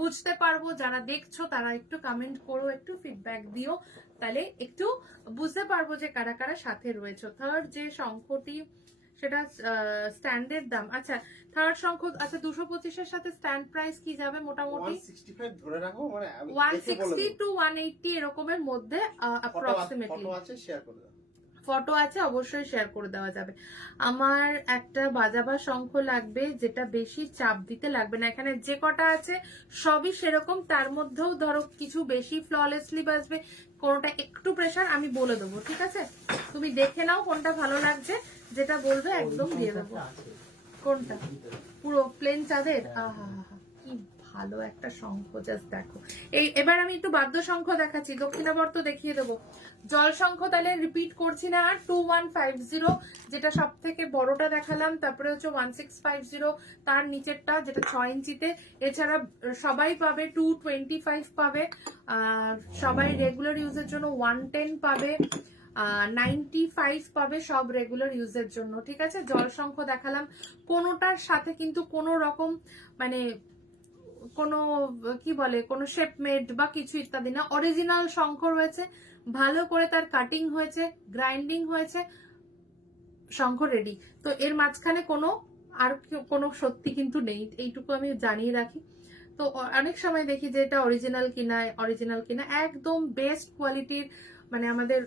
বুঝতে পারবো। যারা দেখছো তারা একটু কমেন্ট করো, একটু ফিডব্যাক দিও, তাহলে একটু বুঝতে পারবো যে কারা কারা সাথে রয়েছে। থার্ড যে শঙ্খটি, সেটা স্ট্যান্ডের দাম, আচ্ছা থার্ড শঙ্খ, আচ্ছা 225 এর সাথে স্ট্যান্ড প্রাইস কি যাবে মোটামুটি? 165 ধরে রাখো, মানে 160 টু 180 এরকমের মধ্যে অ্যাপ্রক্সিমেটলি। ফটো আছে, শেয়ার করে দাও। ফটো আছে, অবশ্যই শেয়ার করে দেওয়া যাবে। আমার একটা বাজাবার শঙ্খ লাগবে, যেটা বেশি চাপ দিতে লাগবে না। এখানে যে কটা আছে সবই সেরকম, তার মধ্যেও ধরো কিছু বেশি ফ্ললেসলি বাজবে, কোনটা একটু প্রেশার আমি বলে দেবো, ঠিক আছে? তুমি দেখে নাও কোনটা ভালো লাগছে, যেটা বলবে একদম দিয়ে দেবো। কোনটা? পুরো প্লেন চাঁদের? আহা কি ভালো একটা শঙ্খ, জাস্ট দেখো। এবার আমি একটু বাদ্য শঙ্খ দেখাচ্ছি, দক্ষিণাবর্ত দেখিয়ে দেবো। জল শঙ্খ তাহলে রিপিট করছি না আর, 2150 যেটা সব থেকে বড়টা দেখালাম, তারপরে হচ্ছে 1650 তার নিচেরটা যেটা 6 ইঞ্চিতে। এছাড়া সবাই পাবে 225 পাবে, সবাই রেগুলার ইউজের জন্য 110 পাবে, 95 পাবে সব রেগুলার ইউজের জন্য, ঠিক আছে? জল শঙ্খ দেখালাম, কোনোটার সাথে কিন্তু কোনো রকম মানে কোনো কি বলে কোনো শেপমেড বা কিছু ইত্যাদি না, অরিজিনাল শঙ্খ রয়েছে, ভালো করে তার কাটিং হয়েছে, গ্রাইন্ডিং হয়েছে, শঙ্খ রেডি। তো এর মাঝখানে কোনো আর কোনো সত্যি কিন্তু নেই, এইটুকু আমি জানিয়ে রাখি। তো অনেক সময় দেখি যে এটা অরিজিনাল কিনা একদম বেস্ট কোয়ালিটির, মানে আমাদের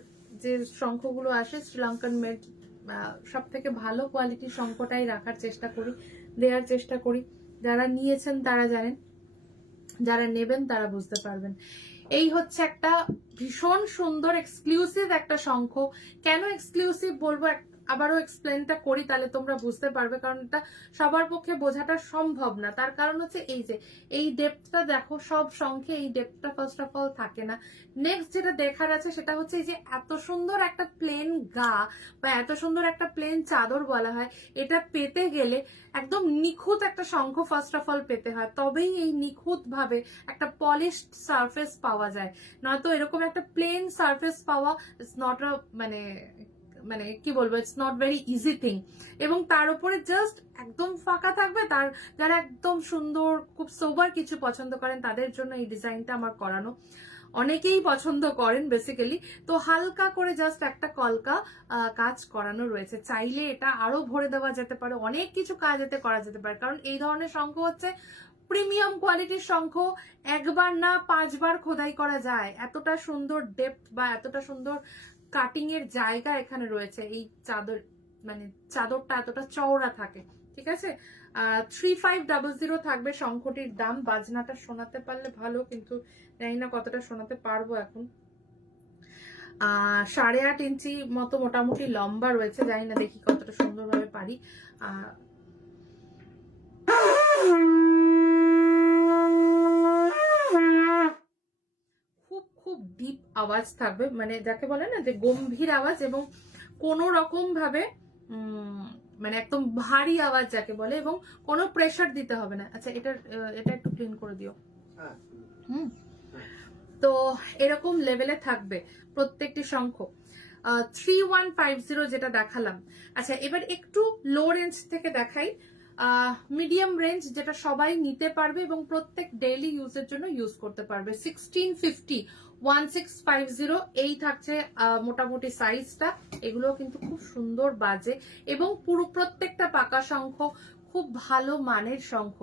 যে শঙ্খগুলো আসে শ্রীলঙ্কান মেড, সব থেকে ভালো কোয়ালিটির শঙ্খটাই রাখার চেষ্টা করি, দেওয়ার চেষ্টা করি। যারা নিয়েছেন তারা জানেন, যারা নেবেন তারা বুঝতে পারবেন। এই হচ্ছে একটা ভীষণ সুন্দর এক্সক্লুসিভ একটা শঙ্খ। কেন এক্সক্লুসিভ বলবো, আবারও এক্সপ্লেনটা করি, তাহলে তোমরা বুঝতে পারবে, কারণ এটা সবার পক্ষে বোঝাটা সম্ভব না। তার কারণ হচ্ছে এই যে এই ডেপথটা দেখো, সব শঙ্খে এই ডেপথটা ফার্স্ট অফ অল থাকে না। নেক্সট যেটা দেখার আছে সেটা হচ্ছে এই যে এত সুন্দর একটা প্লেন গা বা এত সুন্দর একটা প্লেন চাদর বলা হয়, এটা পেতে গেলে একদম নিখুঁত একটা শঙ্খ ফার্স্ট অফ অল পেতে হয়, তবেই এই নিখুঁত ভাবে একটা পলিশড সারফেস পাওয়া যায়। নয়তো এরকম একটা প্লেন সারফেস পাওয়া ইটস নট আ মানে মানে কি বলবো, it's not very easy thing. এবং তার উপরে জাস্ট একদম ফাঁকা থাকবে, তার যারা একদম সুন্দর খুব সোবার কিছু পছন্দ করেন তাদের জন্য এই ডিজাইনটা আমার করানো। অনেকেই পছন্দ করেন বেসিক্যালি। তো হালকা করে জাস্ট একটা কলকা কাজ করানো রয়েছে, চাইলে এটা আরো ভরে দেওয়া যেতে পারে, অনেক কিছু কাজ এতে করা যেতে পারে, কারণ এই ধরনের শঙ্খ হচ্ছে প্রিমিয়াম কোয়ালিটির শঙ্খ, একবার না 5 বার খোদাই করা যায়। এতটা সুন্দর ডেপথ বা এতটা সুন্দর কাটিং এর জায়গা এখানে রয়েছে। এই চাদর মানে চাদরটা এতটা চওড়া থাকে, ঠিক আছে। 3500 থাকবে শঙ্খটির দাম। বাজনাটা শোনাতে পারলে ভালো, কিন্তু জানি না কতটা শোনাতে পারবো এখন। 8.5 ইঞ্চি মতো মোটামুটি লম্বা রয়েছে, জানি না দেখি কতটা সুন্দরভাবে পারি। খুব খুব ডিপ আওয়াজ থাকবে, মানে যাকে বলে না যে গম্ভীর আওয়াজ, এবং কোনো রকম ভাবে মানে একদম ভারী আওয়াজ যাকে বলে, এবং কোনো প্রেসার দিতে হবে না। আচ্ছা, এটা একটু ক্লিন করে দিও। তো এরকম লেভেলে থাকবে প্রত্যেকটি শঙ্খ। 3150 যেটা দেখালাম। আচ্ছা, এবার একটু লো রেঞ্জ থেকে দেখাই, মিডিয়াম রেঞ্জ, যেটা সবাই নিতে পারবে এবং প্রত্যেক ডেইলি ইউজের জন্য ইউজ করতে পারবে। 1650 এই থাকছে মোটামুটি সাইজটা। এগুলো কিন্তু খুব সুন্দর বাজে এবং পুরো প্রত্যেকটা পাকা শঙ্খ, খুব ভালো মানের শঙ্খ।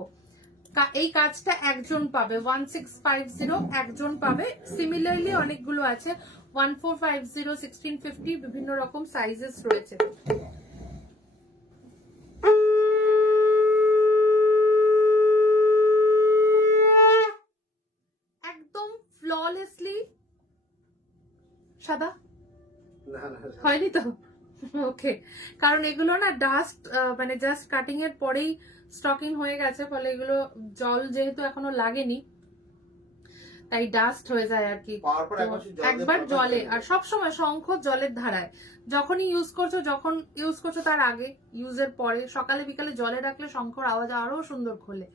এই কাজটা একজন পাবে, 1650 একজন পাবে। সিমিলারলি অনেকগুলো আছে, 1450, 1650, বিভিন্ন রকম সাইজেস রয়েছে। একদম ফ্ললেসলি সাদা হয়নি তো? ওকে, কারণ এগুলো না ডাস্ট মানে জাস্ট কাটিং এর পরেই স্টকিং হয়ে গেছে, ফলে এগুলো জল যেহেতু এখনো লাগেনি তাই ডাস্ট হয়ে যায় আর কি। একবার জলে, আর সবসময় শঙ্খ জলের ধারায়, যখনই ইউজ করছো তার আগে, ইউজের পরে, সকালে বিকালে জলে রাখলে শঙ্খর আওয়াজ আরো সুন্দর খোলে,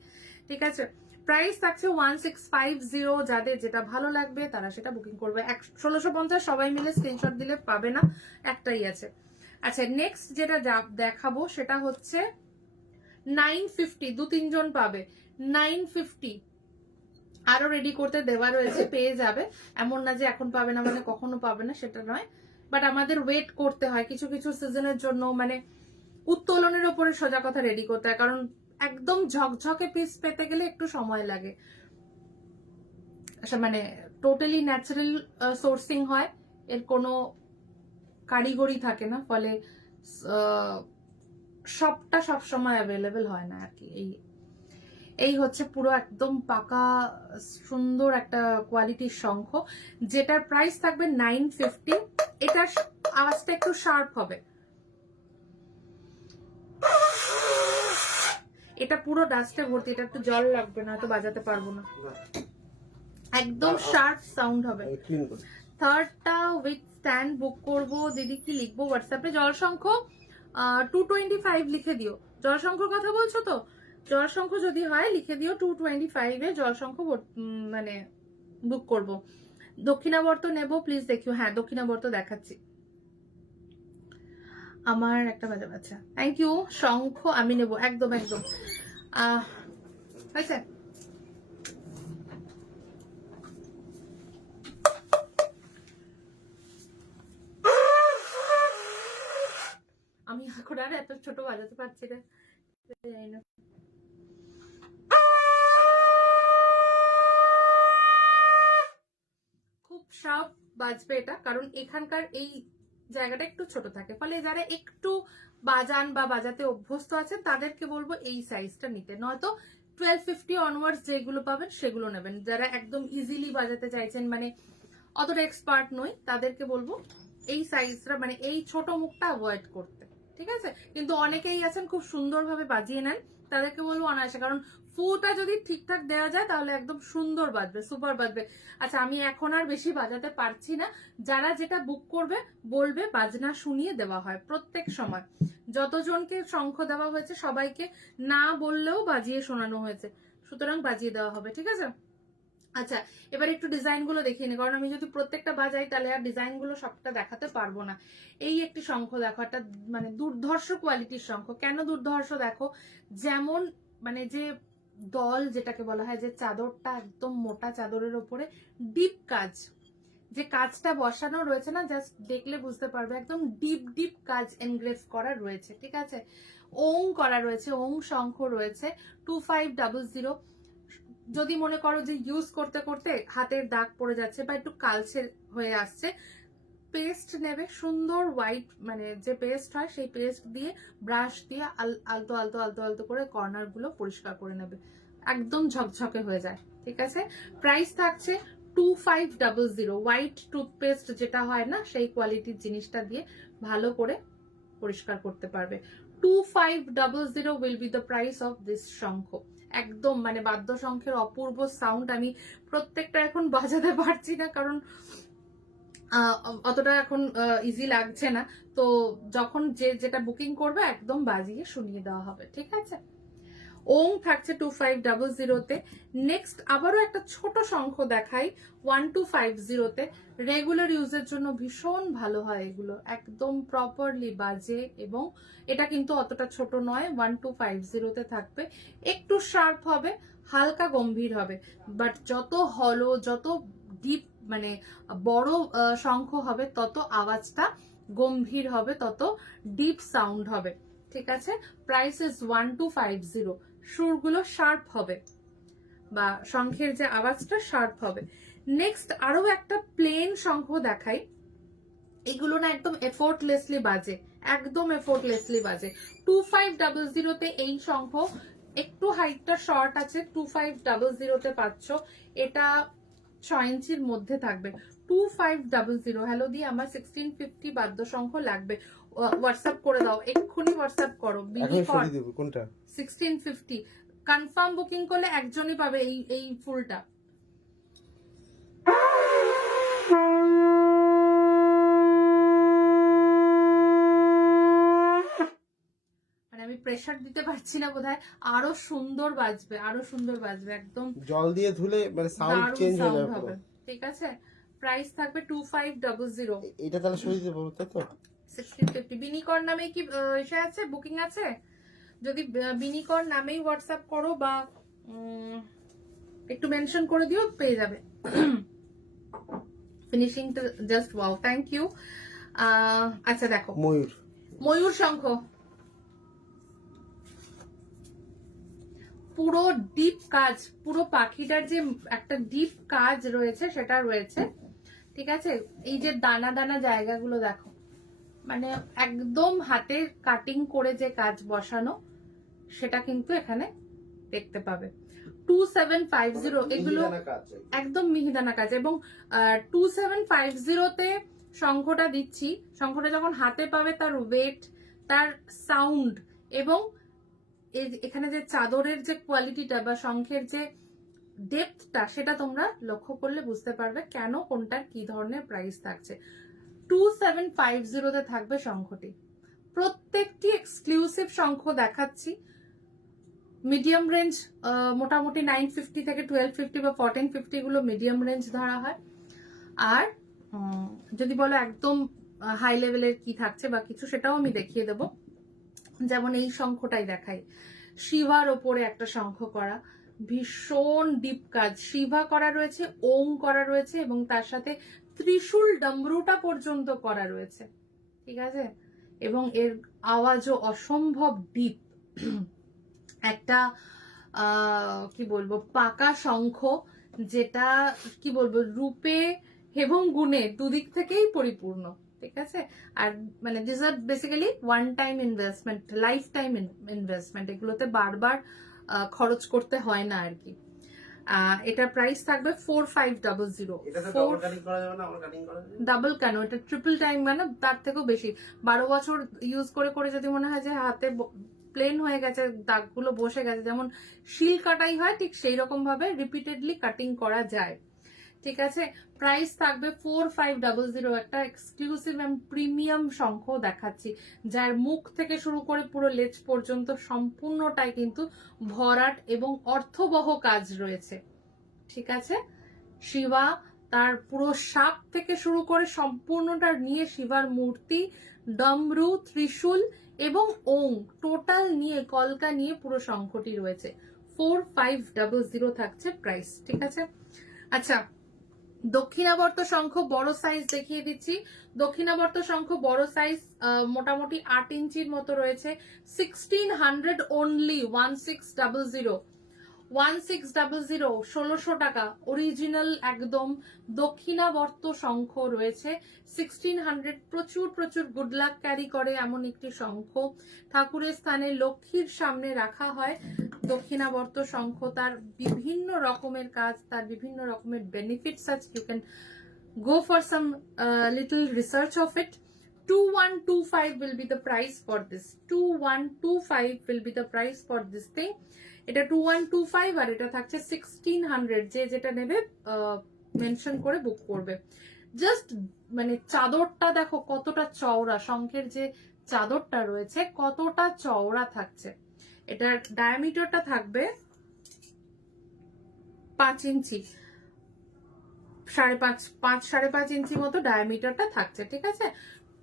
ঠিক আছে। প্রাইস থাকছে 1650। যাদের যেটা ভালো লাগবে তারা সেটা বুকিং করবে। 1650 সবাই মিলে স্ক্রিনশট দিলে পাবে না, একটাই আছে। আচ্ছা, নেক্সট যেটা দেখাবো সেটা হচ্ছে 950, 2-3 জন পাবে। 950 আরো রেডি করতে দেওয়া রয়েছে, পেয়ে যাবে। এমন না যে এখন পাবে না মানে কখনো পাবে না, সেটা নয়, বাট আমাদের ওয়েট করতে হয় কিছু কিছু সিজনের জন্য, মানে উত্তোলনের উপরে সোজা কথা রেডি করতে হয়, কারণ একদম ঝকঝকে পিস পেতে গেলে একটু সময় লাগে। আচ্ছা, মানে টোটালি ন্যাচারাল সোর্সিং হয়, এর কোনো কারিগরি থাকে না, ফলে সবটা সবসময় অ্যাভেলেবেল হয় না আর কি। এই হচ্ছে পুরো একদম পাকা সুন্দর একটা কোয়ালিটির শঙ্খ, যেটার প্রাইস থাকবে 950। এটার আওয়াজটা একটু শার্প হবে। এটা পুরো ডাস্টে ভর্তি, এটা একটু জল লাগবে, না তো বাজাতে পারবো না, একদম শার্প সাউন্ড হবে। থার্ডটা উইথ স্ট্যান্ড বুক করব দিদি, কি লিখবো হোয়াটসঅ্যাপে? জলশঙ্খ 225 লিখে দিও। জলশঙ্খর কথা বলছো তো? জলশঙ্খ যদি হয় লিখে দিও 225 জলশঙ্খ মানে বুক করব। দক্ষিণাবর্ত নেব প্লিজ দেখিও। হ্যাঁ, দক্ষিণাবর্ত দেখাচ্ছি। আমার একটা বাজা বাচ্চা, থ্যাংক ইউ। শঙ্খ আমি নেব, একদম একদম। হয়েছে? আমি এখন আর এত ছোট বাজাতে পারছি না, জানি না। খুব শার্প বাজবে এটা, কারণ এখানকার এই জায়গাটা একটু ছোট থাকে, ফলে যারা একটু বাজান বা বাজাতে অভ্যস্ত আছেন তাদেরকে বলবো এই সাইজটা নিতে, নয়তো 1250 অনওয়ার্ডস যেগুলো পাবেন সেগুলো নেবেন। যারা একদম ইজিলি বাজাতে চাইছেন, মানে অতটা এক্সপার্ট নই, তাদেরকে বলবো এই সাইজটা, মানে এই ছোট মুখটা অ্যাভয়েড করতে। ঠিক আছে? কিন্তু অনেকেই আছেন খুব সুন্দরভাবে বাজিয়ে নেন, তাদেরকে বলবো অনায়াসে, কারণ ফুটা যদি ঠিকঠাক দেওয়া যায় তাহলে একদম সুন্দর বাজবে, সুপার বাজবে। আচ্ছা, আমি এখন আর বেশি বাজাতে পারছি না, যারা যেটা বুক করবে বলবে বাজনা শুনিয়ে দেওয়া হয় প্রত্যেক সময়। যতজনকে শঙ্খ দেওয়া হয়েছে সবাইকে না বললেও বাজিয়ে শোনানো হয়েছে, সুতরাং বাজিয়ে দেওয়া হবে, ঠিক আছে? আচ্ছা, এবার একটু ডিজাইন গুলো দেখিয়ে নি, কারণ আমি যদি প্রত্যেকটা বাজাই তাহলে আর ডিজাইন গুলো সবটা দেখাতে পারবো না। এই একটি শঙ্খ দেখো, একটা মানে দুর্ধর্ষ কোয়ালিটির শঙ্খ। কেন দুর্ধর্ষ দেখো, যেমন মানে যে দল যেটাকে বলা হয়, যে চাদরটা একদম মোটা চাদরের ওপরে ডিপ কাজ, যে কাজটা বসানো রয়েছে না, জাস্ট দেখলে বুঝতে পারবে একদম ডিপ ডিপ কাজ এনগ্রেভ করা রয়েছে, ঠিক আছে? ওং করা রয়েছে, ওং শঙ্খ রয়েছে 2500। যদি মনে করো যে ইউজ করতে করতে হাতের দাগ পড়ে যাচ্ছে বা একটু কালচে হয়ে আসছে, পেস্ট নেবে, সুন্দর হোয়াইট মানে যে পেস্ট হয় সেই পেস্ট দিয়ে ব্রাশ দিয়ে আলতো আলতো আলতো আলতো করে কর্নার গুলো পরিষ্কার করে নেবে, একদম ঝকঝকে হয়ে যায়, ঠিক আছে? প্রাইস থাকছে 2500। হোয়াইট টুথপেস্ট যেটা হয় না, সেই কোয়ালিটির জিনিসটা দিয়ে ভালো করে পরিষ্কার করতে পারবে। 2500 will be the price of this শঙ্খ। একদম মানে বাদ্য শঙ্খের অপূর্ব সাউন্ড। আমি প্রত্যেকটা এখন বাজাতে পারছি না, কারণ অতটা এখন ইজি লাগছে না। তো যখন যেটা বুকিং করবে একদম বাজিয়ে শুনিয়ে দেওয়া হবে, ঠিক আছে? ওং থাকছে 2500-তে। নেক্সট আবারও একটা ছোট শঙ্খ দেখাই 1250-তে। রেগুলার ইউজের জন্য ভীষণ ভালো হয় এগুলো, একদম প্রপারলি বাজে, এবং এটা কিন্তু অতটা ছোট নয়, 1250-তে থাকবে। একটু শার্প হবে, হালকা গম্ভীর হবে, বাট যত হলো যত ডিপ মানে বড় শঙ্খ হবে তত আওয়াজটা গম্ভীর হবে, তত ডিপ সাউন্ড হবে, ঠিক আছে? Price is 1250। সুরগুলো শার্প হবে বা শঙ্খের যে আওয়াজটা শার্প হবে। নেক্সট আরো একটা প্লেন শঙ্খ দেখাই। এগুলো না একদম এফোর্টলেসলি বাজে, একদম এফোর্টলেসলি বাজে। 2500-তে এই শঙ্খ, একটু হাইটটা শর্ট আছে, 2500-তে পাচ্ছ। এটা 6 ইঞ্চির মধ্যে থাকবে। 2500। হ্যালো দি, আমার 1650 বাদ্য শঙ্খ লাগবে। হোয়াটসঅ্যাপ করে দাও, এক্ষুনি হোয়াটসঅ্যাপ করো। কোনটা? 1650 কনফার্ম বুকিং করলে একজনই পাবে এই ফুলটা। মানে আমি প্রেসার দিতে পারছি না বোধহয়, আরো সুন্দর বাজবে, আরো সুন্দর বাজবে, একদম জল দিয়ে ধুলে মানে সাউন্ড চেঞ্জ হয়ে যাবে পুরো। ঠিক আছে? প্রাইস থাকবে 2500। এটা তাহলে সরিয়ে দেবো, তাই তো? 1650। বিনিকর নামে কি এসে আছে, বুকিং আছে? যদি বিনিকর নামেই হোয়াটসঅ্যাপ করো বা একটু মেনশন করে দিও, পেয়ে যাবে। ফিনিশিংটা জাস্ট ওয়াও, থ্যাংক ইউ। আচ্ছা দেখো, ময়ূর শঙ্খ, পুরো ডিপ কাজ, পুরো পাখিটার যে একটা ডিপ কাজ রয়েছে সেটা রয়েছে, ঠিক আছে? এই যে দানা দানা জায়গাগুলো দেখো, মানে একদম হাতে কাটিং করে যে কাজ বসানো, সেটা কিন্তু এখানে দেখতে পাবে। 2750 এগুলো একদম মিহিদানা কাজ। এবং 2750-তে শঙ্খটা দিচ্ছি, শঙ্খটা যখন হাতে পাবে তার ওয়েট, তার সাউন্ড, এবং এখানে যে চাদরের যে কোয়ালিটিটা বা শঙ্খের যে ডেপথটা, সেটা তোমরা লক্ষ্য করলে বুঝতে পারবে কেন কোনটার কি ধরনের প্রাইস থাকছে। 2750-তে থাকবে শঙ্খটি। প্রত্যেকটি এক্সক্লুসিভ শঙ্খ দেখাচ্ছি। মিডিয়াম রেঞ্জ মোটামুটি 950 থেকে 1250 বা 1450 গুলো মিডিয়াম রেঞ্জ ধরা হয়। আর যদি বলো একদম হাই লেভেলের কি থাকছে বা কিছু, সেটাও আমি দেখিয়ে দেব। যেমন এই শঙ্খটাই দেখাই, শিভার ওপরে একটা শঙ্খ করা, ভীষণ ডিপ কাজ, শিভা করা রয়েছে, ওম করা রয়েছে, এবং তার সাথে ত্রিশূল ডমরুটা পর্যন্ত করা রয়েছে, ঠিক আছে? এবং এর আওয়াজও অসম্ভব ডিপ। একটা কি বলবো, পাকা শঙ্খ, যেটা কি বলবো, রূপে এবং গুণে দুদিক থেকেই পরিপূর্ণ, ঠিক আছে? আর মানে this are basically one time investment, lifetime investment, এগুলোতে বারবার খরচ করতে হয় না আর কি। এটা প্রাইস থাকবে 4500। এটাতে ডাবল কাটিং করা যাবে না? আমরা কাটিং করা যাবে ডাবল কেন, এটা ট্রিপল টাইম, মানে তার থেকেও বেশি। 12 বছর ইউজ করে করে যদি মনে হয় যে হাতে প্লেন হয়ে গেছে, দাগগুলো বসে গেছে, যেমন শিল কাটাই হয় ঠিক সেই রকম ভাবে রিপিটেডলি কাটিং করা যায়। ঠিক আছে, প্রাইস থাকবে 4500। একটা এক্সক্লুসিভ এন্ড প্রিমিয়াম শঙ্খ দেখাচ্ছি, যার মুখ থেকে শুরু করে পুরো লেজ পর্যন্ত সম্পূর্ণটাই কিন্তু ভরাট এবং অর্থবহ কাজ রয়েছে। ঠিক আছে, শিবা তার পুরো সাপ থেকে শুরু করে সম্পূর্ণটা নিয়ে শিবার মূর্তি, ডমরু, ত্রিশূল এবং ওং টোটাল নিয়ে কলকা নিয়ে পুরো শঙ্খটি রয়েছে। 4500 থাকছে প্রাইস। ঠিক আছে, আচ্ছা দক্ষিণাবর্ত শঙ্খ বড় সাইজ দেখিয়ে দিচ্ছি। দক্ষিণাবর্ত শঙ্খ বড় সাইজ মোটামুটি 8 ইঞ্চির মতো রয়েছে। 1600 অনলি। 1600 1600 টাকা অরিজিনাল একদম দক্ষিণাবর্ত শঙ্খ রয়েছে। 1600 প্রচুর প্রচুর গুড লাক ক্যারি করে এমন একটি শঙ্খ। ঠাকুরের স্থানে লক্ষ্মীর সামনে রাখা হয় দক্ষিণাবর্ত শঙ্খ। তার বিভিন্ন রকমের কাজ, তার বিভিন্ন রকমের বেনিফিটস আছে। You can go for some little research of it. 2125 will be the price for this. 2125 will be the price for this thing. এটা 2125 আর এটা থাকছে 1600। যে যেটা নেবে মেনশন করে বুক করবে। জাস্ট মানে চাদরটা দেখো কতটা চওড়া, শঙ্খের যে চাদরটা রয়েছে কতটা চওড়া থাকছে। এটার ডায়ামিটারটা থাকবে 5 ইঞ্চি, 5.5 ইঞ্চি মতো ডায়ামিটারটা থাকছে। ঠিক আছে,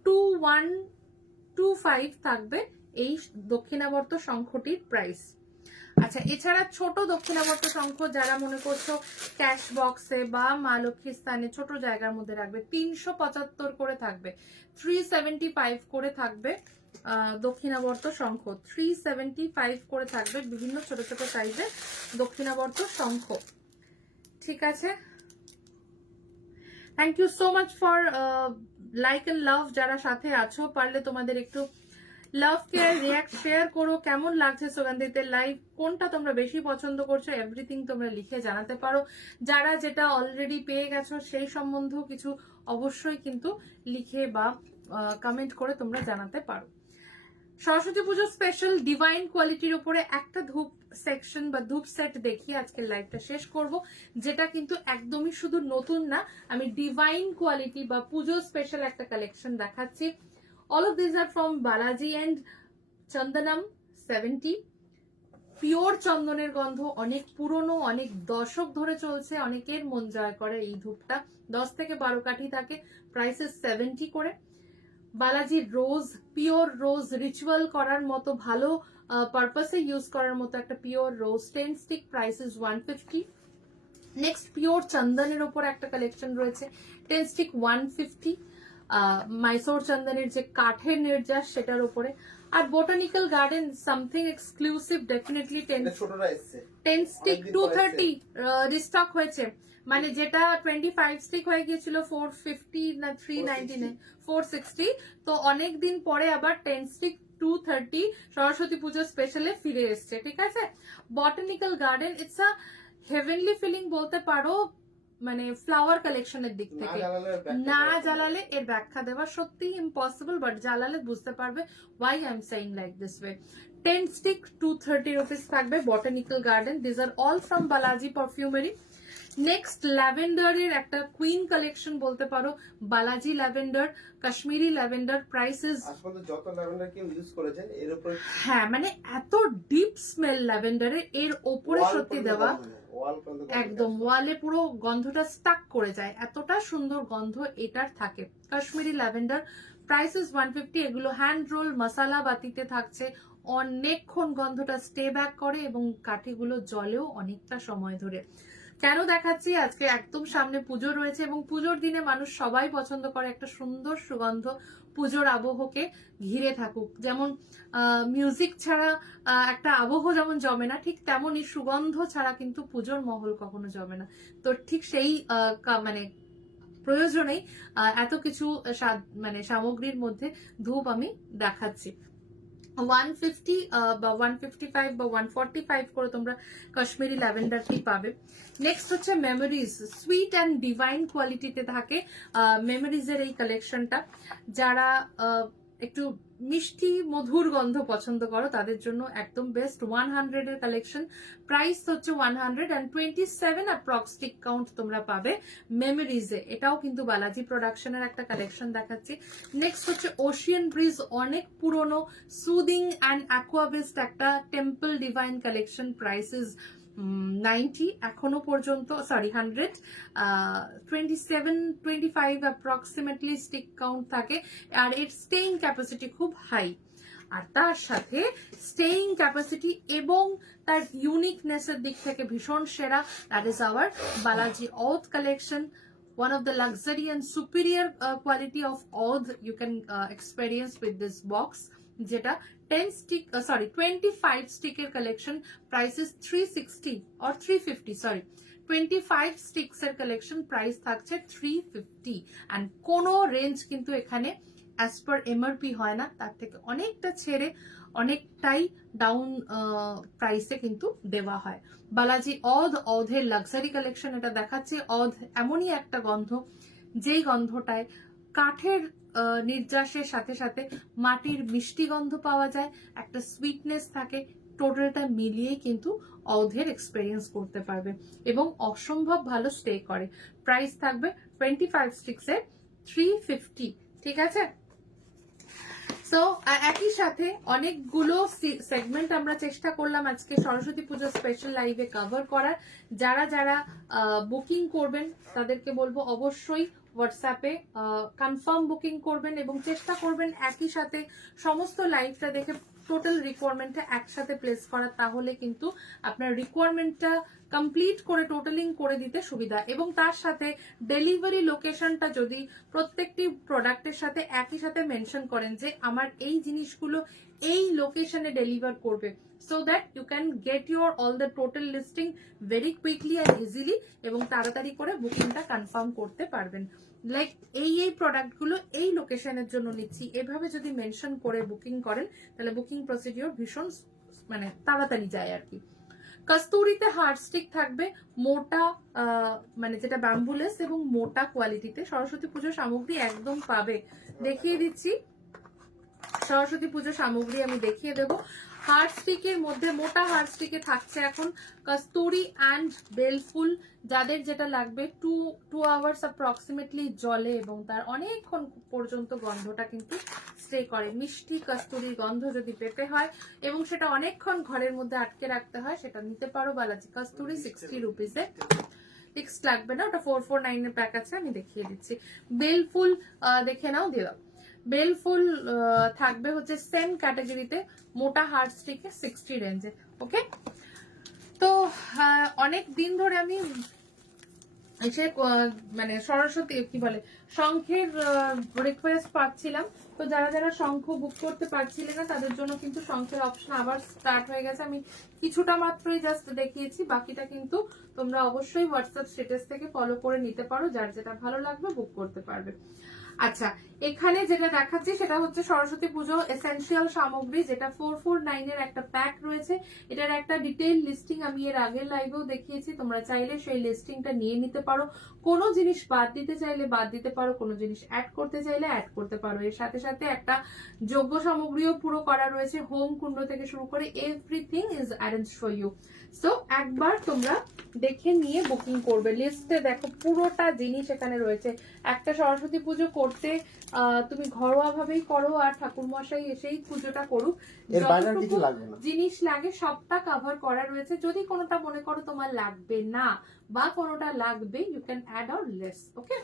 2125 থাকবে এই দক্ষিণাবর্ত শঙ্খটির প্রাইস। আচ্ছা, এছাড়া ছোট দক্ষিণাবর্ত শঙ্খ যারা মনে করছো ক্যাশ বক্সে বা মা লক্ষ্মীর স্থানে ছোট জায়গার মধ্যে রাখবে, 375 করে থাকবে, 375 করে থাকবে দক্ষিণাবর্ত শঙ্খ, 375 করে থাকবে বিভিন্ন ছোট ছোট সাইজের দক্ষিণাবর্ত শঙ্খ। ঠিক আছে, thank you so much for like and love. যারা সাথে আছো পারলে তোমাদের একটু লাভ কেয়ার রিয়াক্ট শেয়ার করো। কেমন লাগছে সুগন্ধিতে লাইভ, কোনটা তোমরা বেশি পছন্দ করছো, এভরিথিং তোমরা লিখে জানাতে পারো। যারা যেটা অলরেডি পেয়ে গেছো সেই সম্বন্ধেও কিছু অবশ্যই কিন্তু লিখে বা কমেন্ট করে তোমরা জানাতে পারো। সরস্বতী পুজো স্পেশাল ডিভাইন কোয়ালিটির উপরে একটা ধূপ সেকশন বা ধূপ সেট দেখিয়ে আজকের লাইভটা শেষ করব, যেটা কিন্তু একদমই শুধু নতুন না, আমি ডিভাইন কোয়ালিটি বা পুজো স্পেশাল একটা কালেকশন দেখাচ্ছি। All of these are from Balaji and Chandanam 70. Pure চন্দনের গন্ধ, অনেক পুরনো, অনেক দশক ধরে চলছে, অনেকের মন জয় করে এই ধূপটা। 10 থেকে 12 কাঠি থাকে, প্রাইসেস 70 করে। বালাজি রোজ, পিওর রোজ, রিচুয়াল করার মতো ভালো পারপাসে ইউজ করার মতো একটা পিওর রোজ 10 স্টিক, প্রাইসেস 150। নেক্সট পিওর চন্দনের উপর একটা কালেকশন রয়েছে, 10 স্টিক 150। মাইসোর চন্দনের যে কাঠের নির্যাস সেটার উপরে। আর botanical garden something exclusive, definitely 10 stick 230 restock হয়েছে। মানে যেটা 25 স্টিক হয়ে গিয়েছিল 450 না 399, 460। তো অনেকদিন পরে আবার 10 স্টিক 230 সরস্বতী পুজো স্পেশালে ফিরে এসছে। ঠিক আছে, botanical garden it's a heavenly feeling বলতে পারো, মানে ফ্লাওয়ার কালেকশনের দিক থেকে। না জ্বালালে এর ব্যাখ্যা দেওয়া সত্যি ইম্পসিবল, বাট জ্বালালে বুঝতে পারবে why I am saying like this way. 10 stick 230 rupees থাকবে botanical garden. This are all from Balaji perfumery. Next lavender এর একটা কুইন কালেকশন বলতে পারো, Balaji lavender, Kashmiri lavender. Prices যত ল্যাভেন্ডার কেউ ইউজ করেছেন এর উপরে, হ্যাঁ মানে এত ডিপ স্মেল ল্যাভেন্ডারের, এর ওপরে সত্যি দেওয়া একদম ওয়ালে পুরো গন্ধটা স্টাক করে যায়, এতটা সুন্দর গন্ধ এটার থাকে। Kashmiri lavender, prices 150। এগুলো হ্যান্ড রোল মশালা বাতিতে থাকছে, অনেকক্ষণ গন্ধটা স্টে ব্যাক করে এবং কাঠিগুলো জলেও অনেকটা সময় ধরে। কেন দেখাচ্ছি, আজকে একদম সামনে পুজো রয়েছে এবং পুজোর দিনে মানুষ সবাই পছন্দ করে একটা সুন্দর সুগন্ধ পুজোর আবহকে ঘিরে থাকুক। যেমন মিউজিক ছাড়া একটা আবহ যেমন জমে না, ঠিক তেমনই সুগন্ধ ছাড়া কিন্তু পুজোর মহল কখনো জমে না। তো ঠিক সেই মানে প্রয়োজনেই এত কিছু মানে সামগ্রীর মধ্যে ধূপ আমি দেখাচ্ছি। 150 বা 155 বা 145 করে তোমরা কাশ্মীরি ল্যাভেন্ডারটি পাবে। নেক্সট হচ্ছে মেমোরিজ, সুইট অ্যান্ড ডিভাইন কোয়ালিটিতে থাকে মেমোরিজের এই কালেকশনটা। যারা একটু মিষ্টি মধুর গন্ধ পছন্দ করো তাদের জন্য একদম বেস্ট। 100 এর কালেকশন, প্রাইস হচ্ছে 127 অ্যাপ্রক্স স্টিক কাউন্ট তোমরা পাবে মেমোরিজে। এটাও কিন্তু বালাজি প্রোডাকশনের একটা কালেকশন দেখাচ্ছি। নেক্সট হচ্ছে ওশিয়ান ব্রিজ, অনেক পুরনো সুদিং অ্যান্ড অ্যাকোয়াবেস্ট একটা টেম্পল ডিভাইন কালেকশন। প্রাইসেস 90 এখনো পর্যন্ত, সরি 100, 27-25 অ্যাপ্রক্সিমেটলি স্টিক কাউন্ট থাকে। আর এর স্টেইং ক্যাপাসিটি খুব হাই। আর তার সাথে স্টেইং ক্যাপাসিটি এবং তার ইউনিকনেসের দিক থেকে ভীষণ সেরা। দ্যাট ইজ আওয়ার বালাজি অথ collection, one of the luxury and superior quality of oud you can experience with this box, যেটা 25 স্টিকের কালেকশন। প্রাইসেস 360 or 350, সরি 25 স্টিক্স এর কালেকশন, প্রাইস থাকছে 350। এন্ড কোন রেঞ্জ কিন্তু এখানে অ্যাজ পার এমআরপি হয় না, তার থেকে অনেকটা ছেড়ে অনেকটাই ডাউন প্রাইসে কিন্তু দেওয়া হয়। বালাজি অধের লাক্সারি কালেকশন এটা দেখাচ্ছে। অধ এমনই একটা গন্ধ যেই গন্ধটায় কাঠের নির্যাসের সাথে সাথে মাটির মিষ্টি গন্ধ পাওয়া যায়, একটা সুইটনেস থাকে, টোটালটা মিলিয়ে কিন্তু অধের এক্সপেরিয়েন্স করতে পারবে এবং অসম্ভব ভালো স্টে করে। প্রাইস থাকবে 25 স্টিক্সে 350, ঠিক আছে। সো একই সাথে অনেকগুলো সেগমেন্ট আমরা চেষ্টা করলাম আজকে সরস্বতী পুজো স্পেশাল লাইভে কভার করার। যারা যারা বুকিং করবেন তাদেরকে বলবো অবশ্যই হোয়াটসঅ্যাপে কনফার্ম বুকিং করবেন এবং চেষ্টা করবেন একই সাথে সমস্ত লাইভটা দেখে টোটাল রিকোয়ারমেন্টটা একসাথে প্লেস করা, তাহলে কিন্তু আপনার রিকোয়ারমেন্টটা কমপ্লিট করে টোটালিং করে দিতে সুবিধা। এবং তার সাথে ডেলিভারি লোকেশনটা যদি প্রত্যেকটি প্রোডাক্টের সাথে একই সাথে মেনশন করেন যে আমার এই জিনিসগুলো এই লোকেশনে ডেলিভার করবে, so that you can get your all the total listing very quickly and easily এবং তাড়াতাড়ি করে বুকিংটা কনফার্ম করতে পারবেন। লাইক এই প্রোডাক্টগুলো এই লোকেশনের জন্য নিচ্ছি, এভাবে যদি মেনশন করে বুকিং করেন তাহলে বুকিং প্রসিডিওর ভীষণ মানে তাড়াতাড়ি যায় আর কি। কস্তুরিতে হার্ড স্টিক থাকবে, মোটা মানে যেটা ব্যাম্বুলেস এবং মোটা কোয়ালিটিতে। সরস্বতী পুজো সামগ্রী একদম পাবে, দেখিয়ে দিচ্ছি সরস্বতী পুজো সামগ্রী আমি দেখিয়ে দেবো। হার্ড স্টিকের মধ্যে মোটা হার্ড স্টিকে থাকছে এখন কস্তুরি অ্যান্ড বেলফুল। যাদের যেটা লাগবে 2 আওয়ার্স অ্যাপ্রক্সিমেটলি জলে এবং তার অনেকক্ষণ পর্যন্ত গন্ধটা কিন্তু স্টে করে। মিষ্টি কস্তুরির গন্ধ যদি পেতে হয় এবং সেটা অনেকক্ষণ ঘরের মধ্যে আটকে রাখতে হয়, সেটা নিতে পারো বালাজি কস্তুরি 60 রুপিসে। টিক্স লাগবে না, ওটা 449 এর প্যাক আছে, আমি দেখিয়ে দিচ্ছি। বেলফুল দেখে নাও দেওয়া। বেলফুল থাকবে হচ্ছে সেম ক্যাটাগরিতে, মোটা হার্ড স্টিকে 60 রেঞ্জে। ওকে, তো অনেক দিন ধরে আমি এসে মানে সরস্বতী কি বলে শঙ্খের রিকোয়েস্ট পাচ্ছিলাম, তো যারা যারা শঙ্খ বুক করতে পারছিলেন না তাদের জন্য কিন্তু শঙ্খের অপশন আবার স্টার্ট হয়ে গেছে। আমি কিছুটা মাত্রই জাস্ট দেখিয়েছি, বাকিটা কিন্তু তোমরা অবশ্যই হোয়াটসঅ্যাপ স্ট্যাটাস থেকে ফলো করে নিতে পারো, যার যেটা ভালো লাগবে বুক করতে পারবে। আচ্ছা, এখানে যেটা দেখাচ্ছি সেটা হচ্ছে সরস্বতী পুজো এসেনশিয়াল সামগ্রী, যেটা 449 এর একটা প্যাক রয়েছে। এটার একটা ডিটেইল লিস্টিং আমি এর আগের লাইভেও দেখিয়েছি, তোমরা চাইলে সেই লিস্টিংটা নিয়ে নিতে পারো। কোনো জিনিস বাদ দিতে চাইলে বাদ দিতে পারো, কোনো জিনিস অ্যাড করতে চাইলে অ্যাড করতে পারো। এর সাথে সাথে একটা যোগ্য সামগ্রীও পুরো করা রয়েছে, হোম কুণ্ড থেকে শুরু করে everything is arrange for you. So একবার তোমরা দেখে নিয়ে বুকিং করবে। লিস্টে দেখো পুরোটা জিনিস এখানে রয়েছে। একটা সরস্বতী পুজো করতে তুমি ঘরোয়া ভাবেই করো আর ঠাকুর মশাই এসেই পুজোটা করুক, যতটুকু জিনিস লাগে সবটা কভার করা রয়েছে। যদি কোনোটা মনে করো তোমার লাগবে না বা কোনোটা লাগবে, you can add or less. Okay,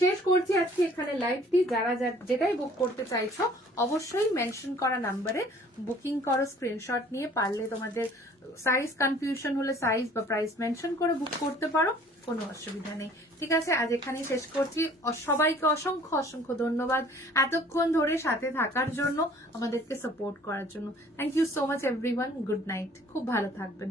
শেষ করছি আজকে এখানে লাইভটি। যারা যেটাই বুক করতে চাইছো অবশ্যই মেনশন করা নাম্বারে বুকিং করো, স্ক্রিনশট নিয়ে। পারলে তোমাদের সাইজ কনফিউশন হলে সাইজ বা প্রাইস মেনশন করে বুক করতে পারো, কোনো অসুবিধা নেই। ঠিক আছে, আজ এখানেই শেষ করছি। সবাইকে অসংখ্য অসংখ্য ধন্যবাদ এতক্ষণ ধরে সাথে থাকার জন্য, আমাদেরকে সাপোর্ট করার জন্য। Thank you so much everyone. Good night, খুব ভালো থাকবেন।